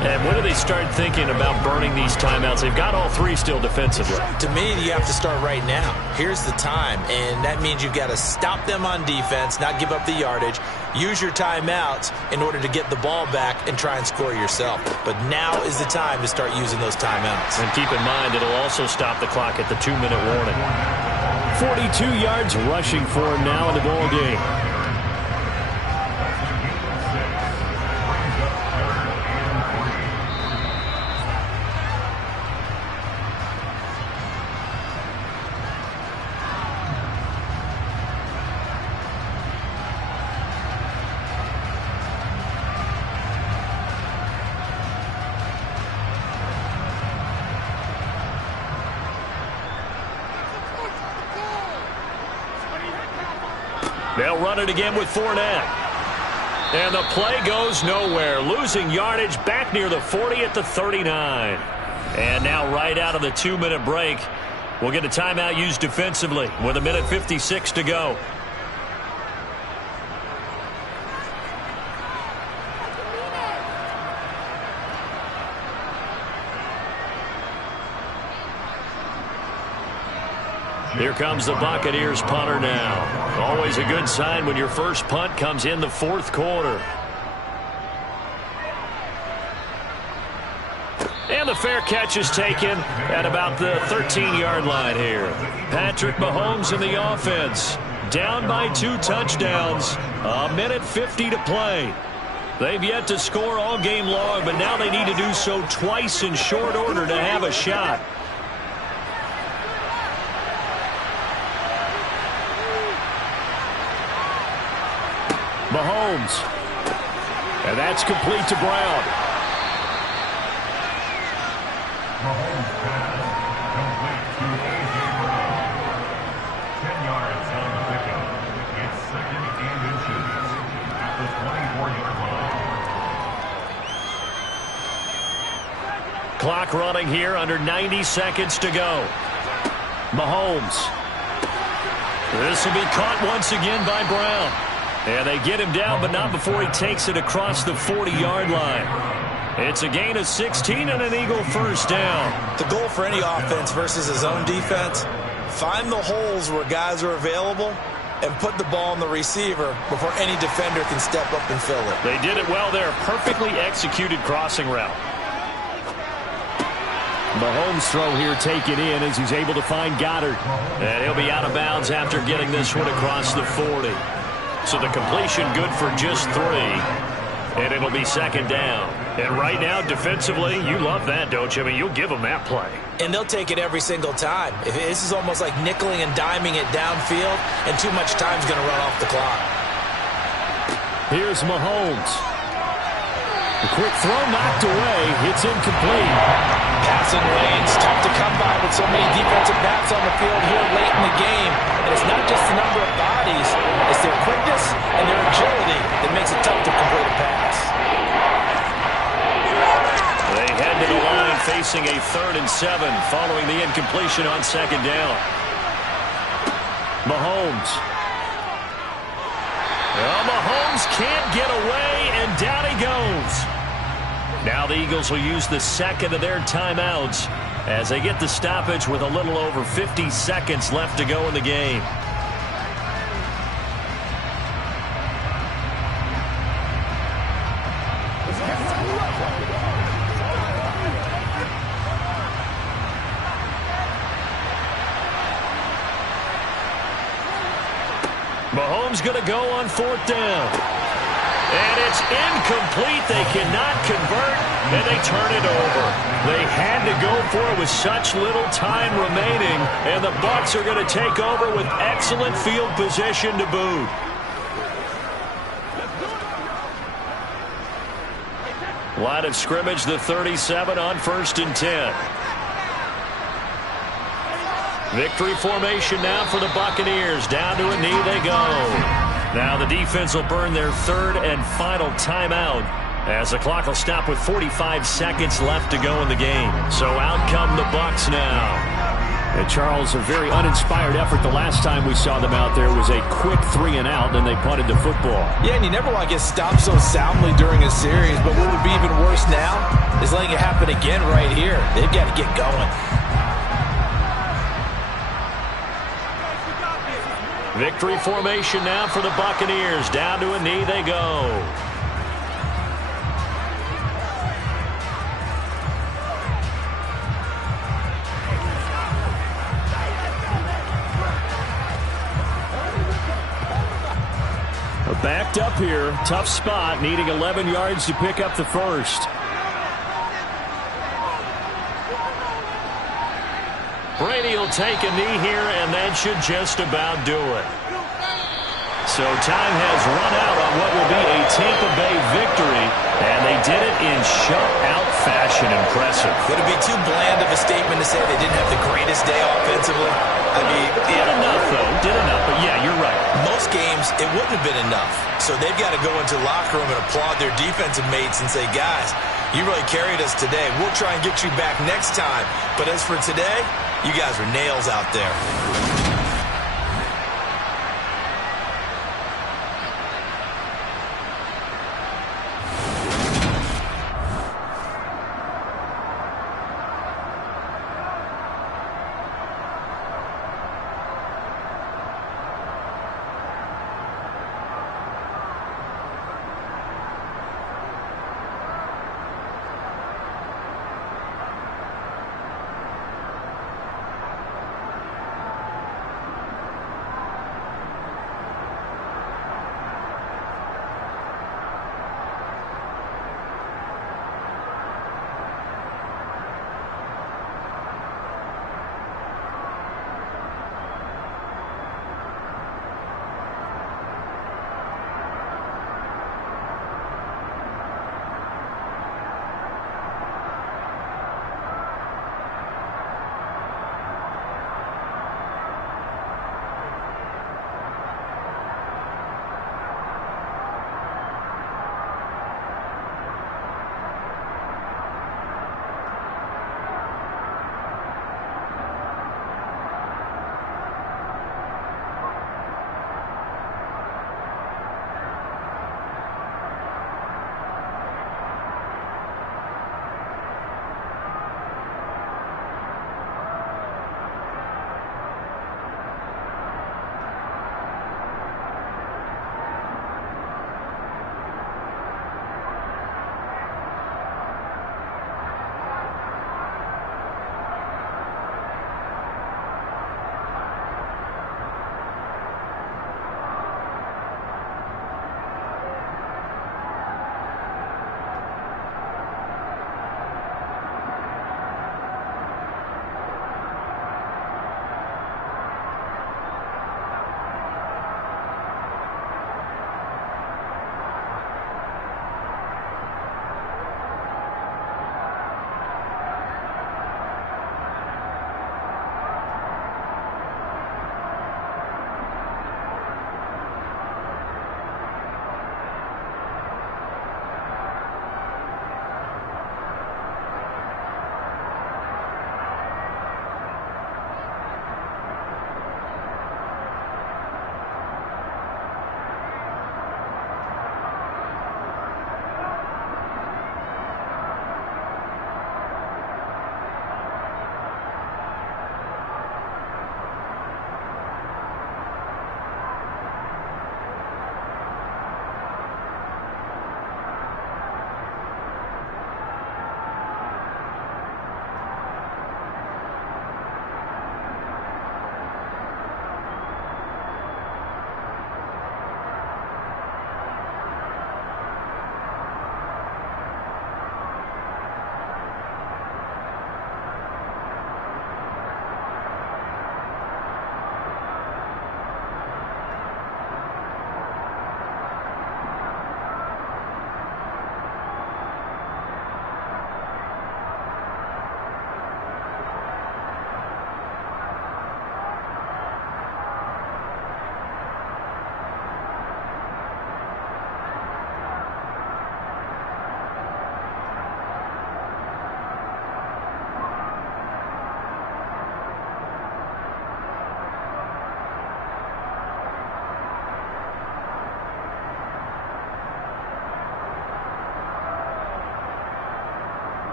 And when do they start thinking about burning these timeouts? They've got all 3 still defensively. To me, you have to start right now. Here's the time, and that means you've got to stop them on defense, not give up the yardage, use your timeouts in order to get the ball back and try and score yourself. But now is the time to start using those timeouts. And keep in mind, it'll also stop the clock at the 2-minute warning. 42 yards rushing for him now in the ball game. They'll run it again with Fournette. And the play goes nowhere. Losing yardage back near the 40 at the 39. And now right out of the 2-minute break, we'll get a timeout used defensively with 1:56 to go. Here comes the Buccaneers punter now. Always a good sign when your first punt comes in the fourth quarter. And the fair catch is taken at about the 13-yard line here. Patrick Mahomes in the offense. Down by 2 touchdowns. 1:50 to play. They've yet to score all game long, but now they need to do so twice in short order to have a shot. Mahomes. And that's complete to Brown. Mahomes pass complete to A.J. Brown. 10 yards on the pickup. It's second and inches at the 24-yard line. Clock running here, under 90 seconds to go. Mahomes. This will be caught once again by Brown. And they get him down, but not before he takes it across the 40-yard line. It's a gain of 16 and an Eagle first down. The goal for any offense versus his own defense, find the holes where guys are available and put the ball on the receiver before any defender can step up and fill it. They did it well there. Perfectly executed crossing route. Mahomes' throw here taken in as he's able to find Goddard. And he'll be out of bounds after getting this one across the 40. So the completion good for just 3. And it'll be second down. And right now, defensively, you love that, don't you? I mean, you'll give them that play. And they'll take it every single time. This is almost like nickeling and diming it downfield, and too much time's going to run off the clock. Here's Mahomes. The quick throw knocked away. It's incomplete. Passing lanes, tough to come by with so many defensive backs on the field here late in the game. And it's not just the number of bodies, it's their quickness and their agility that makes it tough to complete a pass. They head to the line facing a 3rd and 7 following the incompletion on second down. Mahomes. Well, Mahomes can't get away, and down he goes. Now the Eagles will use the second of their timeouts as they get the stoppage with a little over 50 seconds left to go in the game. Mahomes going to go on 4th down. And it's incomplete. They cannot convert, and they turn it over. They had to go for it with such little time remaining, and the Bucs are going to take over with excellent field position to boot. Line of scrimmage, the 37 on 1st and 10. Victory formation now for the Buccaneers. Down to a knee they go. Now the defense will burn their 3rd and final timeout as the clock will stop with 45 seconds left to go in the game. So out come the Bucs now. And Charles, a very uninspired effort. The last time we saw them out there was a quick 3 and out, and they punted the football. Yeah, and you never want to get stopped so soundly during a series, but what would be even worse now is letting it happen again right here. They've got to get going. Victory formation now for the Buccaneers. Down to a knee they go. Backed up here. Tough spot. Needing 11 yards to pick up the first. Brady will take a knee here, and that should just about do it. So time has run out on what will be a Tampa Bay victory. victory, and they did it in shutout fashion. Impressive. Would it be too bland of a statement to say they didn't have the greatest day offensively? I mean, did enough, though. Did enough, but yeah, you're right. Most games, it wouldn't have been enough. So they've got to go into the locker room and applaud their defensive mates and say, guys, you really carried us today. We'll try and get you back next time. But as for today, you guys are nails out there.